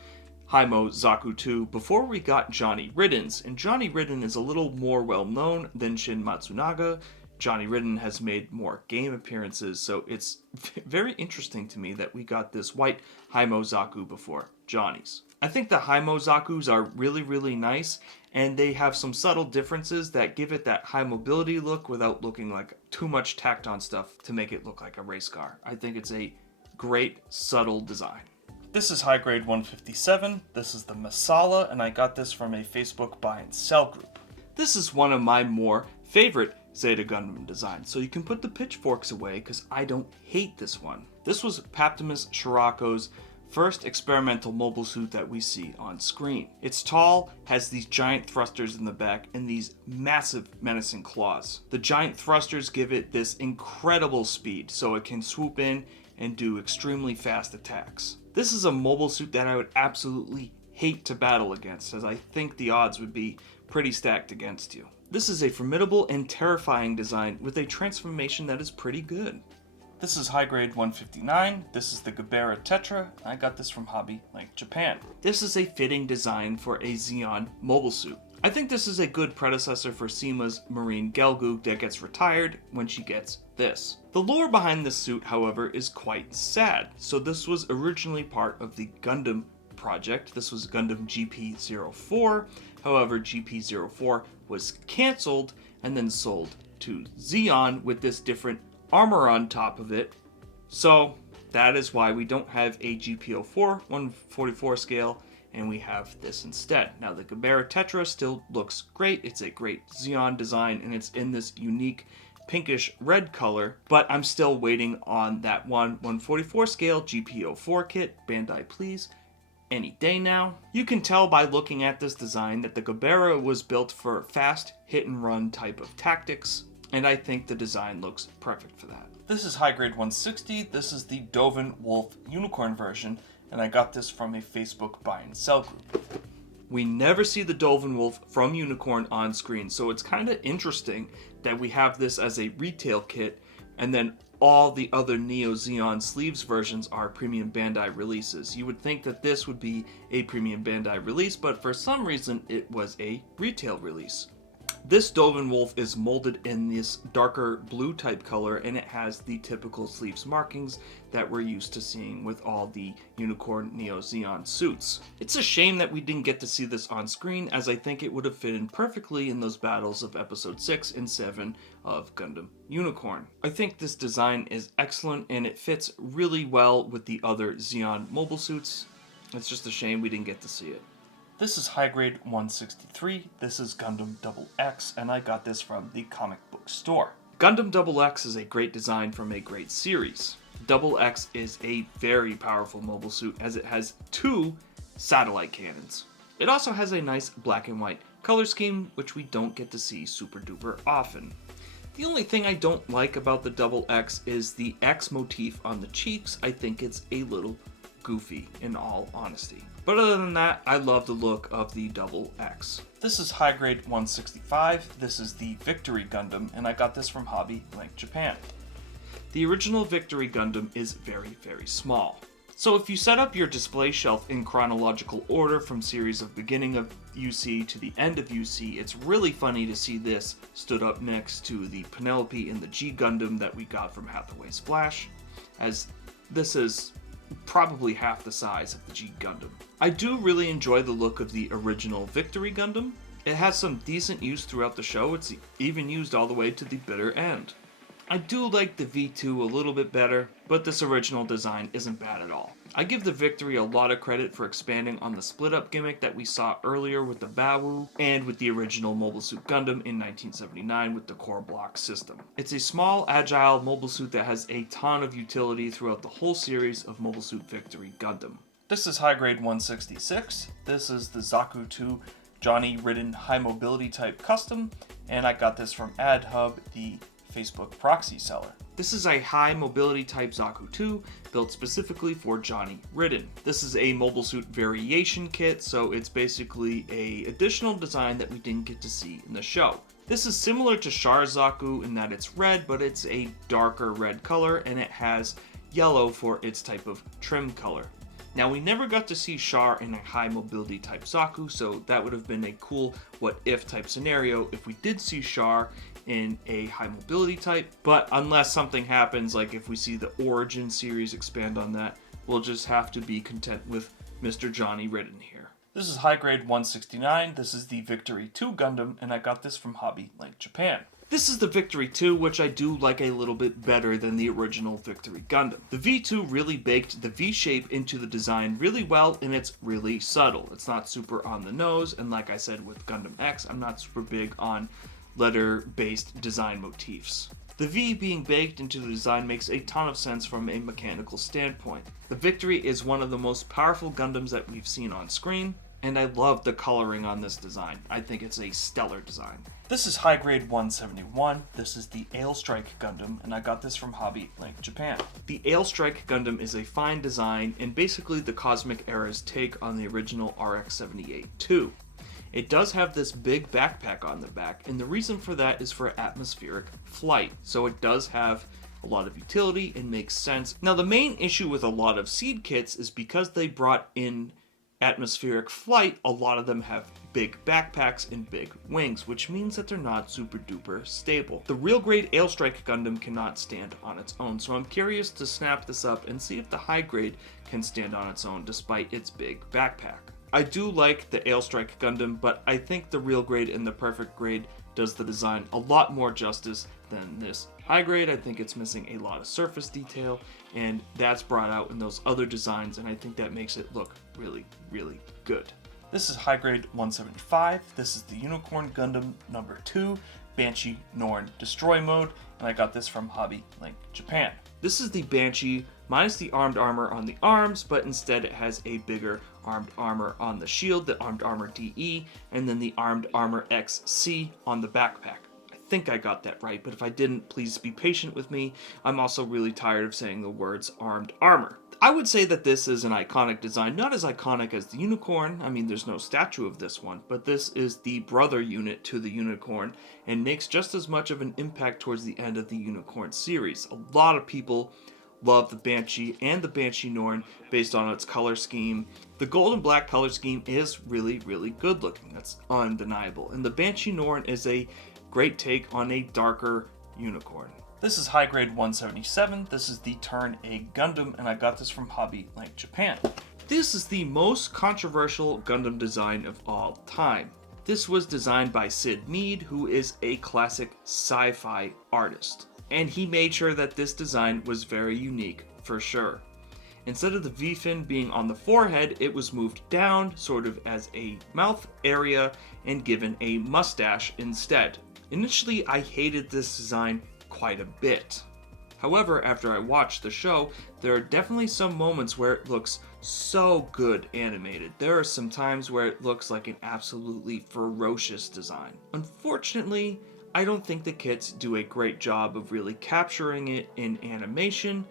Hi-Mo Zaku 2 before we got Johnny Ridden's, and Johnny Ridden is a little more well known than Shin Matsunaga. Johnny Ridden has made more game appearances, so it's very interesting to me that we got this white Hi-Mo Zaku before Johnny's. I think the Hi-Mo Zakus are really, really nice, and they have some subtle differences that give it that high mobility look without looking like too much tacked on stuff to make it look like a race car. I think it's a great, subtle design. This is High Grade 157, this is the Masala, and I got this from a Facebook buy and sell group. This is one of my more favorite Zeta Gundam designs, so you can put the pitchforks away because I don't hate this one. This was Paptimus Shirako's first experimental mobile suit that we see on screen. It's tall, has these giant thrusters in the back, and these massive menacing claws. The giant thrusters give it this incredible speed, so it can swoop in and do extremely fast attacks. This is a mobile suit that I would absolutely hate to battle against, as I think the odds would be pretty stacked against you. This is a formidable and terrifying design with a transformation that is pretty good. This is High Grade 159. This is the Gabera Tetra. I got this from Hobby Link Japan. This is a fitting design for a Zeon mobile suit. I think this is a good predecessor for Seema's Marine Gelgoog that gets retired when she gets this. The lore behind this suit, however, is quite sad. So this was originally part of the Gundam project. This was Gundam GP04. However, GP04 was cancelled and then sold to Zeon with this different armor on top of it. So that is why we don't have a GP04 144 scale, and we have this instead. Now the Gabera Tetra still looks great. It's a great Zeon design, and it's in this unique pinkish red color, but I'm still waiting on that 144 scale GP04 kit. Bandai, please. Any day now. You can tell by looking at this design that the Gabera was built for fast hit and run type of tactics, and I think the design looks perfect for that. This is High Grade 160. This is the Dovin Wolf Unicorn version, and I got this from a Facebook buy and sell group. We never see the Dovin Wolf from Unicorn on screen, so it's kind of interesting that we have this as a retail kit, and then all the other Neo Zeon sleeves versions are premium Bandai releases. You would think that this would be a premium Bandai release, but for some reason it was a retail release. This Dovin Wolf is molded in this darker blue type color, and it has the typical sleeves markings that we're used to seeing with all the Unicorn Neo Zeon suits. It's a shame that we didn't get to see this on screen, as I think it would have fit in perfectly in those battles of episode 6 and 7 of Gundam Unicorn. I think this design is excellent, and it fits really well with the other Zeon mobile suits. It's just a shame we didn't get to see it. This is High Grade 163. This is Gundam XX, and I got this from the comic book store. Gundam XX is a great design from a great series. XX is a very powerful mobile suit, as it has 2 satellite cannons. It also has a nice black and white color scheme, which we don't get to see super duper often. The only thing I don't like about the XX is the X motif on the cheeks. I think it's a little goofy, in all honesty. But other than that, I love the look of the XX. This is High Grade 165. This is the Victory Gundam, and I got this from Hobby Link Japan. The original Victory Gundam is very, very small. So if you set up your display shelf in chronological order from series of beginning of UC to the end of UC, it's really funny to see this stood up next to the Penelope and the G Gundam that we got from Hathaway Splash, as this is probably half the size of the G Gundam. I do really enjoy the look of the original Victory Gundam. It has some decent use throughout the show. It's even used all the way to the bitter end. I do like the V2 a little bit better, but this original design isn't bad at all. I give the Victory a lot of credit for expanding on the split-up gimmick that we saw earlier with the Bawu and with the original Mobile Suit Gundam in 1979 with the core block system. It's a small, agile mobile suit that has a ton of utility throughout the whole series of Mobile Suit Victory Gundam. This is High Grade 166. This is the Zaku 2 Johnny Ridden High Mobility Type Custom, and I got this from AdHub, the Facebook proxy seller. This is a high mobility type Zaku 2 built specifically for Johnny Ridden. This is a mobile suit variation kit, so it's basically a additional design that we didn't get to see in the show. This is similar to Char Zaku in that it's red, but it's a darker red color, and it has yellow for its type of trim color. Now, we never got to see Char in a high mobility type Zaku, so that would have been a cool what if type scenario if we did see Char in a high mobility type, but unless something happens, like if we see the Origin series expand on that, we'll just have to be content with Mr. Johnny Ridden here. This is High Grade 169. This is the Victory 2 Gundam, and I got this from Hobby Link Japan. This is the Victory 2, which I do like a little bit better than the original Victory Gundam. The V2 really baked the V shape into the design really well, and it's really subtle. It's not super on the nose, and like I said with Gundam X, I'm not super big on letter-based design motifs. The V being baked into the design makes a ton of sense from a mechanical standpoint. The Victory is one of the most powerful Gundams that we've seen on screen, and I love the coloring on this design. I think it's a stellar design. This is High Grade 171. This is the Ailstrike Gundam, and I got this from Hobby Link Japan. The Ailstrike Gundam is a fine design and basically the Cosmic Era's take on the original RX-78-2. It does have this big backpack on the back, and the reason for that is for atmospheric flight. So it does have a lot of utility and makes sense. Now, the main issue with a lot of seed kits is because they brought in atmospheric flight, a lot of them have big backpacks and big wings, which means that they're not super duper stable. The real grade Ailstrike Gundam cannot stand on its own, so I'm curious to snap this up and see if the high grade can stand on its own despite its big backpack. I do like the Ailstrike Gundam, but I think the real grade and the perfect grade does the design a lot more justice than this high grade. I think it's missing a lot of surface detail, and that's brought out in those other designs, and I think that makes it look really, really good. This is high grade 175. This is the Unicorn Gundam number 2, Banshee Norn Destroy Mode, and I got this from Hobby Link Japan. This is the Banshee minus the armed armor on the arms, but instead it has a bigger armed armor on the shield, the armed armor DE, and then the armed armor XC on the backpack. I think I got that right, but if I didn't, please be patient with me. I'm also really tired of saying the words armed armor. I would say that this is an iconic design, not as iconic as the Unicorn. I mean, there's no statue of this one, but this is the brother unit to the Unicorn and makes just as much of an impact towards the end of the Unicorn series. A lot of people love the Banshee and the Banshee Norn based on its color scheme. The gold and black color scheme is really, really good looking. That's undeniable. And the Banshee Norn is a great take on a darker Unicorn. This is high grade 177. This is the Turn A Gundam, and I got this from Hobby Link Japan. This is the most controversial Gundam design of all time. This was designed by Sid Mead, who is a classic sci-fi artist. And he made sure that this design was very unique, for sure. Instead of the V-fin being on the forehead, it was moved down, sort of as a mouth area, and given a mustache instead. Initially, I hated this design quite a bit. However, after I watched the show, there are definitely some moments where it looks so good animated. There are some times where it looks like an absolutely ferocious design. Unfortunately, I don't think the kits do a great job of really capturing it in animation.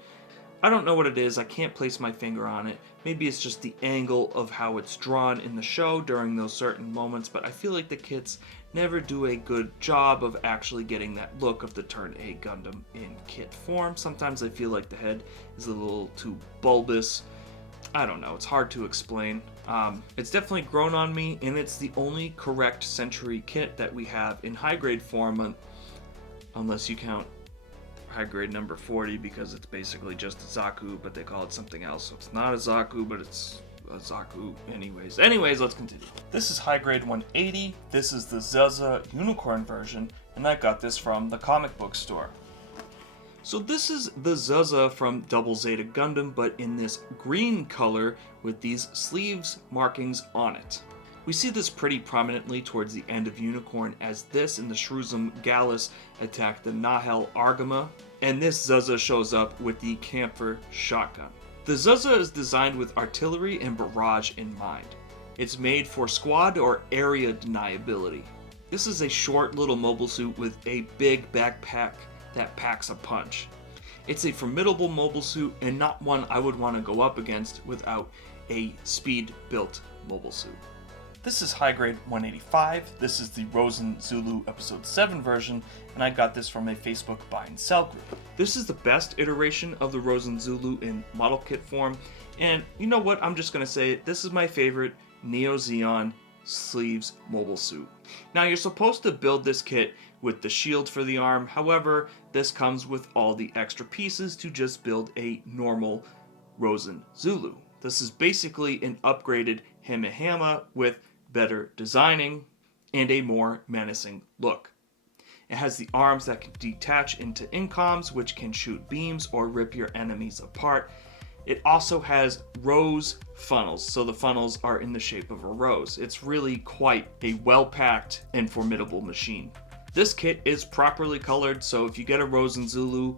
I don't know what it is, I can't place my finger on it. Maybe it's just the angle of how it's drawn in the show during those certain moments, but I feel like the kits never do a good job of actually getting that look of the Turn A Gundam in kit form. Sometimes I feel like the head is a little too bulbous. I don't know, it's hard to explain. It's definitely grown on me, and it's the only correct Century kit that we have in high grade form, unless you count high grade number 40, because it's basically just a Zaku, but they call it something else. So it's not a Zaku, but it's a Zaku anyways. Let's continue. This is high grade 180. This is the Zaza Unicorn version, and I got this from the comic book store. So this is the Zaza from Double Zeta Gundam, but in this green color with these sleeves markings on it. We see this pretty prominently towards the end of Unicorn, as this and the Shruzum Gallus attack the Nahel Argama, and this Zaza shows up with the Camphor shotgun. The Zaza is designed with artillery and barrage in mind. It's made for squad or area deniability. This is a short little mobile suit with a big backpack that packs a punch. It's a formidable mobile suit, and not one I would want to go up against without a speed-built mobile suit. This is high grade 185. This is the Rosen Zulu episode 7 version, and I got this from a Facebook buy and sell group. This is the best iteration of the Rosen Zulu in model kit form, and you know what, I'm just going to say it, this is my favorite Neo Zeon sleeves mobile suit. Now, you're supposed to build this kit with the shield for the arm, however, this comes with all the extra pieces to just build a normal Rosen Zulu. This is basically an upgraded Hamahama with better designing and a more menacing look. It has the arms that can detach into incoms, which can shoot beams or rip your enemies apart. It also has rose funnels, so the funnels are in the shape of a rose. It's really quite a well-packed and formidable machine. This kit is properly colored, so if you get a Rosen Zulu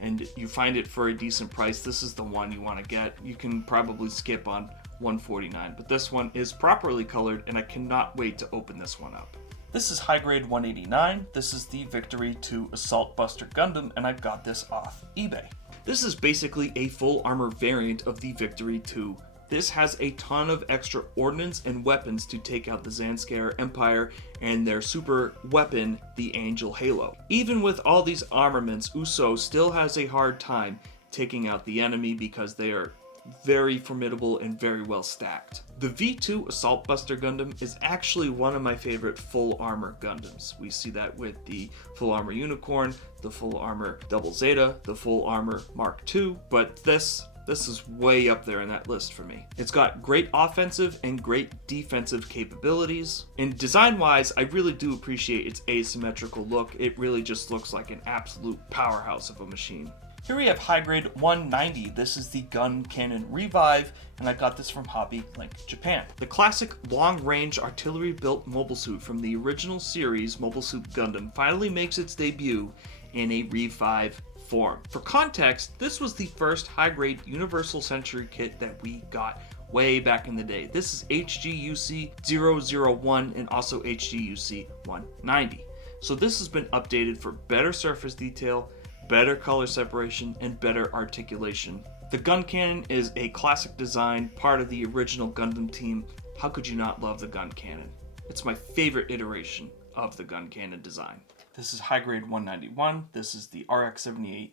and you find it for a decent price, this is the one you want to get. You can probably skip on 149, but this one is properly colored, and I cannot wait to open this one up. This is high grade 189. This is the Victory 2 Assault Buster Gundam, and I got this off eBay. This is basically a full armor variant of the Victory 2 This has a ton of extra ordnance and weapons to take out the Zanskar Empire and their super weapon, the Angel Halo. Even with all these armaments, Uso still has a hard time taking out the enemy because they are very formidable and very well stacked. The V2 Assault Buster Gundam is actually one of my favorite full armor Gundams. We see that with the full armor Unicorn, the full armor Double Zeta, the full armor Mark II, but this is way up there in that list for me. It's got great offensive and great defensive capabilities. And design-wise, I really do appreciate its asymmetrical look. It really just looks like an absolute powerhouse of a machine. Here we have High Grade 190. This is the Gun Cannon Revive, and I got this from Hobby Link Japan. The classic long-range artillery-built mobile suit from the original series Mobile Suit Gundam finally makes its debut in a Revive form. For context, this was the first high-grade Universal Century kit that we got way back in the day. This is HGUC 001 and also HGUC 190. So this has been updated for better surface detail, better color separation, and better articulation. The gun cannon is a classic design, part of the original Gundam team. How could you not love the gun cannon? It's my favorite iteration of the gun cannon design. This is High Grade 191. This is the RX-78-2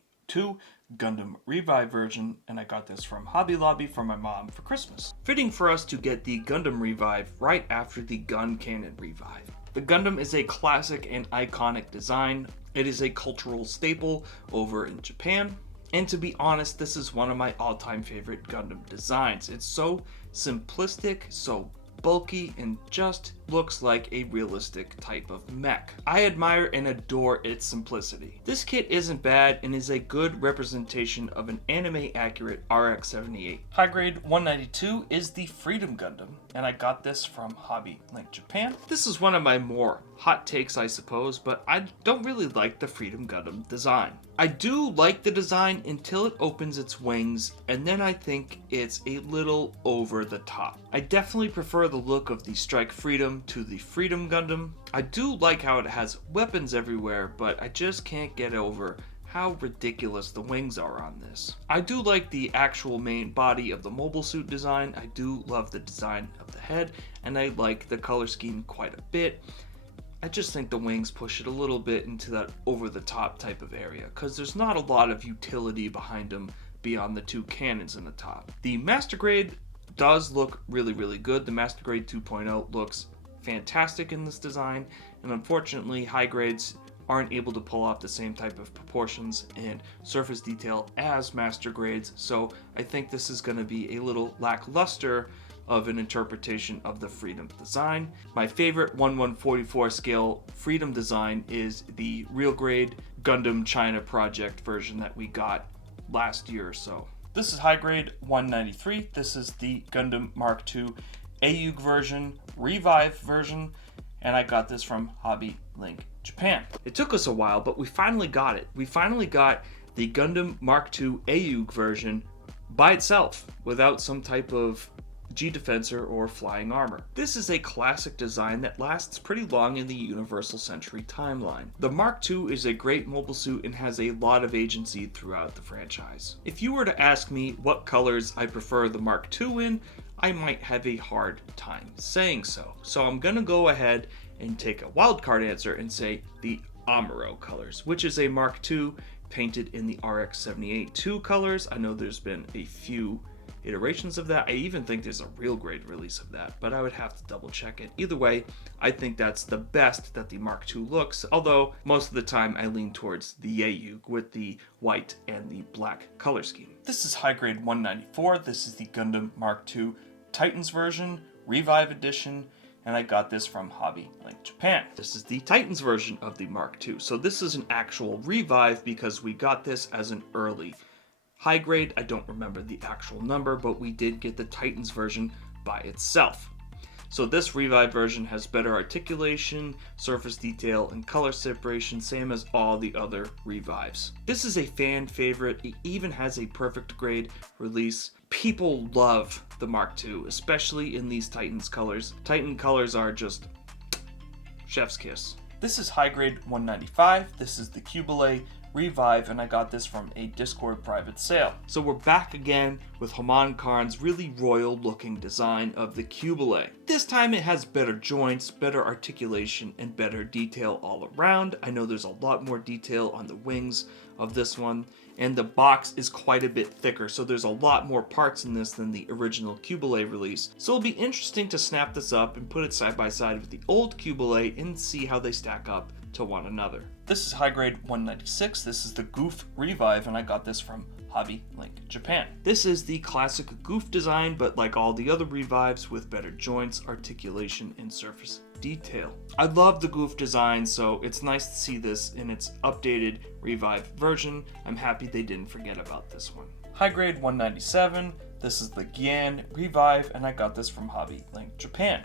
Gundam Revive version, and I got this from Hobby Lobby from my mom for Christmas. Fitting for us to get the Gundam Revive right after the gun cannon Revive. The Gundam is a classic and iconic design. It is a cultural staple over in Japan. And to be honest, this is one of my all-time favorite Gundam designs. It's so simplistic, so bulky, and just looks like a realistic type of mech. I admire and adore its simplicity. This kit isn't bad and is a good representation of an anime-accurate RX-78. High Grade 192 is the Freedom Gundam, and I got this from Hobby Link Japan. This is one of my more hot takes, I suppose, but I don't really like the Freedom Gundam design. I do like the design until it opens its wings, and then I think it's a little over the top. I definitely prefer the look of the Strike Freedom to the Freedom Gundam. I do like how it has weapons everywhere, but I just can't get over how ridiculous the wings are on this. I do like the actual main body of the mobile suit design. I do love the design of the head, and I like the color scheme quite a bit. I just think the wings push it a little bit into that over-the-top type of area, because there's not a lot of utility behind them beyond the two cannons in the top. The Master Grade does look really, really good. The Master Grade 2.0 looks fantastic in this design, and unfortunately, High Grades aren't able to pull off the same type of proportions and surface detail as Master Grades, so I think this is going to be a little lackluster of an interpretation of the Freedom design. My favorite 1/144 scale Freedom design is the Real Grade Gundam China Project version that we got last year or so. This is High Grade 193. This is the Gundam Mark II AUG version, Revive version, and I got this from Hobby Link Japan. It took us a while, but we finally got it. We finally got the Gundam Mark II AUG version by itself, without some type of G-Defensor or flying armor. This is a classic design that lasts pretty long in the Universal Century timeline. The Mark II is a great mobile suit and has a lot of agency throughout the franchise. If you were to ask me what colors I prefer the Mark II in, I might have a hard time saying so. So I'm gonna go ahead and take a wildcard answer and say the Amuro colors, which is a Mark II painted in the RX-78-2 colors. I know there's been a few iterations of that. I even think there's a Real Grade release of that, but I would have to double check it. Either way, I think that's the best that the Mark II looks, although most of the time I lean towards the AUG with the white and the black color scheme. This is High Grade 194. This is the Gundam Mark II Titans version, Revive edition, and I got this from Hobby Link Japan. This is the Titans version of the Mark II, so this is an actual Revive because we got this as an early High Grade. I don't remember the actual number, but we did get the Titans version by itself. So this Revive version has better articulation, surface detail, and color separation, same as all the other Revives. This is a fan favorite. It even has a perfect grade release. People love the Mark II, especially in these Titans colors. Titan colors are just chef's kiss. This is High Grade 195. This is the Cubile Revive, and I got this from a Discord private sale. So we're back again with Haman Khan's really royal looking design of the Cubile. This time it has better joints, better articulation, and better detail all around. I know there's a lot more detail on the wings of this one, and the box is quite a bit thicker, so there's a lot more parts in this than the original Cubile release. So it'll be interesting to snap this up and put it side by side with the old Cubile and see how they stack up to one another. This is High Grade 196. This is the Goof Revive, and I got this from Hobby Link Japan. This is the classic Goof design, but like all the other Revives, with better joints, articulation, and surface detail. I love the Goof design, so it's nice to see this in its updated Revive version. I'm happy they didn't forget about this one. High Grade 197. This is the Gian Revive, and I got this from Hobby Link Japan.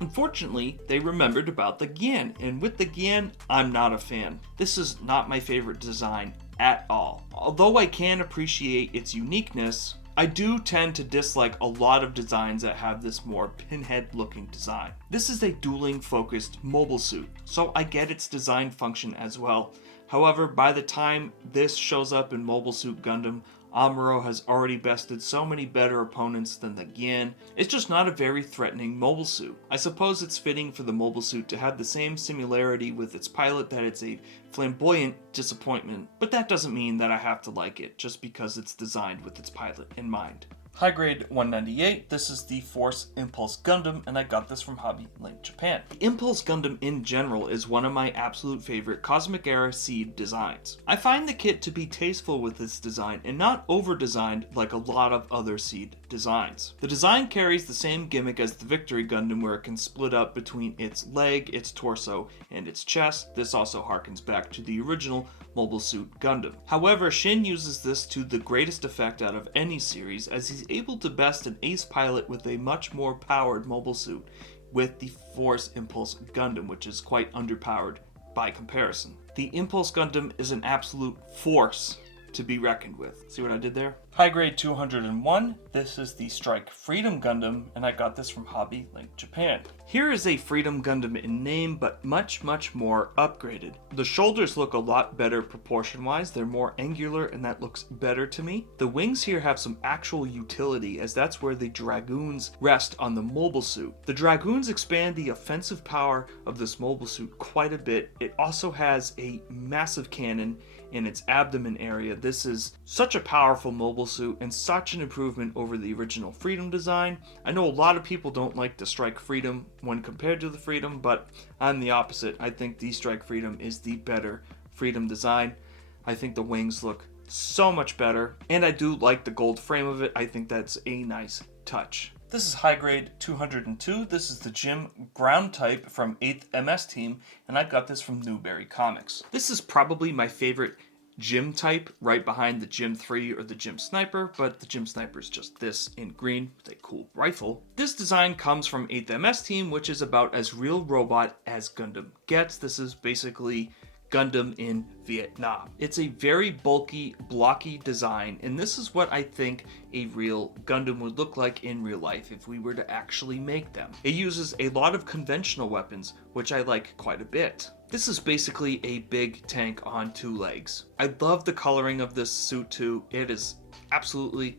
Unfortunately, they remembered about the Gian, and with the Gian, I'm not a fan. This is not my favorite design at all. Although I can appreciate its uniqueness, I do tend to dislike a lot of designs that have this more pinhead looking design. This is a dueling focused mobile suit, so I get its design function as well. However, by the time this shows up in Mobile Suit Gundam, Amuro has already bested so many better opponents than the Gian. It's just not a very threatening mobile suit. I suppose it's fitting for the mobile suit to have the same similarity with its pilot that it's a flamboyant disappointment, but that doesn't mean that I have to like it just because it's designed with its pilot in mind. High Grade 198, this is the Force Impulse Gundam, and I got this from Hobby Link Japan. The Impulse Gundam in general is one of my absolute favorite Cosmic Era Seed designs. I find the kit to be tasteful with its design and not over-designed like a lot of other Seed designs. The design carries the same gimmick as the Victory Gundam, where it can split up between its leg, its torso, and its chest. This also harkens back to the original Mobile Suit Gundam. However, Shin uses this to the greatest effect out of any series, as he's able to best an ace pilot with a much more powered mobile suit with the Force Impulse Gundam, which is quite underpowered by comparison. The Impulse Gundam is an absolute force to be reckoned with. See what I did there? High Grade 201, this is the Strike Freedom Gundam, and I got this from Hobby Link Japan. Here is a Freedom Gundam in name, but much more upgraded. The shoulders look a lot better proportion-wise, they're more angular, and that looks better to me. The wings here have some actual utility, as that's where the Dragoons rest on the mobile suit. The Dragoons expand the offensive power of this mobile suit quite a bit. It also has a massive cannon in its abdomen area. This is such a powerful mobile suit and such an improvement over the original Freedom design. I know a lot of people don't like the Strike Freedom when compared to the Freedom, but I'm the opposite. I think the Strike Freedom is the better Freedom design. I think the wings look so much better, and I do like the gold frame of it. I think that's a nice touch. This is High Grade 202. This is the Jim ground type from 8th MS Team, and I got this from Newberry Comics. This is probably my favorite Jim type, right behind the Jim 3 or the Jim Sniper, but the Jim Sniper is just this in green with a cool rifle. This design comes from 8th MS Team, which is about as real robot as Gundam gets. This is basically Gundam in Vietnam. It's a very bulky, blocky design, and this is what I think a real Gundam would look like in real life if we were to actually make them. It uses a lot of conventional weapons, which I like quite a bit. This is basically a big tank on two legs. I love the coloring of this suit too. It is absolutely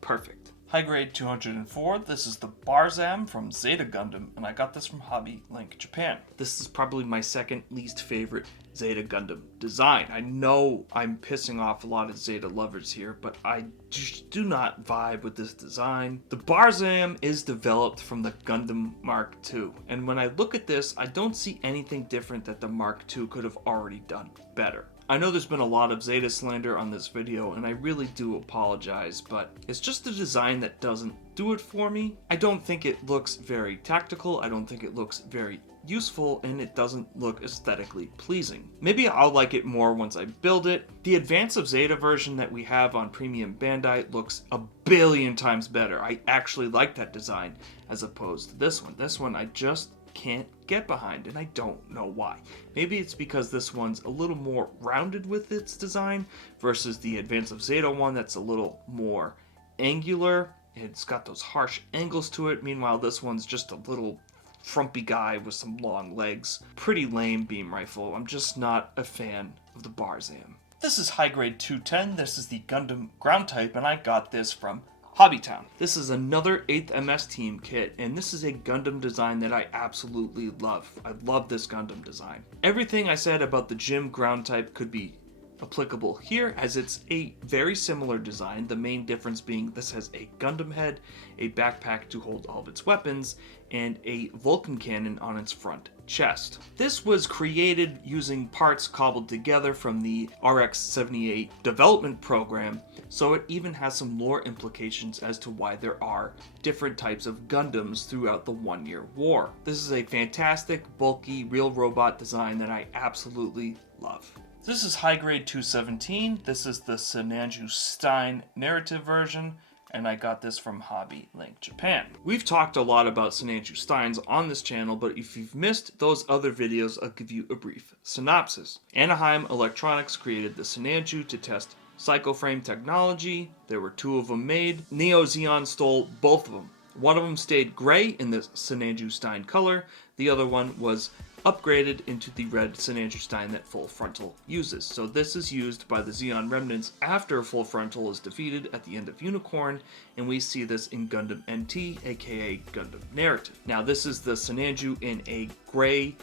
perfect. High Grade 204, this is the Barzam from Zeta Gundam, and I got this from Hobby Link Japan. This is probably my second least favorite Zeta Gundam design. I know I'm pissing off a lot of Zeta lovers here, but I just do not vibe with this design. The Barzam is developed from the Gundam Mark II, and when I look at this, I don't see anything different that the Mark II could have already done better. I know there's been a lot of Zeta slander on this video, and I really do apologize, but it's just the design that doesn't do it for me. I don't think it looks very tactical, I don't think it looks very useful, and it doesn't look aesthetically pleasing. Maybe I'll like it more once I build it. The Advance of Zeta version that we have on Premium Bandai looks a billion times better. I actually like that design as opposed to this one. This one I just can't get behind, and I don't know why. Maybe it's because this one's a little more rounded with its design versus the Advance of Zeta one that's a little more angular. It's got those harsh angles to it. Meanwhile, this one's just a little frumpy guy with some long legs. Pretty lame beam rifle. I'm just not a fan of the Barzam. This is High Grade 210. This is the Gundam ground type, and I got this from Hobbytown. This is another 8th MS team kit, and this is a Gundam design that I absolutely love. I love this Gundam design. Everything I said about the Gym ground type could be applicable here, as it's a very similar design, the main difference being this has a Gundam head, a backpack to hold all of its weapons, and a Vulcan cannon on its front chest. This was created using parts cobbled together from the RX-78 development program, so it even has some lore implications as to why there are different types of Gundams throughout the 1-year war. This is a fantastic, bulky, real robot design that I absolutely love. This is High Grade 217. This is the Sinanju Stein narrative version, and I got this from Hobby Link Japan. We've talked a lot about Sinanju Steins on this channel, but if you've missed those other videos, I'll give you a brief synopsis. Anaheim Electronics created the Sinanju to test Psychoframe technology. There were 2 of them made. Neo Zeon stole both of them. One of them stayed gray in the Sinanju Stein color. The other one was upgraded into the red Sinanju Stein that Full Frontal uses. So this is used by the Zeon remnants after Full Frontal is defeated at the end of Unicorn, and we see this in Gundam NT, aka Gundam Narrative. Now this is the Sinanju in a gray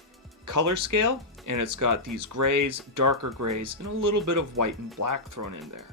color scale, and it's got these grays, darker grays, and a little bit of white and black thrown in there.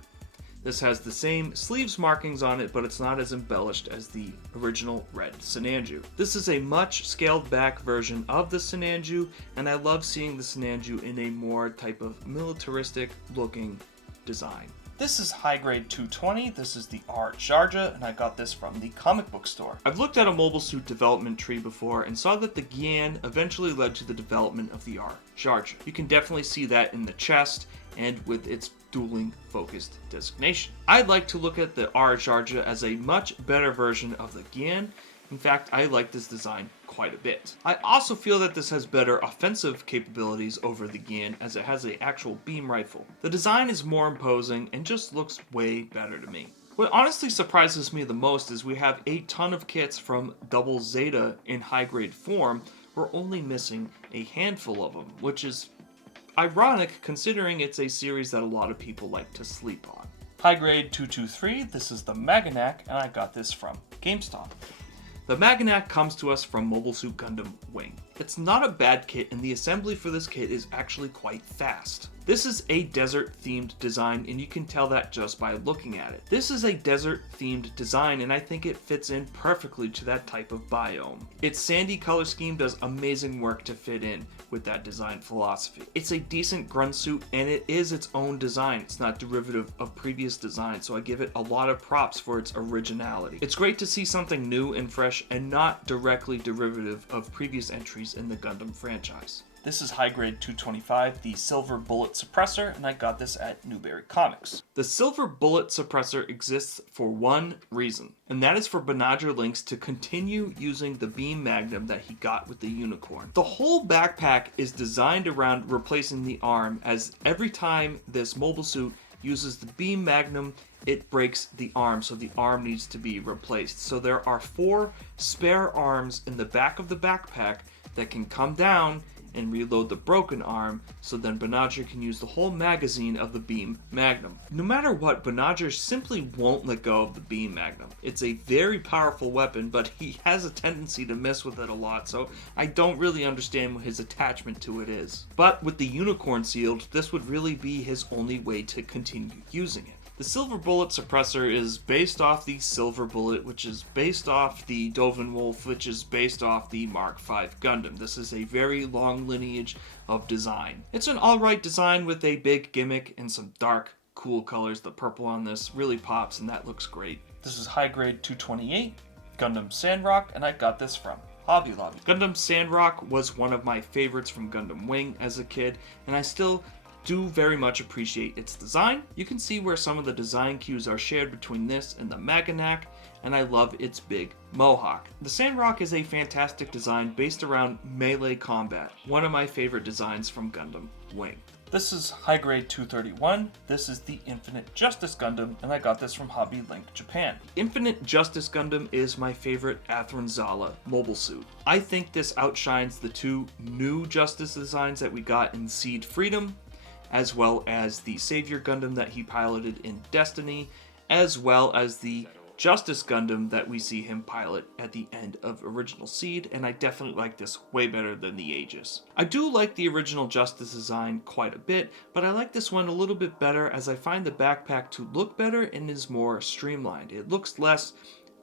This has the same sleeves markings on it, but it's not as embellished as the original red Sinanju. This is a much scaled back version of the Sinanju, and I love seeing the Sinanju in a more type of militaristic looking design. This is High Grade 220. This is the R Jarja, and I got this from the comic book store. I've looked at a mobile suit development tree before and saw that the Gyan eventually led to the development of the R Jarja. You can definitely see that in the chest and with its dueling focused designation. I'd like to look at the R Jarja as a much better version of the Gyan. In fact, I like this design quite a bit. I also feel that this has better offensive capabilities over the Gyan, as it has an actual beam rifle. The design is more imposing and just looks way better to me. What honestly surprises me the most is we have a ton of kits from Double Zeta in high grade form. We're only missing a handful of them, which is ironic considering it's a series that a lot of people like to sleep on. High Grade 223, this is the Maganak, and I got this from GameStop. The Maganak comes to us from Mobile Suit Gundam Wing. It's not a bad kit, and the assembly for this kit is actually quite fast. This is a desert-themed design, and you can tell that just by looking at it. This is a desert-themed design, and I think it fits in perfectly to that type of biome. Its sandy color scheme does amazing work to fit in with that design philosophy. It's a decent grunt suit, and it is its own design. It's not derivative of previous designs, so I give it a lot of props for its originality. It's great to see something new and fresh and not directly derivative of previous entries in the Gundam franchise. This is High Grade 225, the Silver Bullet Suppressor, and I got this at Newberry Comics. The Silver Bullet Suppressor exists for one reason, and that is for Banadra Lynx to continue using the beam magnum that he got with the Unicorn. The whole backpack is designed around replacing the arm, as every time this mobile suit uses the beam magnum, it breaks the arm, so the arm needs to be replaced. So there are 4 spare arms in the back of the backpack that can come down and reload the broken arm, so then Banadra can use the whole magazine of the beam magnum. No matter what, Banadra simply won't let go of the beam magnum. It's a very powerful weapon, but he has a tendency to mess with it a lot, so I don't really understand what his attachment to it is. But with the Unicorn sealed, this would really be his only way to continue using it. The Silver Bullet Suppressor is based off the Silver Bullet, which is based off the Dovin Wolf, which is based off the Mark V Gundam. This is a very long lineage of design. It's an alright design with a big gimmick and some dark, cool colors. The purple on this really pops, and that looks great. This is High Grade 228, Gundam Sandrock, and I got this from Hobby Lobby. Gundam Sandrock was one of my favorites from Gundam Wing as a kid, and I still do very much appreciate its design. You can see where some of the design cues are shared between this and the Maganak, and I love its big mohawk. The Sandrock is a fantastic design based around melee combat, one of my favorite designs from Gundam Wing. This is High Grade 231. This is the Infinite Justice Gundam, and I got this from Hobby Link Japan. Infinite Justice Gundam is my favorite Athrin Zala mobile suit. I think this outshines the 2 new Justice designs that we got in Seed Freedom. as well as the Savior Gundam that he piloted in Destiny, as well as the Justice Gundam that we see him pilot at the end of Original Seed, and I definitely like this way better than the Aegis. I do like the original Justice design quite a bit, but I like this one a little bit better as I find the backpack to look better and is more streamlined. It looks less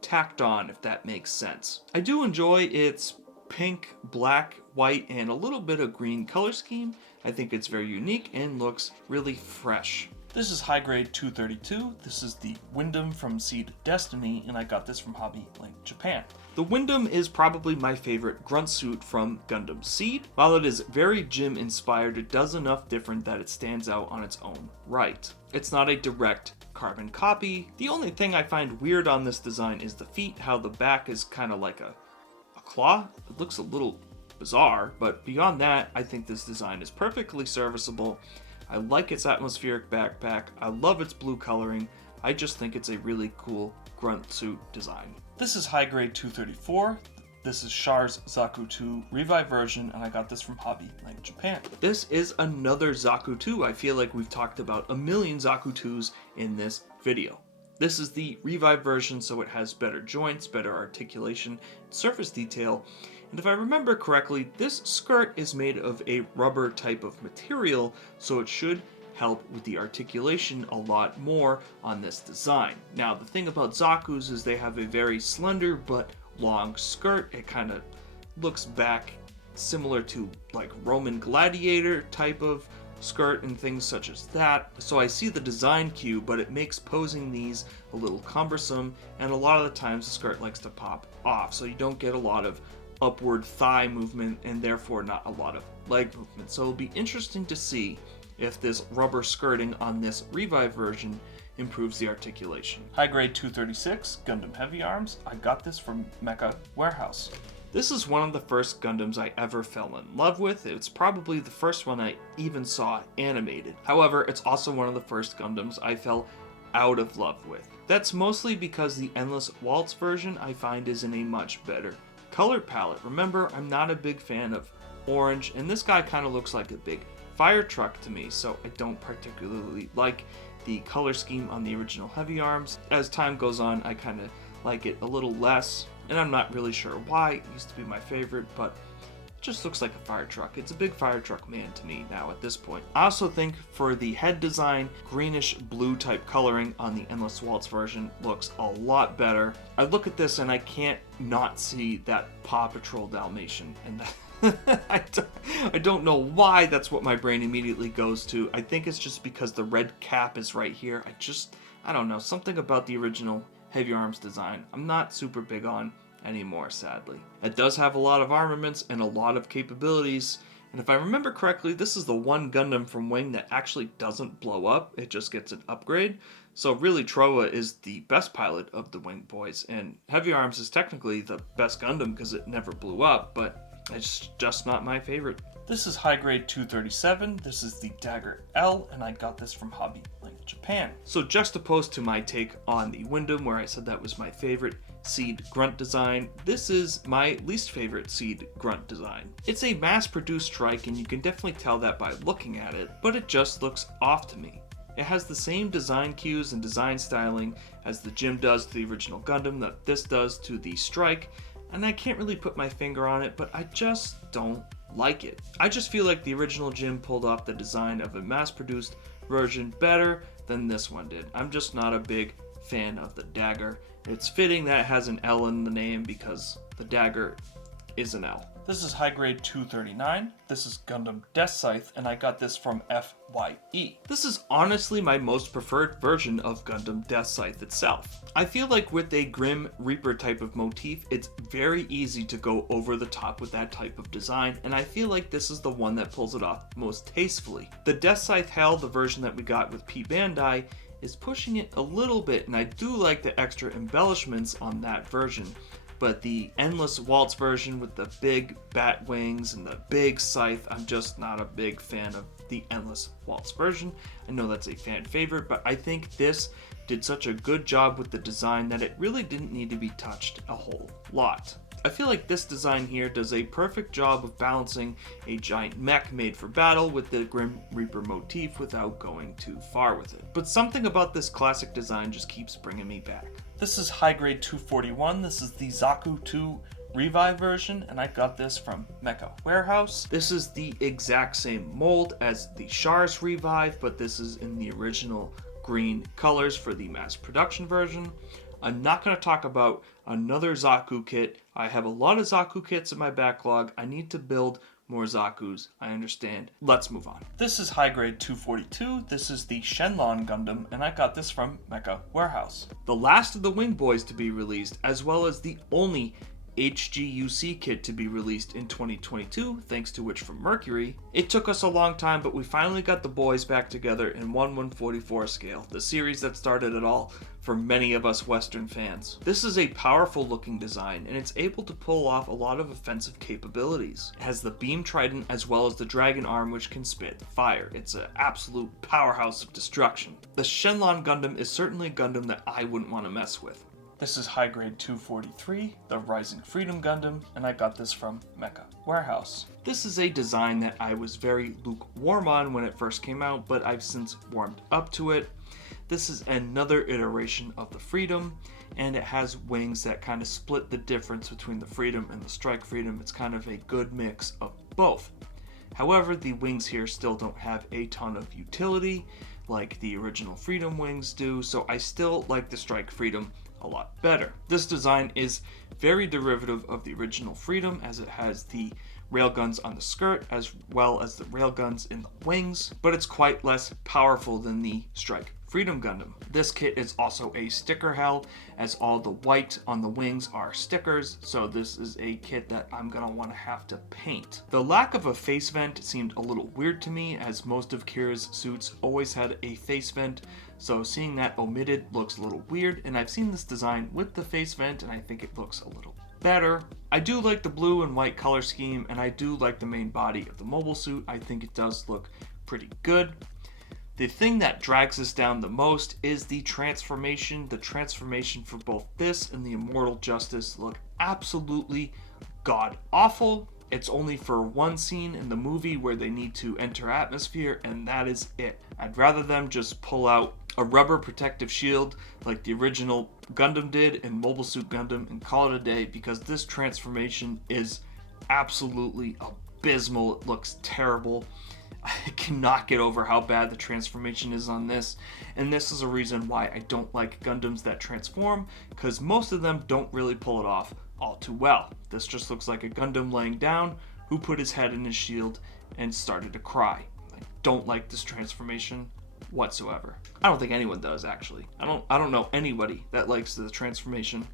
tacked on, if that makes sense. I do enjoy its pink, black, white, and a little bit of green color scheme. I think it's very unique and looks really fresh. This is High Grade 232. This is the Windom from Seed Destiny, and I got this from Hobby Link Japan. The Windom is probably my favorite grunt suit from Gundam Seed. While it is very Jim inspired, it does enough different that it stands out on its own right. It's not a direct carbon copy. The only thing I find weird on this design is the feet, how the back is kind of like a claw. It looks a little bizarre, but beyond that, I think this design is perfectly serviceable. I like its atmospheric backpack. I love its blue coloring. I just think it's a really cool grunt suit design. This is High Grade 234. This is Char's Zaku 2 Revive version, and I got this from Hobby Link Japan. This is another Zaku 2. I feel like we've talked about a million Zaku 2s in this video. This is the Revive version, so it has better joints, better articulation, surface detail. And if I remember correctly, this skirt is made of a rubber type of material, so it should help with the articulation a lot more on this design. Now, the thing about Zaku's is they have a very slender but long skirt. It kind of looks back similar to like Roman gladiator type of skirt and things such as that. So I see the design cue, but it makes posing these a little cumbersome, and a lot of the times the skirt likes to pop off, so you don't get a lot of upward thigh movement and therefore not a lot of leg movement. So it'll be interesting to see if this rubber skirting on this Revive version improves the articulation. High Grade 236, Gundam Heavy Arms. I got this from Mecha Warehouse. This is one of the first Gundams I ever fell in love with. It's probably the first one I even saw animated. However, it's also one of the first Gundams I fell out of love with. That's mostly because the Endless Waltz version I find is in a much better color palette. Remember, I'm not a big fan of orange, and this guy kind of looks like a big fire truck to me, so I don't particularly like the color scheme on the original Heavy Arms. As time goes on, I kind of like it a little less, and I'm not really sure why. It used to be my favorite, but it just looks like a fire truck. It's a big fire truck man to me now at this point. I also think for the head design, greenish blue type coloring on the Endless Waltz version looks a lot better. I look at this and I can't not see that Paw Patrol Dalmatian, and I don't know why that's what my brain immediately goes to. I think it's just because the red cap is right here. I don't know, something about the original Heavy Arms design I'm not super big on anymore, sadly. It does have a lot of armaments and a lot of capabilities, and if I remember correctly, this is the one Gundam from Wing that actually doesn't blow up. It just gets an upgrade. So really, Trowa is the best pilot of the Wing boys, and Heavy Arms is technically the best Gundam because it never blew up, but it's just not my favorite. This is High Grade 237. This is the Dagger L, and I got this from Hobby Link Japan. So juxtaposed to my take on the Windom, where I said that was my favorite Seed grunt design, this is my least favorite Seed grunt design. It's a mass-produced strike, and you can definitely tell that by looking at it, but it just looks off to me. It has the same design cues and design styling as the Jim does to the original Gundam that this does to the Strike, and I can't really put my finger on it, but I just don't like it. I just feel like the original Jim pulled off the design of a mass-produced version better than this one did. I'm just not a big fan of the Dagger. It's fitting that it has an L in the name because the Dagger is an L. This is High Grade 239. This is Gundam Death Scythe, and I got this from FYE. This is honestly my most preferred version of Gundam Death Scythe itself. I feel like with a Grim Reaper type of motif, it's very easy to go over the top with that type of design, and I feel like this is the one that pulls it off most tastefully. The Death Scythe Hell, the version that we got with P Bandai, is pushing it a little bit, and I do like the extra embellishments on that version. But the Endless Waltz version with the big bat wings and the big scythe, I'm just not a big fan of the Endless Waltz version. I know that's a fan favorite, but I think this did such a good job with the design that it really didn't need to be touched a whole lot. I feel like this design here does a perfect job of balancing a giant mech made for battle with the Grim Reaper motif without going too far with it. But something about this classic design just keeps bringing me back. This is High Grade 241. This is the Zaku 2 Revive version, and I got this from Mecha Warehouse. This is the exact same mold as the Shars Revive, but this is in the original green colors for the mass production version. I'm not going to talk about another Zaku kit. I have a lot of Zaku kits in my backlog. I need to build more Zakus. I understand. Let's move on. This is High Grade 242. This is the Shenlong Gundam, and I got this from Mecha Warehouse. The last of the Wing Boys to be released, as well as the only HGUC kit to be released in 2022, thanks to Witch from Mercury. It took us a long time, but we finally got the boys back together in 1/144 scale, the series that started it all for many of us Western fans. This is a powerful looking design, and it's able to pull off a lot of offensive capabilities. It has the beam trident as well as the dragon arm, which can spit fire. It's an absolute powerhouse of destruction. The Shenlong Gundam is certainly a Gundam that I wouldn't want to mess with. This is High Grade 243, the Rising Freedom Gundam, and I got this from Mecha Warehouse. This is a design that I was very lukewarm on when it first came out, but I've since warmed up to it. This is another iteration of the Freedom, and it has wings that kind of split the difference between the Freedom and the Strike Freedom. It's kind of a good mix of both. However, the wings here still don't have a ton of utility like the original Freedom wings do, so I still like the Strike Freedom a lot better. This design is very derivative of the original Freedom, as it has the railguns on the skirt as well as the railguns in the wings, but it's quite less powerful than the Strike Freedom Gundam. This kit is also a sticker hell, as all the white on the wings are stickers, so this is a kit that I'm gonna want to have to paint. The lack of a face vent seemed a little weird to me, as most of Kira's suits always had a face vent, so seeing that omitted looks a little weird, and I've seen this design with the face vent and I think it looks a little better. I do like the blue and white color scheme, and I do like the main body of the mobile suit. I think it does look pretty good. The thing that drags us down the most is the transformation. The transformation for both this and the Immortal Justice look absolutely god awful. It's only for one scene in the movie where they need to enter atmosphere, and that is it. I'd rather them just pull out a rubber protective shield like the original Gundam did in Mobile Suit Gundam and call it a day, because this transformation is absolutely abysmal. It looks terrible. I cannot get over how bad the transformation is on this, and this is a reason why I don't like Gundams that transform, because most of them don't really pull it off all too well. This just looks like a Gundam laying down who put his head in his shield and started to cry. I don't like this transformation whatsoever. I don't think anyone does, actually. I don't know anybody that likes the transformation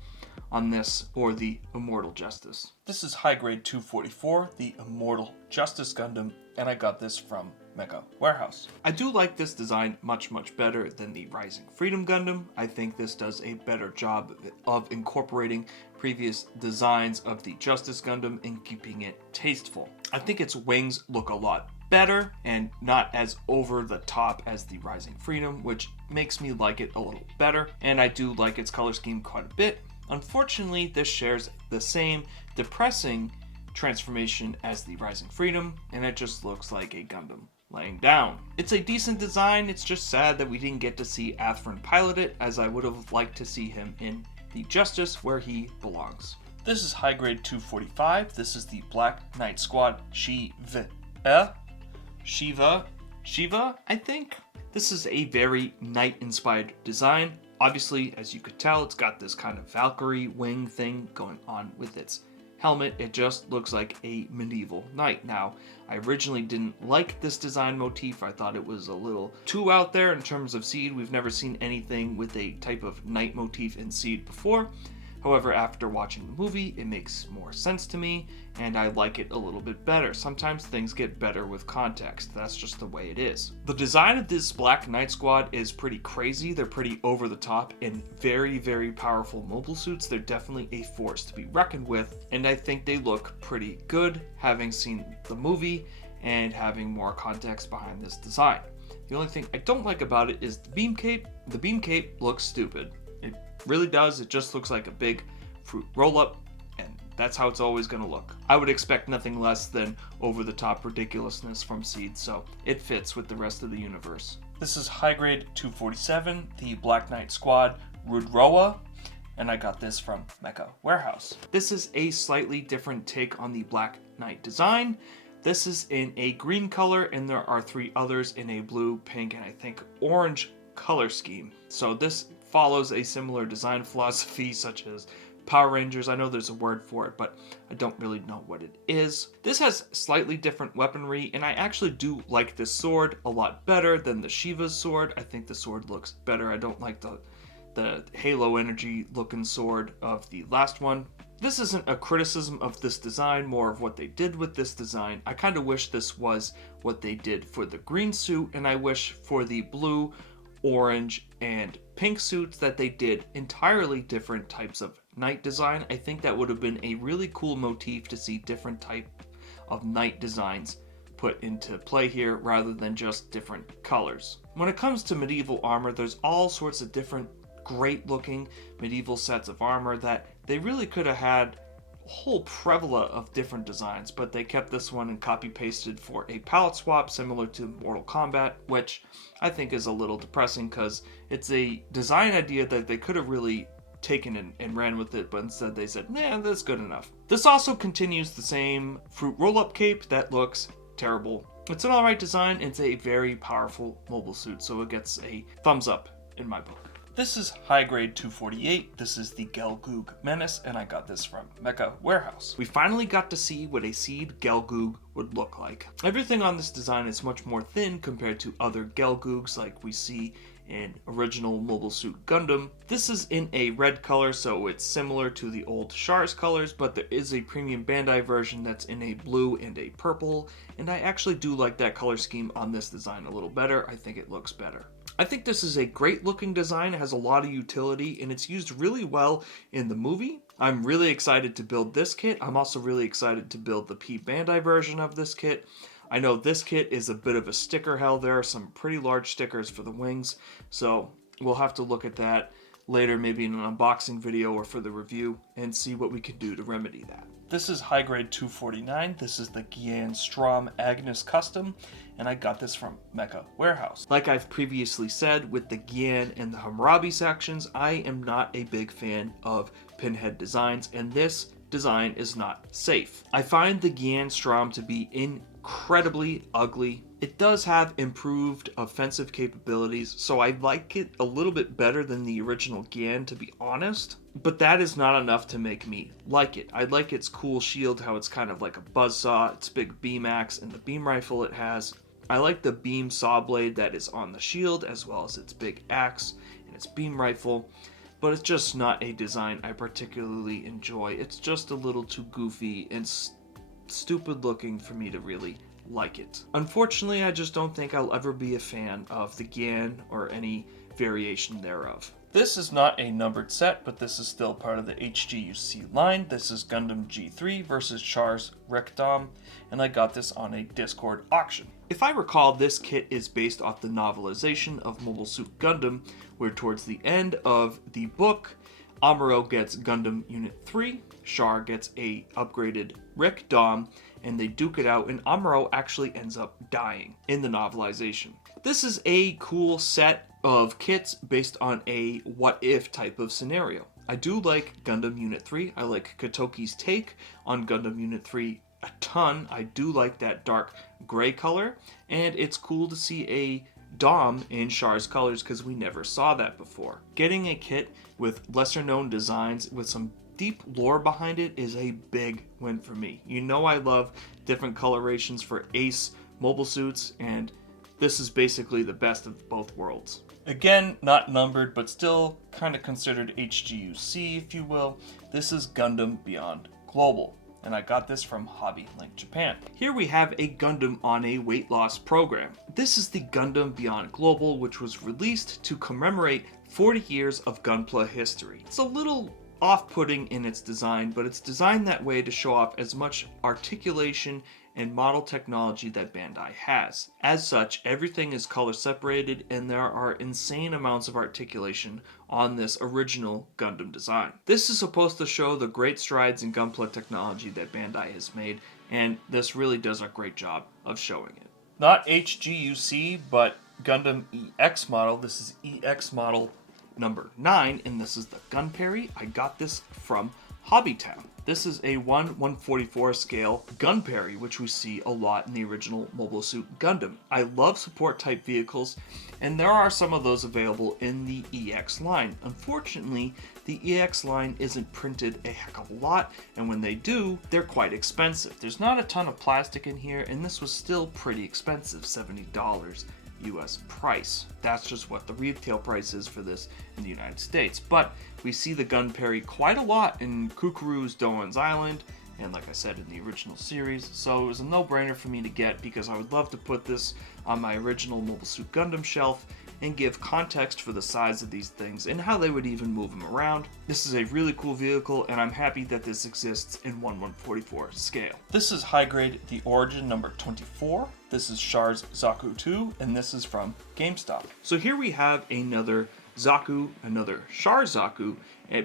on this or the Immortal Justice. This is High Grade 244, the Immortal Justice Gundam, and I got this from Mecha Warehouse. I do like this design much better than the Rising Freedom Gundam. I think this does a better job of incorporating previous designs of the Justice Gundam and keeping it tasteful. I think its wings look a lot better and not as over the top as the Rising Freedom, which makes me like it a little better, and I do like its color scheme quite a bit. Unfortunately, this shares the same depressing transformation as the Rising Freedom, and it just looks like a Gundam laying down. It's a decent design. It's just sad that we didn't get to see Atherin pilot it, as I would have liked to see him in the Justice where he belongs. This is High Grade 245. This is the Black Knight Squad Shiva, I think. This is a very knight-inspired design. Obviously, as you could tell, it's got this kind of Valkyrie wing thing going on with its helmet. It just looks like a medieval knight. Now, I originally didn't like this design motif. I thought it was a little too out there in terms of Seed. We've never seen anything with a type of knight motif in Seed before. However, after watching the movie, it makes more sense to me, and I like it a little bit better. Sometimes things get better with context. That's just the way it is. The design of this Black Knight Squad is pretty crazy. They're pretty over the top and very powerful mobile suits. They're definitely a force to be reckoned with, and I think they look pretty good, having seen the movie and having more context behind this design. The only thing I don't like about it is the beam cape. The beam cape looks stupid. It really does. It just looks like a big fruit roll-up, and That's how it's always going to look. I would expect nothing less than over-the-top ridiculousness from Seed, so it fits with the rest of the universe. This is High Grade 247, the Black Knight Squad Rudroa, and I got this from Mecha Warehouse. This is a slightly different take on the Black Knight design. This is in a green color, and there are 3 others in a blue, pink, and I think orange color scheme. So this follows a similar design philosophy such as Power Rangers. I know there's a word for it, but I don't really know what it is. This has slightly different weaponry, and I actually do like this sword a lot better than the Shiva's sword. I think the sword looks better. I don't like the Halo Energy looking sword of the last one. This isn't a criticism of this design, more of what they did with this design. I kind of wish this was what they did for the green suit, and I wish for the blue, orange, and pink suits that they did entirely different types of knight design. I think that would have been a really cool motif to see different type of knight designs put into play here rather than just different colors. When it comes to medieval armor, there's all sorts of different great looking medieval sets of armor that they really could have had a whole prevalent of different designs, but they kept this one and copy pasted for a palette swap similar to Mortal Kombat, which I think is a little depressing because it's a design idea that they could have really taken and ran with it, but instead they said, nah, that's good enough. This also continues the same fruit roll-up cape that looks terrible. It's an alright design. It's a very powerful mobile suit, so it gets a thumbs up in my book. This is High Grade 248. This is the Gelgoog Menace, and I got this from Mecha Warehouse. We finally got to see what a Seed Gelgoog would look like. Everything on this design is much more thin compared to other Gelgoogs like we see in original Mobile Suit Gundam. This is in a red color, so it's similar to the old Char's colors, but there is a premium Bandai version that's in a blue and a purple, and I actually do like that color scheme on this design a little better. I think it looks better. I think this is a great looking design. It has a lot of utility, and it's used really well in the movie. I'm really excited to build this kit. I'm also really excited to build the P Bandai version of this kit. I know this kit is a bit of a sticker hell. There are some pretty large stickers for the wings, so we'll have to look at that later, maybe in an unboxing video or for the review, and see what we can do to remedy that. This is High Grade 249. This is the Gian Strom Agnes Custom, and I got this from Mecha Warehouse. Like I've previously said, with the Gian and the Hammurabi sections, I am not a big fan of pinhead designs, and this design is not safe. I find the Gian Strom to be incredibly ugly. It does have improved offensive capabilities, so I like it a little bit better than the original Gian, to be honest. But that is not enough to make me like it. I like its cool shield, how it's kind of like a buzzsaw, its big beam axe, and the beam rifle it has. I like the beam saw blade that is on the shield, as well as its big axe and its beam rifle. But it's just not a design I particularly enjoy. It's just a little too goofy and stupid looking for me to really like it. Unfortunately, I just don't think I'll ever be a fan of the Gian or any variation thereof. This is not a numbered set, but this is still part of the HGUC line. This is Gundam G3 versus Char's Rekdom, and I got this on a Discord auction. If I recall, this kit is based off the novelization of Mobile Suit Gundam, where towards the end of the book, Amuro gets Gundam Unit 3, Char gets a upgraded Rekdom, and they duke it out, and Amuro actually ends up dying in the novelization. This is a cool set of kits based on a what-if type of scenario. I do like Gundam Unit 3. I like Kotoki's take on Gundam Unit 3 a ton. I do like that dark gray color, and it's cool to see a Dom in Char's colors because we never saw that before. Getting a kit with lesser known designs with some deep lore behind it is a big win for me. You know I love different colorations for Ace mobile suits, and this is basically the best of both worlds. Again, not numbered, but still kind of considered HGUC, if you will. This is Gundam Beyond Global, and I got this from Hobby Link Japan. Here we have a Gundam on a weight loss program. This is the Gundam Beyond Global, which was released to commemorate 40 years of Gunpla history. It's a little off-putting in its design, but it's designed that way to show off as much articulation and model technology that Bandai has. As such, everything is color separated and there are insane amounts of articulation on this original Gundam design. This is supposed to show the great strides in Gunpla technology that Bandai has made, and this really does a great job of showing it. Not HGUC, but Gundam EX model. This is EX model number 9, and this is the Gunperry. I got this from Hobbytown. This is a 1/144 scale Gunperry, which we see a lot in the original Mobile Suit Gundam. I love support type vehicles, and there are some of those available in the EX line. Unfortunately, the EX line isn't printed a heck of a lot, and when they do, they're quite expensive. There's not a ton of plastic in here, and this was still pretty expensive, $70 US price. That's just what the retail price is for this in the United States. But we see the Gunperry quite a lot in Kukuru's Doan's Island, and like I said, in the original series, so it was a no-brainer for me to get because I would love to put this on my original Mobile Suit Gundam shelf and give context for the size of these things and how they would even move them around. This is a really cool vehicle, and I'm happy that this exists in 1/144 scale. This is High Grade The Origin number 24. This is Char's Zaku 2, and this is from GameStop. So here we have another Zaku, another Char Zaku,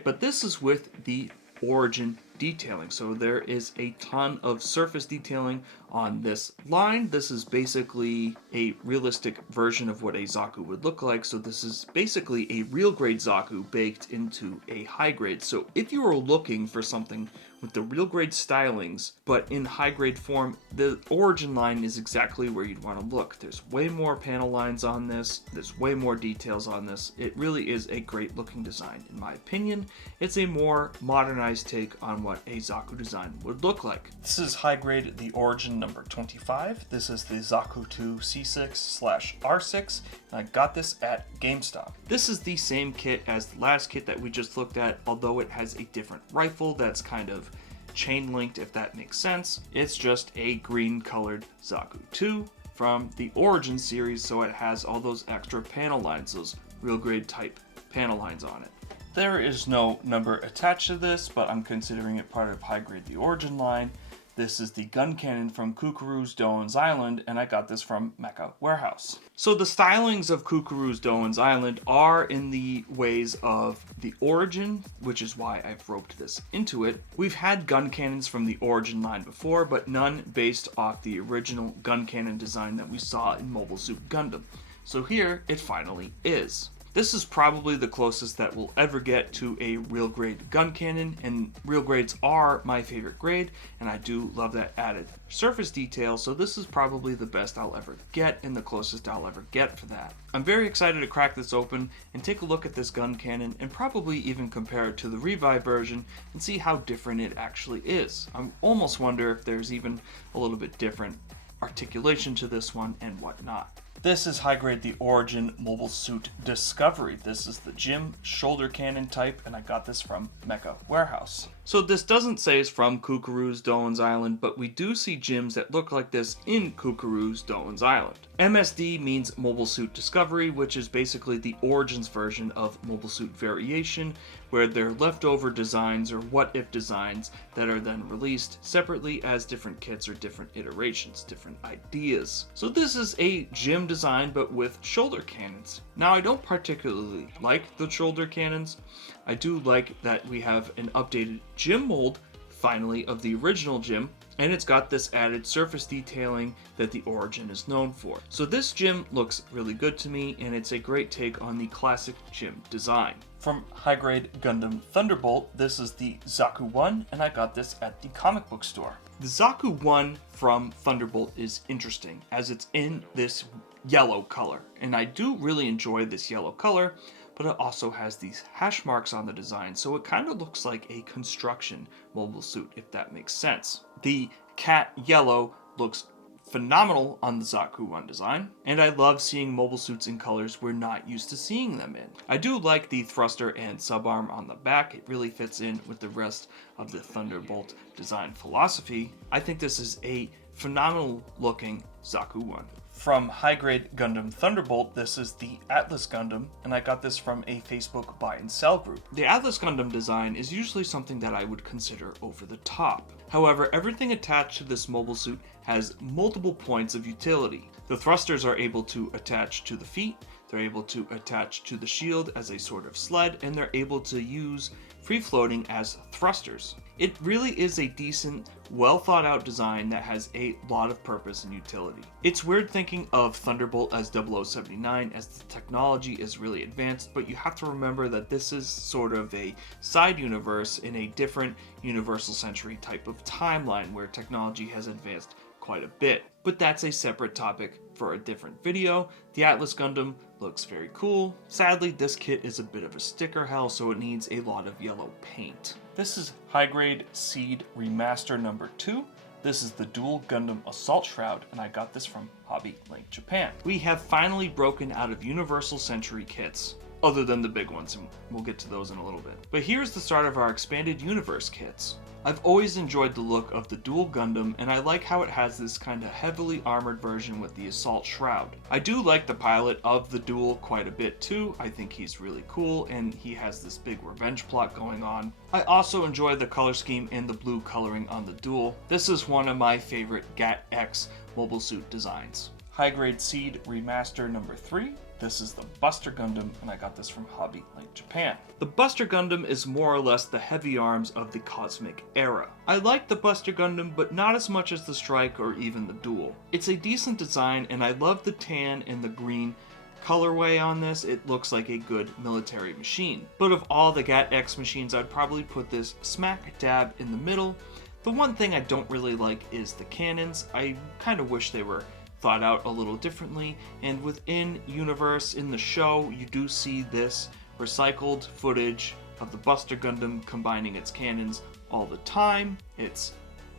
but this is with the Origin detailing. So there is a ton of surface detailing on this line. This is basically a realistic version of what a Zaku would look like. So this is basically a real grade Zaku baked into a high grade. So if you were looking for something with the real grade stylings, but in high grade form, the Origin line is exactly where you'd want to look. There's way more panel lines on this. There's way more details on this. It really is a great looking design. In my opinion, it's a more modernized take on what a Zaku design would look like. This is High Grade The Origin number 25. This is the Zaku 2 C6/R6, and I got this at GameStop. This is the same kit as the last kit that we just looked at, although it has a different rifle that's kind of chain linked, if that makes sense. It's just a green colored Zaku 2 from the Origin series, so it has all those extra panel lines, those real grade type panel lines on it. There is no number attached to this, but I'm considering it part of High Grade The Origin line. This is the gun cannon from Kukuru's Doan's Island, and I got this from Mecha Warehouse. So the stylings of Kukuru's Doan's Island are in the ways of the Origin, which is why I've roped this into it. We've had gun cannons from the Origin line before, but none based off the original gun cannon design that we saw in Mobile Suit Gundam. So here it finally is. This is probably the closest that we'll ever get to a real grade gun cannon, and real grades are my favorite grade, and I do love that added surface detail, so this is probably the best I'll ever get and the closest I'll ever get for that. I'm very excited to crack this open and take a look at this gun cannon and probably even compare it to the Revive version and see how different it actually is. I almost wonder if there's even a little bit different articulation to this one and whatnot. This is High Grade The Origin Mobile Suit Discovery. This is the Jim shoulder cannon type, and I got this from Mecha Warehouse. So this doesn't say it's from Kukuru's Doan's Island, but we do see Jims that look like this in Kukuru's Doan's Island. MSD means Mobile Suit Discovery, which is basically the Origins version of Mobile Suit Variation, where they're leftover designs or what-if designs that are then released separately as different kits or different iterations, different ideas. So this is a Jim design, but with shoulder cannons. Now, I don't particularly like the shoulder cannons. I do like that we have an updated Jim mold, finally, of the original Jim, and it's got this added surface detailing that the Origin is known for. So this Jim looks really good to me, and it's a great take on the classic Jim design. From High Grade Gundam Thunderbolt, this is the Zaku 1, and I got this at the comic book store. The Zaku 1 from Thunderbolt is interesting, as it's in this yellow color, and I do really enjoy this yellow color, but it also has these hash marks on the design, so it kind of looks like a construction mobile suit, if that makes sense. The cat yellow looks phenomenal on the Zaku 1 design, and I love seeing mobile suits in colors we're not used to seeing them in. I do like the thruster and subarm on the back. It really fits in with the rest of the Thunderbolt design philosophy. I think this is a phenomenal looking Zaku one. From High Grade Gundam Thunderbolt, this is the Atlas Gundam, and I got this from a Facebook buy and sell group. The Atlas Gundam design is usually something that I would consider over the top. However, everything attached to this mobile suit has multiple points of utility. The thrusters are able to attach to the feet, they're able to attach to the shield as a sort of sled, and they're able to use free floating as thrusters. It really is a decent, well thought out design that has a lot of purpose and utility. It's weird thinking of Thunderbolt as 0079 as the technology is really advanced, but you have to remember that this is sort of a side universe in a different Universal Century type of timeline where technology has advanced quite a bit. But that's a separate topic for a different video. The Atlas Gundam looks very cool. Sadly, this kit is a bit of a sticker hell, so it needs a lot of yellow paint. This is High Grade Seed Remaster number 2. This is the Dual Gundam Assault Shroud, and I got this from Hobby Link Japan. We have finally broken out of Universal Century kits, other than the big ones, and we'll get to those in a little bit. But here's the start of our Expanded Universe kits. I've always enjoyed the look of the Dual Gundam, and I like how it has this kind of heavily armored version with the Assault Shroud. I do like the pilot of the Dual quite a bit too. I think he's really cool, and he has this big revenge plot going on. I also enjoy the color scheme and the blue coloring on the Dual. This is one of my favorite GAT-X mobile suit designs. High Grade Seed Remaster number 3. This is the Buster Gundam, and I got this from Hobby Link Japan. The Buster Gundam is more or less the heavy arms of the Cosmic Era. I like the Buster Gundam, but not as much as the Strike or even the Dual. It's a decent design, and I love the tan and the green colorway on this. It looks like a good military machine. But of all the GAT-X machines, I'd probably put this smack dab in the middle. The one thing I don't really like is the cannons. I kind of wish they were thought out a little differently, and within universe in the show you do see this recycled footage of the Buster Gundam combining its cannons all the time. It's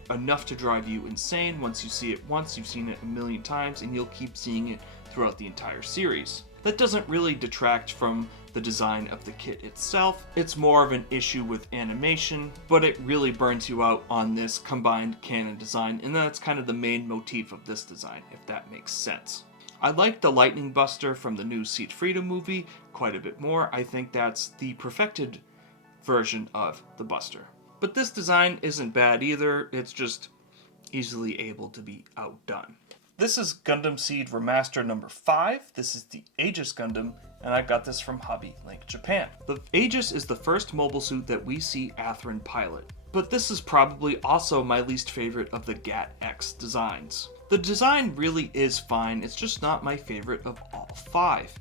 enough to drive you insane. Once you see it once, you've seen it a million times, and you'll keep seeing it throughout the entire series. That doesn't really detract from the design of the kit itself. It's more of an issue with animation, but it really burns you out on this combined cannon design, and that's kind of the main motif of this design, if that makes sense. I like the Lightning Buster from the new Seed Freedom movie quite a bit more. I think that's the perfected version of the Buster. But this design isn't bad either, it's just easily able to be outdone. This is Gundam Seed Remaster number 5. This is the Aegis Gundam, and I got this from Hobby Link Japan. The Aegis is the first mobile suit that we see Athrun pilot, but this is probably also my least favorite of the GAT-X designs. The design really is fine, it's just not my favorite of all 5.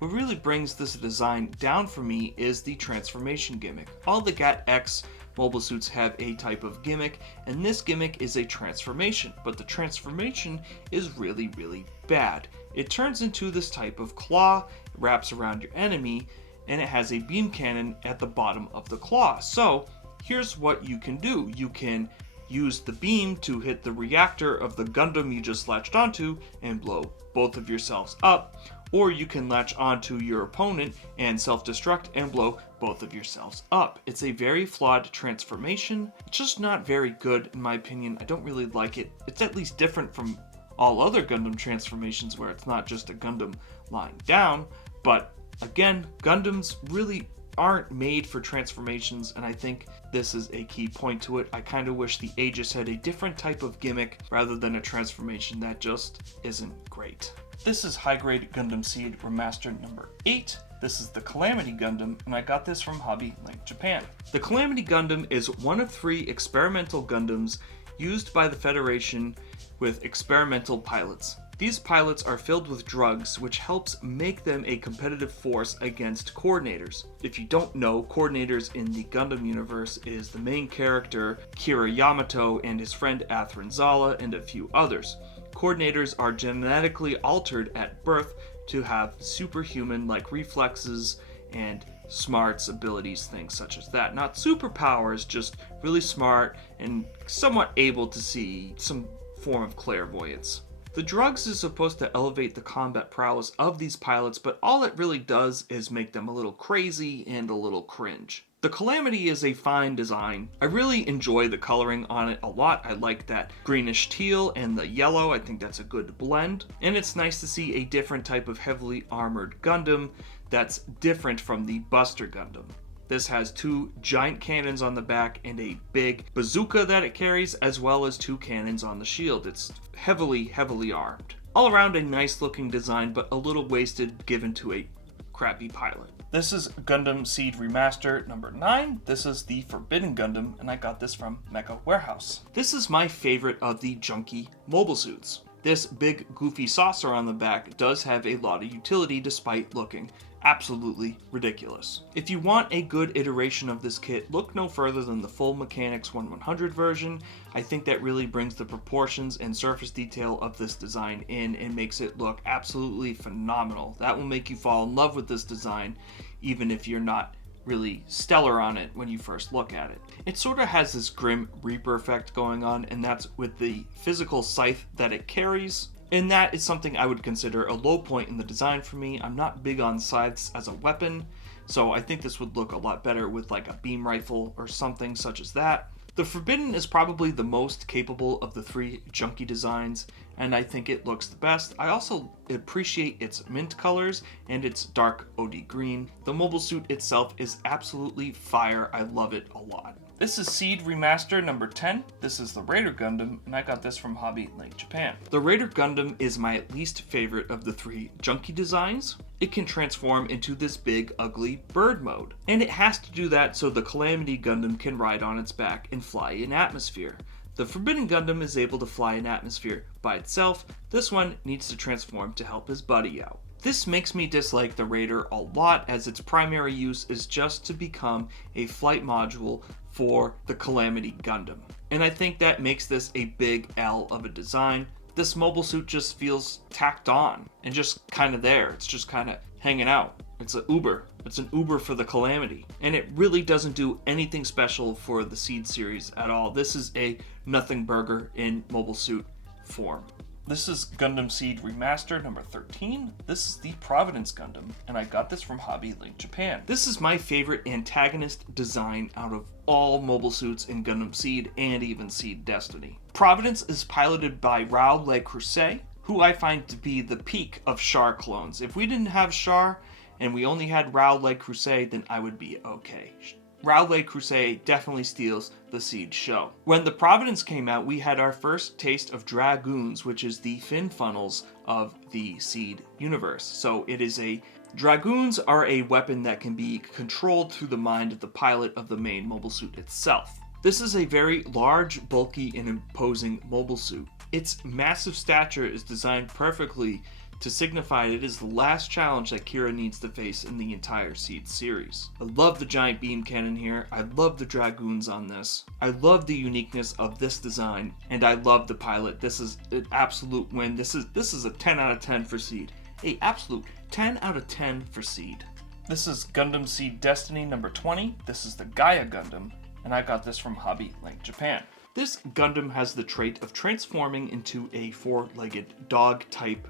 What really brings this design down for me is the transformation gimmick. All the GAT-X mobile suits have a type of gimmick, and this gimmick is a transformation, but the transformation is really, really bad. It turns into this type of claw, it wraps around your enemy, and it has a beam cannon at the bottom of the claw. So here's what you can do. You can use the beam to hit the reactor of the Gundam you just latched onto and blow both of yourselves up, or you can latch onto your opponent and self-destruct and blow both of yourselves up. It's a very flawed transformation. It's just not very good in my opinion. I don't really like it. It's at least different from all other Gundam transformations where it's not just a Gundam lying down, but again, Gundams really aren't made for transformations, and I think this is a key point to it. I kind of wish the Aegis had a different type of gimmick rather than a transformation that just isn't great. This is High Grade Gundam Seed Remastered number 8. This is the Calamity Gundam, and I got this from Hobby Link Japan. The Calamity Gundam is one of 3 experimental Gundams used by the Federation with experimental pilots. These pilots are filled with drugs, which helps make them a competitive force against coordinators. If you don't know, coordinators in the Gundam universe is the main character, Kira Yamato, and his friend Athrun Zala, and a few others. Coordinators are genetically altered at birth to have superhuman-like reflexes and smarts, abilities, things such as that. Not superpowers, just really smart and somewhat able to see some form of clairvoyance. The drugs is supposed to elevate the combat prowess of these pilots, but all it really does is make them a little crazy and a little cringe. The Calamity is a fine design. I really enjoy the coloring on it a lot. I like that greenish teal and the yellow. I think that's a good blend. And it's nice to see a different type of heavily armored Gundam that's different from the Buster Gundam. This has 2 giant cannons on the back and a big bazooka that it carries, as well as 2 cannons on the shield. It's heavily armed. All around a nice looking design, but a little wasted given to a crappy pilot. This is Gundam Seed Remaster number 9. This is the Forbidden Gundam, and I got this from Mecha Warehouse. This is my favorite of the junky mobile suits. This big goofy saucer on the back does have a lot of utility despite looking absolutely ridiculous. If you want a good iteration of this kit, look no further than the full Mechanics 1100 version. I think that really brings the proportions and surface detail of this design in and makes it look absolutely phenomenal. That will make you fall in love with this design, even if you're not really stellar on it when you first look at it. It sort of has this Grim Reaper effect going on, and that's with the physical scythe that it carries. And that is something I would consider a low point in the design for me. I'm not big on scythes as a weapon, so I think this would look a lot better with like a beam rifle or something such as that. The Forbidden is probably the most capable of the 3 junky designs, and I think it looks the best. I also appreciate its mint colors and its dark OD green. The mobile suit itself is absolutely fire. I love it a lot. This is Seed Remaster number 10. This is the Raider Gundam, and I got this from Hobby Link Japan. The Raider Gundam is my least favorite of the 3 junky designs. It can transform into this big, ugly bird mode. And it has to do that so the Calamity Gundam can ride on its back and fly in atmosphere. The Forbidden Gundam is able to fly in atmosphere by itself. This one needs to transform to help his buddy out. This makes me dislike the Raider a lot, as its primary use is just to become a flight module for the Calamity Gundam. And I think that makes this a big L of a design. This mobile suit just feels tacked on and just kind of there. It's just kind of hanging out. It's an Uber. It's an Uber for the Calamity. And it really doesn't do anything special for the Seed series at all. This is a nothing burger in mobile suit form. This is Gundam Seed Remaster number 13. This is the Providence Gundam, and I got this from Hobby Link Japan. This is my favorite antagonist design out of all mobile suits in Gundam Seed and even Seed Destiny. Providence is piloted by Raoul Le Creuset, who I find to be the peak of Char clones. If we didn't have Char and we only had Raoul Le Creuset, then I would be okay. Raoul Le Creuset definitely steals the Seed show. When the Providence came out, we had our first taste of Dragoons, which is the fin funnels of the Seed universe. So it is Dragoons are a weapon that can be controlled through the mind of the pilot of the main mobile suit itself. This is a very large, bulky, and imposing mobile suit. Its massive stature is designed perfectly to signify it is the last challenge that Kira needs to face in the entire Seed series. I love the giant beam cannon here. I love the Dragoons on this. I love the uniqueness of this design, and I love the pilot. This is an absolute win. This is a 10 out of 10 for Seed. A absolute 10 out of 10 for Seed. This is Gundam Seed Destiny number 20. This is the Gaia Gundam, and I got this from Hobby Link Japan. This Gundam has the trait of transforming into a 4-legged dog type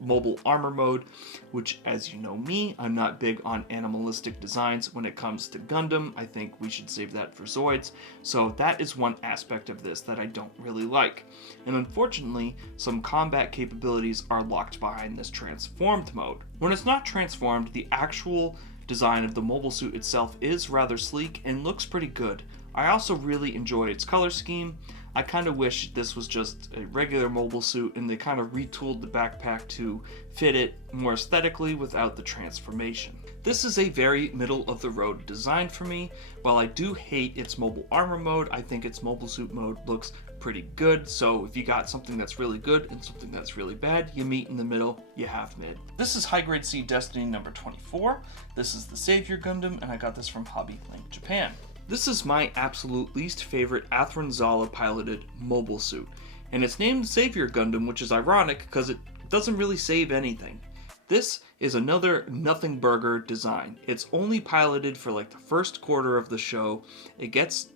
mobile armor mode, which, as you know me, I'm not big on animalistic designs when it comes to Gundam. I think we should save that for Zoids. So that is one aspect of this that I don't really like. And unfortunately, some combat capabilities are locked behind this transformed mode. When it's not transformed, the actual design of the mobile suit itself is rather sleek and looks pretty good. I also really enjoy its color scheme. I kind of wish this was just a regular mobile suit and they kind of retooled the backpack to fit it more aesthetically without the transformation. This is a very middle of the road design for me. While I do hate its mobile armor mode, I think its mobile suit mode looks pretty good. So if you got something that's really good and something that's really bad, you meet in the middle, you have mid. This is High Grade Seed Destiny number 24. This is the Savior Gundam, and I got this from Hobby Link Japan. This is my absolute least favorite Athrin Zala piloted mobile suit, and it's named Savior Gundam, which is ironic because it doesn't really save anything. This is another nothing burger design. It's only piloted for like the first quarter of the show. It gets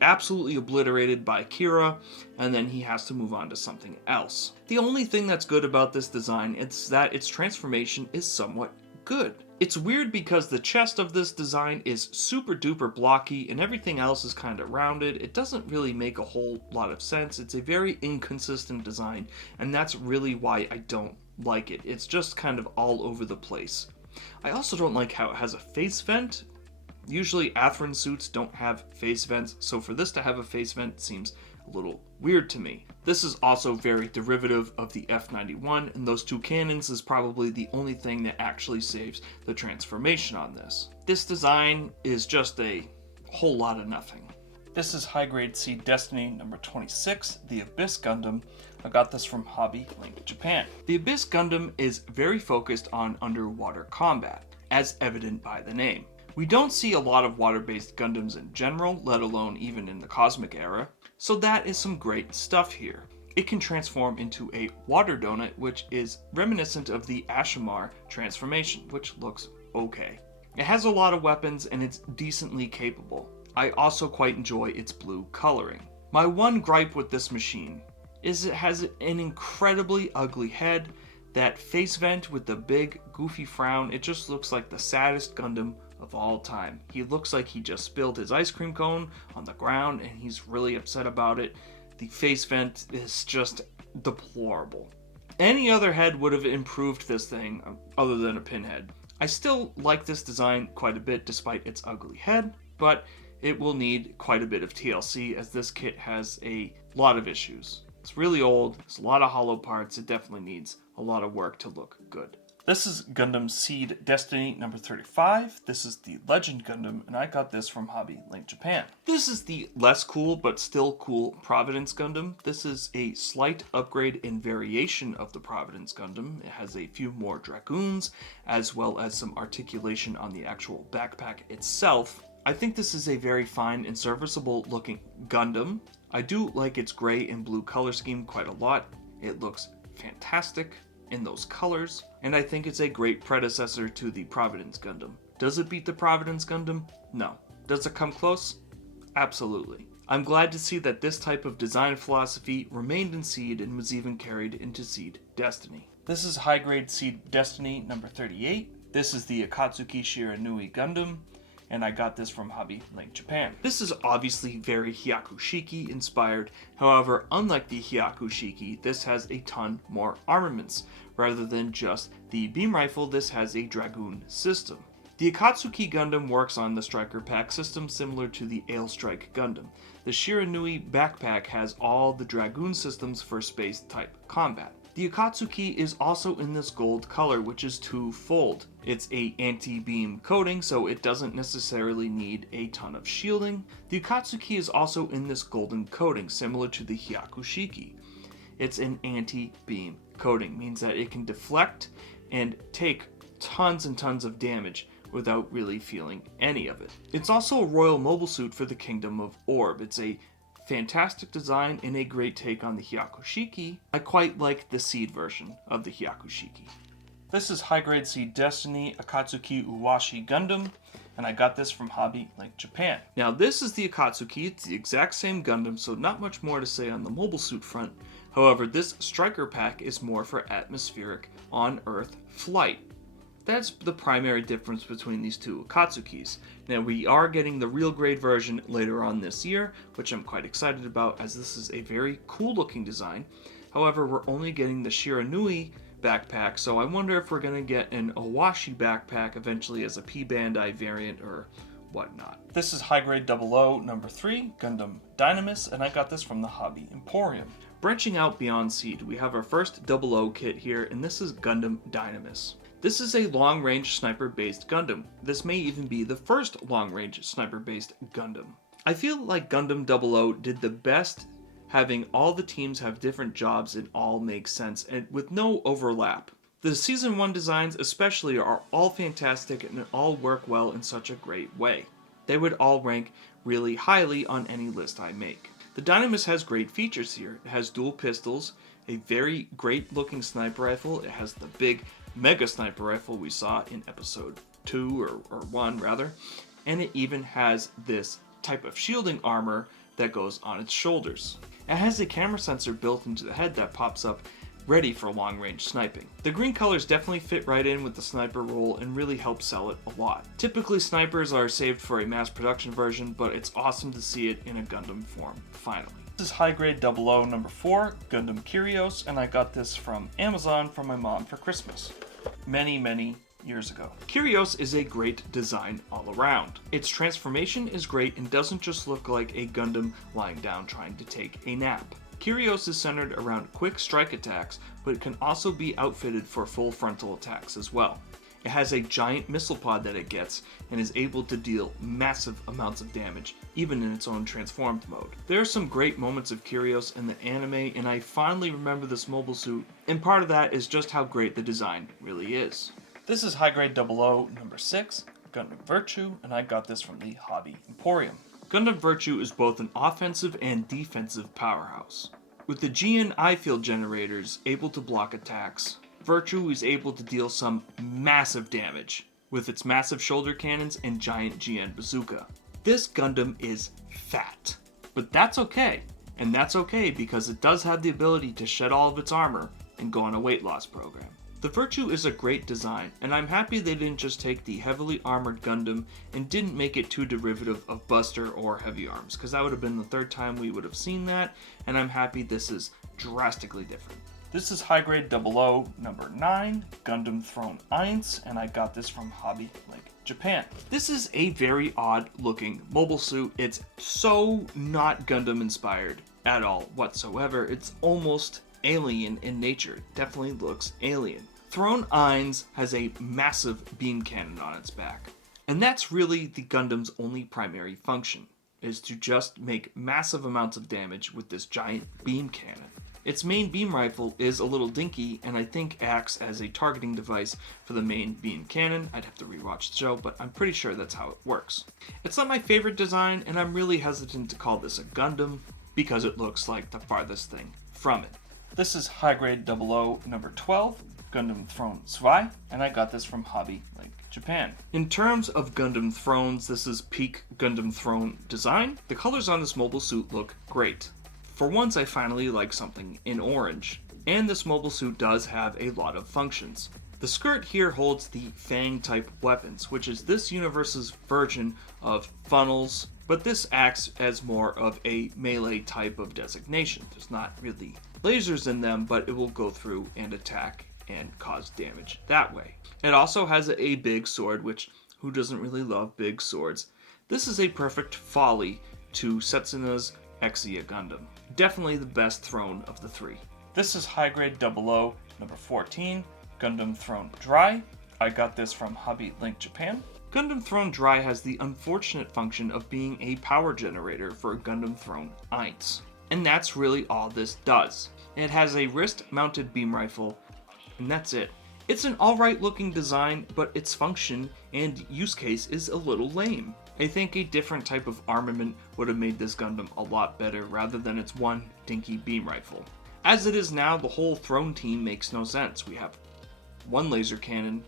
absolutely obliterated by Kira, and then he has to move on to something else. The only thing that's good about this design is that its transformation is somewhat good. It's weird because the chest of this design is super duper blocky and everything else is kind of rounded. It doesn't really make a whole lot of sense. It's a very inconsistent design, and that's really why I don't like it. It's just kind of all over the place. I also don't like how it has a face vent. Usually Atherin suits don't have face vents, so for this to have a face vent seems a little weird to me. This is also very derivative of the F91, and those two cannons is probably the only thing that actually saves the transformation on this. This design is just a whole lot of nothing. This is High Grade C Destiny number 26, the Abyss Gundam. I got this from Hobby Link Japan. The Abyss Gundam is very focused on underwater combat, as evident by the name. We don't see a lot of water-based Gundams in general, let alone even in the Cosmic era, so that is some great stuff here. It can transform into a water donut, which is reminiscent of the Ashimar transformation, which looks okay. It has a lot of weapons and it's decently capable. I also quite enjoy its blue coloring. My one gripe with this machine is it has an incredibly ugly head, that face vent with the big goofy frown. It just looks like the saddest Gundam of all time. He looks like he just spilled his ice cream cone on the ground and he's really upset about it. The face vent is just deplorable. Any other head would have improved this thing other than a pinhead. I still like this design quite a bit despite its ugly head, but it will need quite a bit of TLC as this kit has a lot of issues. It's really old, there's a lot of hollow parts, it definitely needs a lot of work to look good. This is Gundam Seed Destiny number 35. This is the Legend Gundam, and I got this from Hobby Link Japan. This is the less cool but still cool Providence Gundam. This is a slight upgrade and variation of the Providence Gundam. It has a few more Dragoons, as well as some articulation on the actual backpack itself. I think this is a very fine and serviceable looking Gundam. I do like its gray and blue color scheme quite a lot. It looks fantastic in those colors, and I think it's a great predecessor to the Providence Gundam. Does it beat the Providence Gundam? No. Does it come close? Absolutely. I'm glad to see that this type of design philosophy remained in Seed and was even carried into Seed Destiny. This is High Grade Seed Destiny number 38. This is the Akatsuki Shiranui Gundam, and I got this from Hobby Link Japan. This is obviously very Hyakushiki inspired, however, unlike the Hyakushiki, this has a ton more armaments. Rather than just the beam rifle, this has a Dragoon system. The Akatsuki Gundam works on the Striker Pack system similar to the Ailstrike Gundam. The Shiranui backpack has all the Dragoon systems for space-type combat. The Akatsuki is also in this gold color, which is two-fold. It's a anti-beam coating, so it doesn't necessarily need a ton of shielding. The Akatsuki is also in this golden coating, similar to the Hyakushiki. It's an anti-beam coating, means that it can deflect and take tons and tons of damage without really feeling any of it. It's also a royal mobile suit for the Kingdom of Orb. It's a fantastic design and a great take on the Hyakushiki. I quite like the Seed version of the Hyakushiki. This is High Grade Seed Destiny Akatsuki Uwashi Gundam, and I got this from Hobby Link Japan. Now this is the Akatsuki, it's the exact same Gundam, so not much more to say on the mobile suit front. However, this Striker Pack is more for atmospheric, on-Earth flight. That's the primary difference between these two Akatsukis. Now we are getting the real grade version later on this year, which I'm quite excited about as this is a very cool looking design. However, we're only getting the Shiranui backpack, so I wonder if we're going to get an Owashi backpack eventually as a P Bandai variant or whatnot. This is High Grade 00 number 3, Gundam Dynamis, and I got this from the Hobby Emporium. Branching out beyond Seed, we have our first 00 kit here, and this is Gundam Dynamis. This is a long-range sniper-based Gundam. This may even be the first long-range sniper-based Gundam. I feel like Gundam 00 did the best having all the teams have different jobs and all make sense, and with no overlap. The Season 1 designs especially are all fantastic and all work well in such a great way. They would all rank really highly on any list I make. The Dynamis has great features here. It has dual pistols, a very great looking sniper rifle, it has the big mega sniper rifle we saw in episode 2 or 1 rather, and it even has this type of shielding armor that goes on its shoulders. It has a camera sensor built into the head that pops up ready for long-range sniping. The green colors definitely fit right in with the sniper role and really help sell it a lot. Typically snipers are saved for a mass production version, but it's awesome to see it in a Gundam form, finally. This is High Grade 00 number 4, Gundam Kyrios, and I got this from Amazon from my mom for Christmas. Many years ago. Kyrios is a great design all around. Its transformation is great and doesn't just look like a Gundam lying down trying to take a nap. Kyrios is centered around quick strike attacks, but it can also be outfitted for full frontal attacks as well. It has a giant missile pod that it gets and is able to deal massive amounts of damage, even in its own transformed mode. There are some great moments of Kyrios in the anime, and I fondly remember this mobile suit, and part of that is just how great the design really is. This is High Grade 00 number 6, Gundam Virtue, and I got this from the Hobby Emporium. Gundam Virtue is both an offensive and defensive powerhouse. With the GN I-field generators able to block attacks, Virtue is able to deal some massive damage with its massive shoulder cannons and giant GN bazooka. This Gundam is fat, but that's okay, and that's okay because it does have the ability to shed all of its armor and go on a weight loss program. The Virtue is a great design, and I'm happy they didn't just take the heavily armored Gundam and didn't make it too derivative of Buster or Heavy Arms, because that would have been the third time we would have seen that, and I'm happy this is drastically different. This is High Grade 00 number 9, Gundam Throne 1, and I got this from Hobby Link Japan. This is a very odd looking mobile suit. It's so not Gundam inspired at all whatsoever. It's almost alien in nature. It definitely looks alien. Throne 1 has a massive beam cannon on its back, and that's really the Gundam's only primary function, is to just make massive amounts of damage with this giant beam cannon. Its main beam rifle is a little dinky and I think acts as a targeting device for the main beam cannon. I'd have to rewatch the show, but I'm pretty sure that's how it works. It's not my favorite design, and I'm really hesitant to call this a Gundam because it looks like the farthest thing from it. This is High Grade 00 number 12, Gundam Throne 2, and I got this from Hobby Link Japan. In terms of Gundam Thrones, this is peak Gundam Throne design. The colors on this mobile suit look great. For once, I finally like something in orange, and this mobile suit does have a lot of functions. The skirt here holds the Fang type weapons, which is this universe's version of funnels, but this acts as more of a melee type of designation. There's not really lasers in them, but it will go through and attack and cause damage that way. It also has a big sword, which who doesn't really love big swords? This is a perfect folly to Setsuna's Exia Gundam. Definitely the best throne of the three. This is High Grade 00 number 14, Gundam Throne Dry. I got this from Hobby Link Japan. Gundam Throne Dry has the unfortunate function of being a power generator for Gundam Throne 1. And that's really all this does. It has a wrist-mounted beam rifle, and that's it. It's an alright looking design, but its function and use case is a little lame. I think a different type of armament would have made this Gundam a lot better rather than its one dinky beam rifle. As it is now, the whole Throne team makes no sense. We have one laser cannon,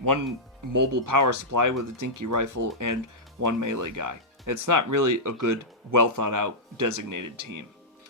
one mobile power supply with a dinky rifle, and one melee guy. It's not really a good, well thought out, designated team.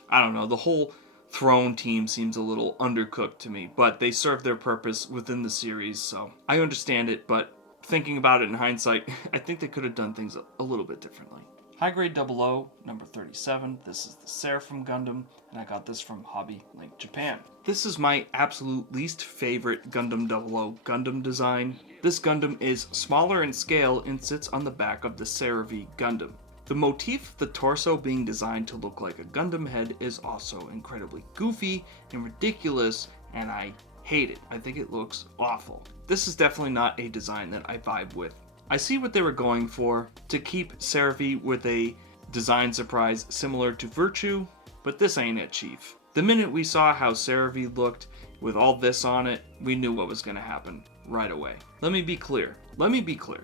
I don't know, the whole Throne team seems a little undercooked to me, but they serve their purpose within the series, so I understand it, but thinking about it in hindsight, I think they could have done things a little bit differently. High Grade 00, number 37, this is the Seraphim Gundam, and I got this from Hobby Link Japan. This is my absolute least favorite Gundam 00 Gundam design. This Gundam is smaller in scale and sits on the back of the Seravi Gundam. The motif of the torso being designed to look like a Gundam head is also incredibly goofy and ridiculous, and I hate it. I think it looks awful. This is definitely not a design that I vibe with. I see what they were going for, to keep Seravi with a design surprise similar to Virtue, but this ain't it, Chief. The minute we saw how Seravi looked with all this on it, we knew what was going to happen right away. Let me be clear.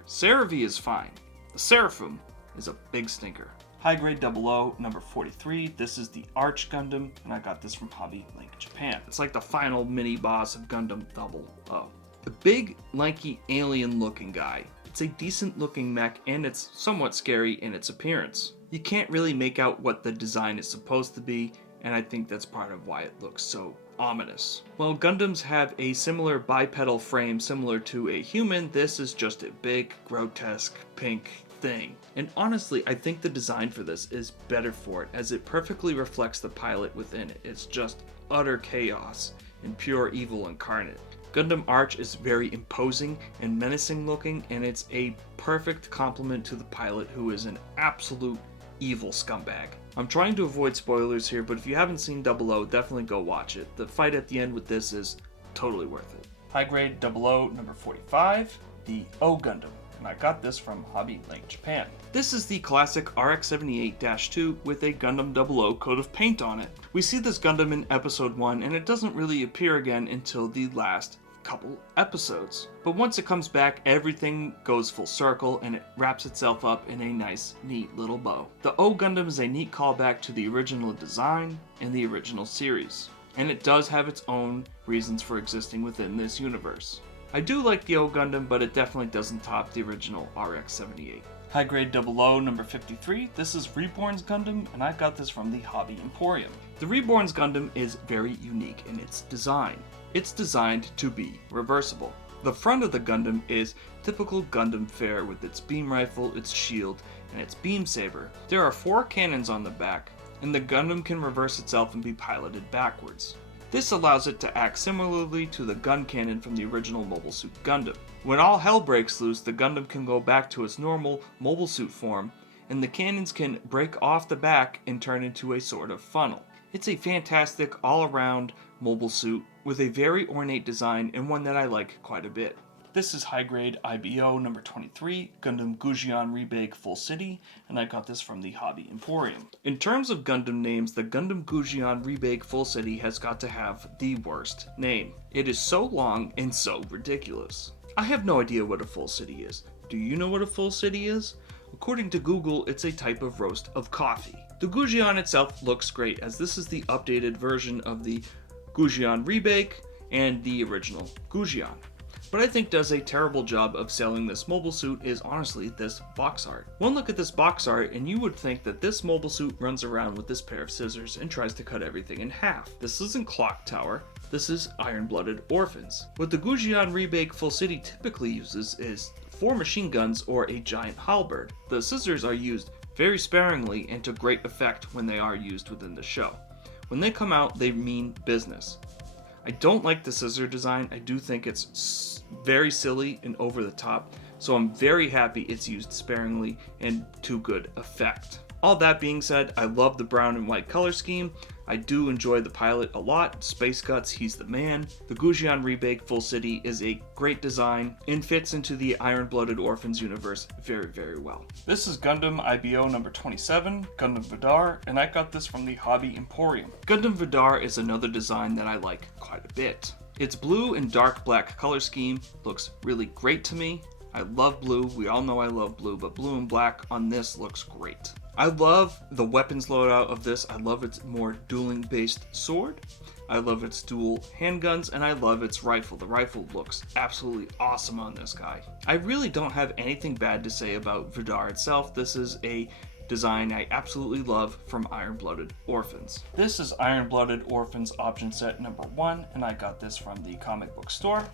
Seravi is fine. The Seraphim is a big stinker. High Grade 00, number 43. This is the Arch Gundam, and I got this from Hobby Link Japan. It's like the final mini-boss of Gundam 00. The big, lanky, alien-looking guy. It's a decent-looking mech, and it's somewhat scary in its appearance. You can't really make out what the design is supposed to be, and I think that's part of why it looks so ominous. While Gundams have a similar bipedal frame similar to a human, this is just a big, grotesque, pink thing. And honestly, I think the design for this is better for it, as it perfectly reflects the pilot within it. It's just utter chaos and pure evil incarnate. Gundam Arch is very imposing and menacing looking, and it's a perfect complement to the pilot, who is an absolute evil scumbag. I'm trying to avoid spoilers here, but if you haven't seen 00, definitely go watch it. The fight at the end with this is totally worth it. High Grade 00 number 45, the O Gundam, and I got this from Hobby Link Japan. This is the classic RX-78-2 with a Gundam 00 coat of paint on it. We see this Gundam in episode 1, and it doesn't really appear again until the last couple episodes. But once it comes back, everything goes full circle and it wraps itself up in a nice, neat little bow. The O Gundam is a neat callback to the original design and the original series, and it does have its own reasons for existing within this universe. I do like the O Gundam, but it definitely doesn't top the original RX-78. High Grade 00 number 53, this is Reborn's Gundam, and I got this from the Hobby Emporium. The Reborn's Gundam is very unique in its design. It's designed to be reversible. The front of the Gundam is typical Gundam fare with its beam rifle, its shield, and its beam saber. There are 4 cannons on the back, and the Gundam can reverse itself and be piloted backwards. This allows it to act similarly to the gun cannon from the original Mobile Suit Gundam. When all hell breaks loose, the Gundam can go back to its normal Mobile Suit form, and the cannons can break off the back and turn into a sort of funnel. It's a fantastic all-around mobile suit with a very ornate design, and one that I like quite a bit. This is High Grade IBO number 23, Gundam Gujian Rebake Full City, and I got this from the Hobby Emporium. In terms of Gundam names, the Gundam Gujian Rebake Full City has got to have the worst name. It is so long and so ridiculous. I have no idea what a full city is. Do you know what a full city is? According to Google, it's a type of roast of coffee. The Gujian itself looks great, as this is the updated version of the Gujian Rebake and the original Gujian. But I think does a terrible job of selling this mobile suit is honestly this box art. One look at this box art and you would think that this mobile suit runs around with this pair of scissors and tries to cut everything in half. This isn't Clock Tower, this is Iron-Blooded Orphans. What the Gujian Rebake Full City typically uses is 4 machine guns or a giant halberd. The scissors are used very sparingly and to great effect when they are used within the show. When they come out, they mean business. I don't like the scissor design. I do think it's very silly and over the top, so I'm very happy it's used sparingly and to good effect. All that being said, I love the brown and white color scheme. I do enjoy the pilot a lot. Space Guts, he's the man. The Gujian Rebake Full City is a great design and fits into the Iron-Blooded Orphans universe very, very well. This is Gundam IBO number 27, Gundam Vidar, and I got this from the Hobby Emporium. Gundam Vidar is another design that I like quite a bit. Its blue and dark black color scheme looks really great to me. I love blue, we all know I love blue, but blue and black on this looks great. I love the weapons loadout of this. I love its more dueling based sword. I love its dual handguns, and I love its rifle. The rifle looks absolutely awesome on this guy. I really don't have anything bad to say about Vidar itself. This is a design I absolutely love from Iron-Blooded Orphans. This is Iron-Blooded Orphans option set number 1, and I got this from the comic book store.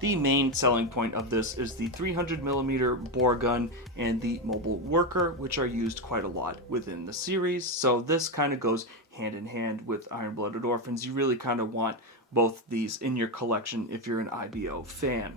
The main selling point of this is the 300mm bore gun and the mobile worker, which are used quite a lot within the series. So this kind of goes hand in hand with Iron-Blooded Orphans. You really kind of want both these in your collection if you're an IBO fan.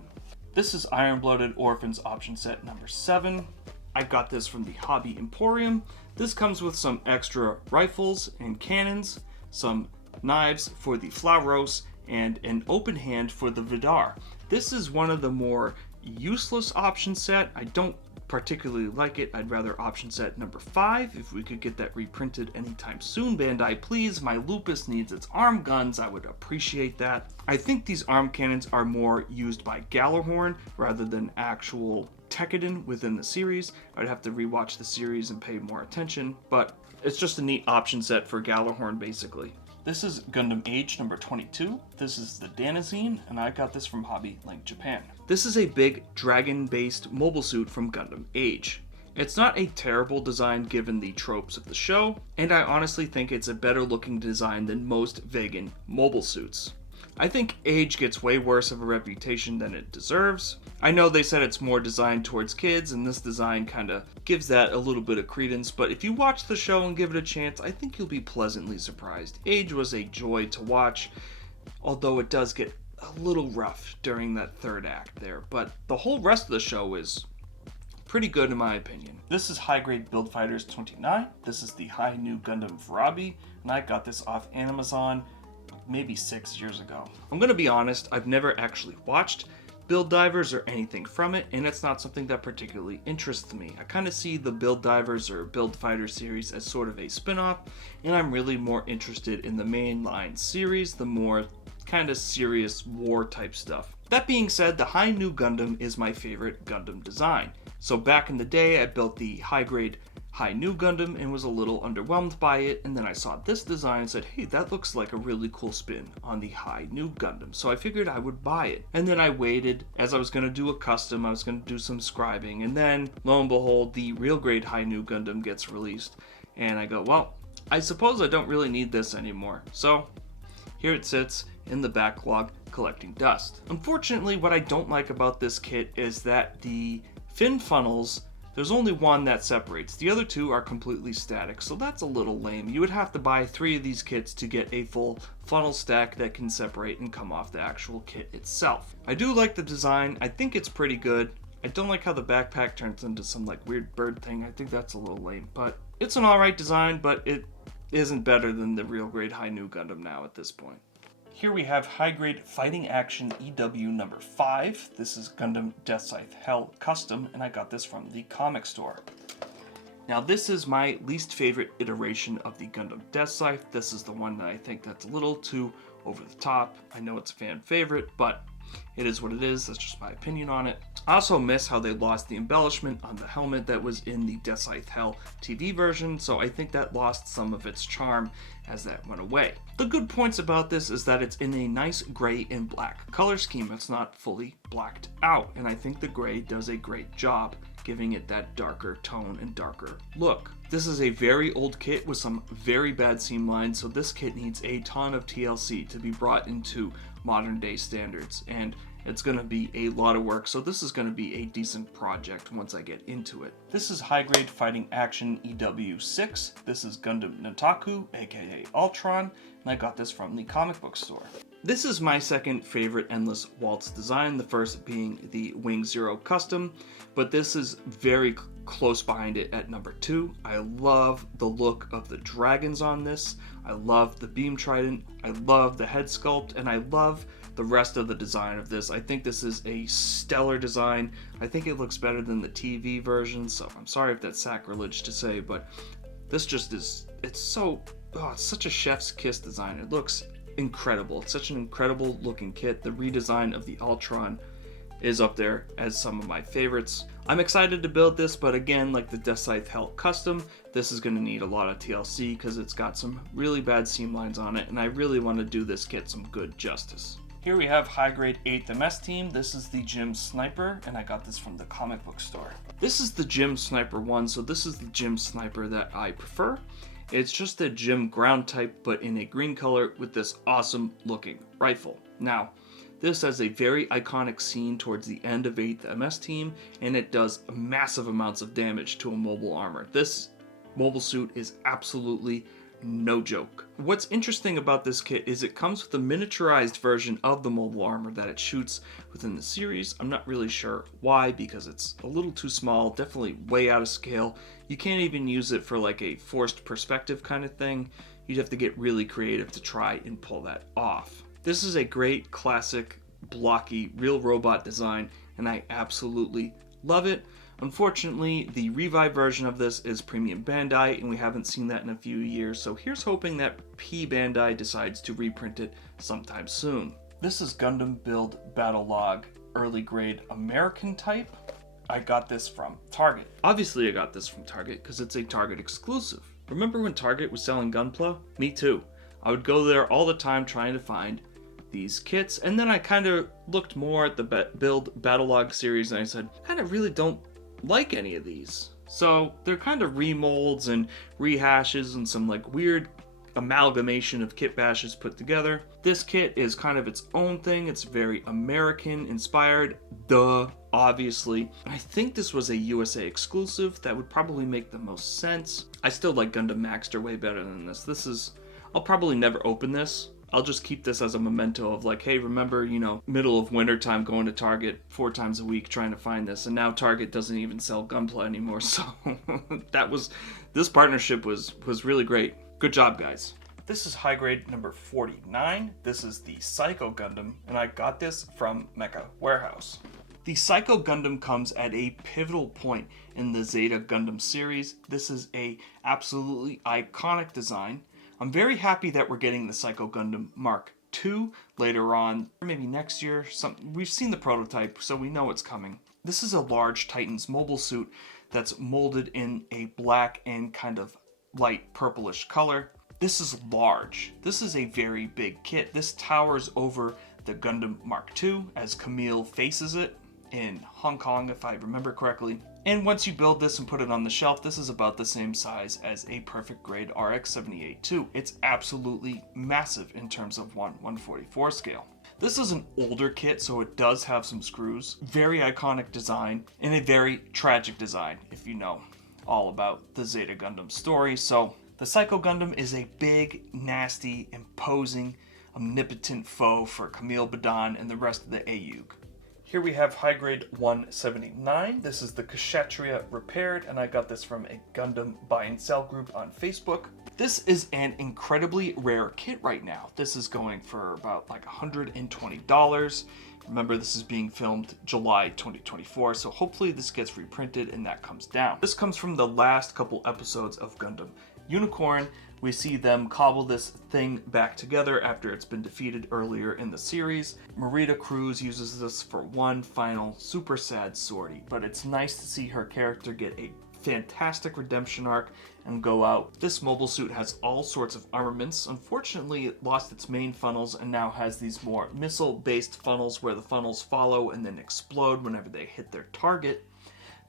This is Iron-Blooded Orphans option set number 7. I got this from the Hobby Emporium. This comes with some extra rifles and cannons, some knives for the Flauros, and an open hand for the Vidar. This is one of the more useless option set. I don't particularly like it. I'd rather option set number 5. If we could get that reprinted anytime soon, Bandai, please. My Lupus needs its arm guns. I would appreciate that. I think these arm cannons are more used by Galahorn rather than actual Tekkadan within the series. I'd have to rewatch the series and pay more attention, but it's just a neat option set for Galahorn basically. This is Gundam Age number 22. This is the Danazine, and I got this from Hobby Link Japan. This is a big dragon-based mobile suit from Gundam Age. It's not a terrible design given the tropes of the show, and I honestly think it's a better looking design than most vegan mobile suits. I think Age gets way worse of a reputation than it deserves. I know they said it's more designed towards kids, and this design kind of gives that a little bit of credence, but if you watch the show and give it a chance, I think you'll be pleasantly surprised. Age was a joy to watch, although it does get a little rough during that third act there, but the whole rest of the show is pretty good in my opinion. This is High Grade Build Fighters 29. This is the High New Gundam Varabi, and I got this off Amazon maybe 6 years ago. I'm gonna be honest, I've never actually watched Build Divers or anything from it, and it's not something that particularly interests me. I kind of see the Build Divers or Build Fighter series as sort of a spin-off, and I'm really more interested in the mainline series, the more kind of serious war type stuff. That being said, the High New Gundam is my favorite Gundam design. So back in the day, I built the High Grade High New Gundam and was a little underwhelmed by it, and then I saw this design and said, hey, that looks like a really cool spin on the High New Gundam, so I figured I would buy it. And then I waited, as I was going to do a custom, I was going to do some scribing, and then, lo and behold, the real grade High New Gundam gets released, and I go, well, I suppose I don't really need this anymore. So, here it sits in the backlog collecting dust. Unfortunately, what I don't like about this kit is that the fin funnels, there's only one that separates. The other two are completely static, so that's a little lame. You would have to buy 3 of these kits to get a full funnel stack that can separate and come off the actual kit itself. I do like the design. I think it's pretty good. I don't like how the backpack turns into some like weird bird thing. I think that's a little lame, but it's an alright design, but it isn't better than the real grade High New Gundam now at this point. Here we have High Grade Fighting Action EW number 5. This is Gundam Death Scythe Hell Custom, and I got this from the comic store. Now this is my least favorite iteration of the Gundam Death Scythe. This is the one that I think that's a little too over the top. I know it's a fan favorite, but it is what it is. That's just my opinion on it. I also miss how they lost the embellishment on the helmet that was in the Death Scythe Hell TV version, so I think that lost some of its charm as that went away. The good points about this is that it's in a nice gray and black color scheme. It's not fully blacked out, and I think the gray does a great job giving it that darker tone and darker look. This is a very old kit with some very bad seam lines, so this kit needs a ton of TLC to be brought into modern day standards, and it's going to be a lot of work, so this is going to be a decent project once I get into it. This is High Grade Fighting Action EW6. This is Gundam Nataku, aka Ultron, and I got this from the comic book store. This is my second favorite Endless Waltz design, the first being the Wing Zero Custom, but this is very close behind it at number 2. I love the look of the dragons on this. I love the beam trident. I love the head sculpt, and I love the rest of the design of this. I think this is a stellar design. I think it looks better than the TV version, so I'm sorry if that's sacrilege to say, but this just is, it's such a chef's kiss design. It looks incredible. It's such an incredible looking kit. The redesign of the Ultron is up there as some of my favorites. I'm excited to build this, but again, like the Death Scythe Hell Custom, this is going to need a lot of TLC because it's got some really bad seam lines on it, and I really want to do this kit some good justice. Here we have High Grade 8th MS Team. This is the Gym Sniper, and I got this from the comic book store. This is the Gym Sniper 1, so this is the Gym Sniper that I prefer. It's just a Gym ground type, but in a green color with this awesome looking rifle. Now, this has a very iconic scene towards the end of 8th MS Team, and it does massive amounts of damage to a mobile armor. This mobile suit is absolutely no joke. What's interesting about this kit is it comes with a miniaturized version of the mobile armor that it shoots within the series. I'm not really sure why, because it's a little too small, definitely way out of scale. You can't even use it for like a forced perspective kind of thing. You'd have to get really creative to try and pull that off. This is a great classic blocky real robot design, and I absolutely love it. Unfortunately, the Revive version of this is premium Bandai, and we haven't seen that in a few years, so here's hoping that P Bandai decides to reprint it sometime soon. This is Gundam Build Battle Log Early Grade American type. I got this from Target. Obviously I got this from Target because it's a Target exclusive. Remember when Target was selling Gunpla? Me too. I would go there all the time trying to find these kits, and then I kind of looked more at the Build Battle Log series, and I said, I kind of really don't like any of these. So they're kind of remolds and rehashes and some like weird amalgamation of kit bashes put together. This kit is kind of its own thing. It's very American inspired, duh, obviously. I think this was a USA exclusive. That would probably make the most sense. I still like Gundam Maxter way better than this. I'll probably never open this. I'll just keep this as a memento of like, hey, remember, middle of winter time going to Target 4 times a week trying to find this, and now Target doesn't even sell Gunpla anymore. So this partnership was really great. Good job, guys. This is high grade number 49. This is the Psycho Gundam, and I got this from Mecha Warehouse. The Psycho Gundam comes at a pivotal point in the Zeta Gundam series. This is a absolutely iconic design. I'm very happy that we're getting the Psycho Gundam Mark II later on, or maybe next year. We've seen the prototype, so we know it's coming. This is a large Titan's mobile suit that's molded in a black and kind of light purplish color. This is large. This is a very big kit. This towers over the Gundam Mark II as Camille faces it in Hong Kong, if I remember correctly. And once you build this and put it on the shelf, this is about the same size as a perfect grade RX-78-2. It's absolutely massive in terms of 1/144 scale. This is an older kit, so it does have some screws. Very iconic design and a very tragic design, if you know all about the Zeta Gundam story. So the Psycho Gundam is a big, nasty, imposing, omnipotent foe for Camille Badan and the rest of the AUG. Here we have high grade 179. This is the Kshatriya Repaired, and I got this from a Gundam buy and sell group on Facebook. This is an incredibly rare kit right now. This is going for about like $120. Remember, this is being filmed July 2024, so hopefully this gets reprinted and that comes down. This comes from the last couple episodes of Gundam Unicorn. We see them cobble this thing back together after it's been defeated earlier in the series. Marita Cruz uses this for one final super sad sortie, but it's nice to see her character get a fantastic redemption arc and go out. This mobile suit has all sorts of armaments. Unfortunately, it lost its main funnels and now has these more missile-based funnels where the funnels follow and then explode whenever they hit their target.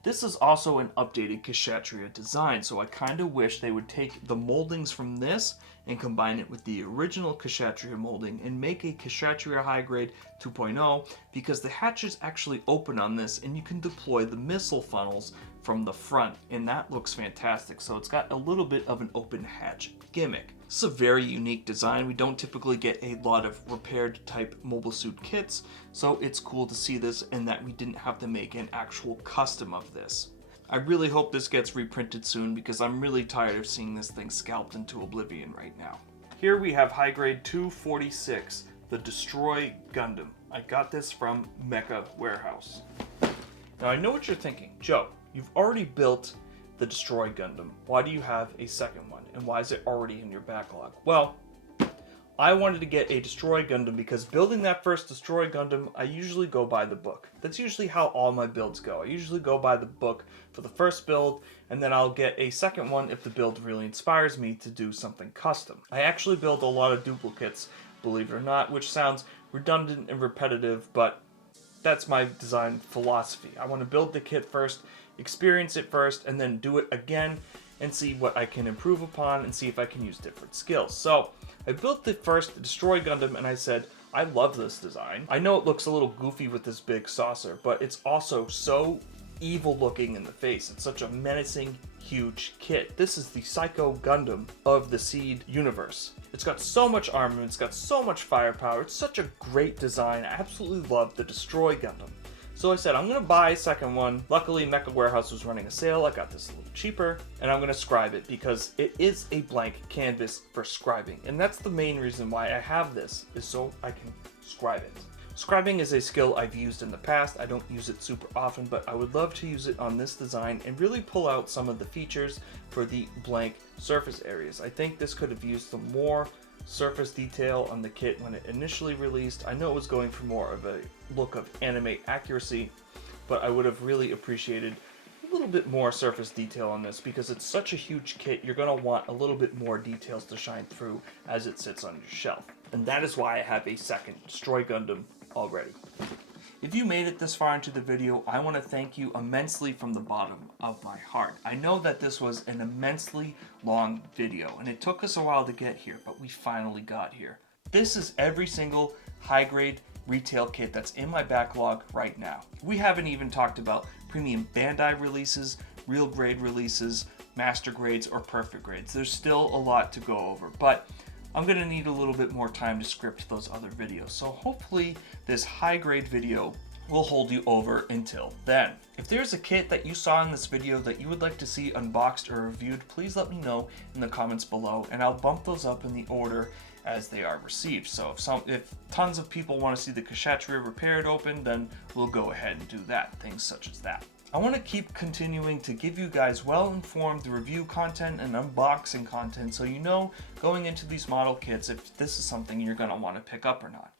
This is also an updated Kshatriya design, so I kind of wish they would take the moldings from this and combine it with the original Kshatriya molding and make a Kshatriya High Grade 2.0, because the hatches actually open on this and you can deploy the missile funnels from the front, and that looks fantastic. So it's got a little bit of an open hatch gimmick. This is a very unique design. We don't typically get a lot of repaired type mobile suit kits, so it's cool to see this and that we didn't have to make an actual custom of this. I really hope this gets reprinted soon because I'm really tired of seeing this thing scalped into oblivion right now. Here we have high grade 246, the Destroy Gundam. I got this from Mecha Warehouse. Now I know what you're thinking. Joe, you've already built the Destroy Gundam. Why do you have a second one? And why is it already in your backlog? Well, I wanted to get a Destroy Gundam because building that first Destroy Gundam, I usually go by the book. That's usually how all my builds go. I usually go by the book for the first build, and then I'll get a second one if the build really inspires me to do something custom. I actually build a lot of duplicates, believe it or not, which sounds redundant and repetitive, but that's my design philosophy. I want to build the kit first, experience it first, and then do it again and see what I can improve upon and see if I can use different skills. So I built the first Destroy Gundam and I said, I love this design. I know it looks a little goofy with this big saucer, but it's also so evil looking in the face. It's such a menacing, huge kit. This is the Psycho Gundam of the Seed universe. It's got so much armament, it's got so much firepower, it's such a great design. I absolutely love the Destroy Gundam. So I said, I'm going to buy a second one. Luckily, Mecha Warehouse was running a sale. I got this a little cheaper, and I'm going to scribe it because it is a blank canvas for scribing. And that's the main reason why I have this, is so I can scribe it. Scribing is a skill I've used in the past. I don't use it super often, but I would love to use it on this design and really pull out some of the features for the blank surface areas. I think this could have used some more surface detail on the kit when it initially released. I know it was going for more of a look of anime accuracy, but I would have really appreciated a little bit more surface detail on this because it's such a huge kit. You're going to want a little bit more details to shine through as it sits on your shelf. And that is why I have a second Destroy Gundam already. If you made it this far into the video, I want to thank you immensely from the bottom of my heart. I know that this was an immensely long video, and it took us a while to get here, but we finally got here. This is every single high-grade retail kit that's in my backlog right now. We haven't even talked about premium Bandai releases, real grade releases, master grades, or perfect grades. There's still a lot to go over, but I'm going to need a little bit more time to script those other videos. So hopefully this high grade video will hold you over until then. If there's a kit that you saw in this video that you would like to see unboxed or reviewed, please let me know in the comments below, and I'll bump those up in the order as they are received. So if tons of people want to see the Kshatriya repaired open, then we'll go ahead and do that, things such as that. I want to keep continuing to give you guys well-informed review content and unboxing content, so you know going into these model kits if this is something you're going to want to pick up or not.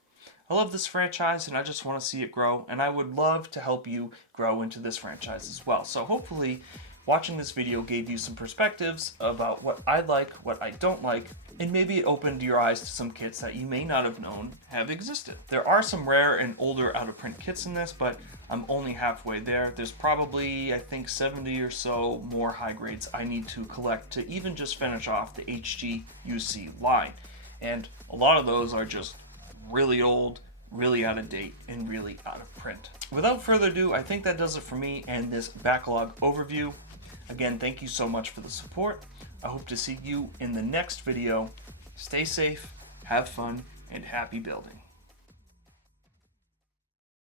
I love this franchise and I just want to see it grow, and I would love to help you grow into this franchise as well. So hopefully watching this video gave you some perspectives about what I like, what I don't like, and maybe it opened your eyes to some kits that you may not have known have existed. There are some rare and older out-of-print kits in this, but I'm only halfway there. There's probably, I think, 70 or so more high grades I need to collect to even just finish off the HGUC line. And a lot of those are just really old, really out of date, and really out of print. Without further ado, I think that does it for me and this backlog overview. Again, thank you so much for the support. I hope to see you in the next video. Stay safe, have fun, and happy building.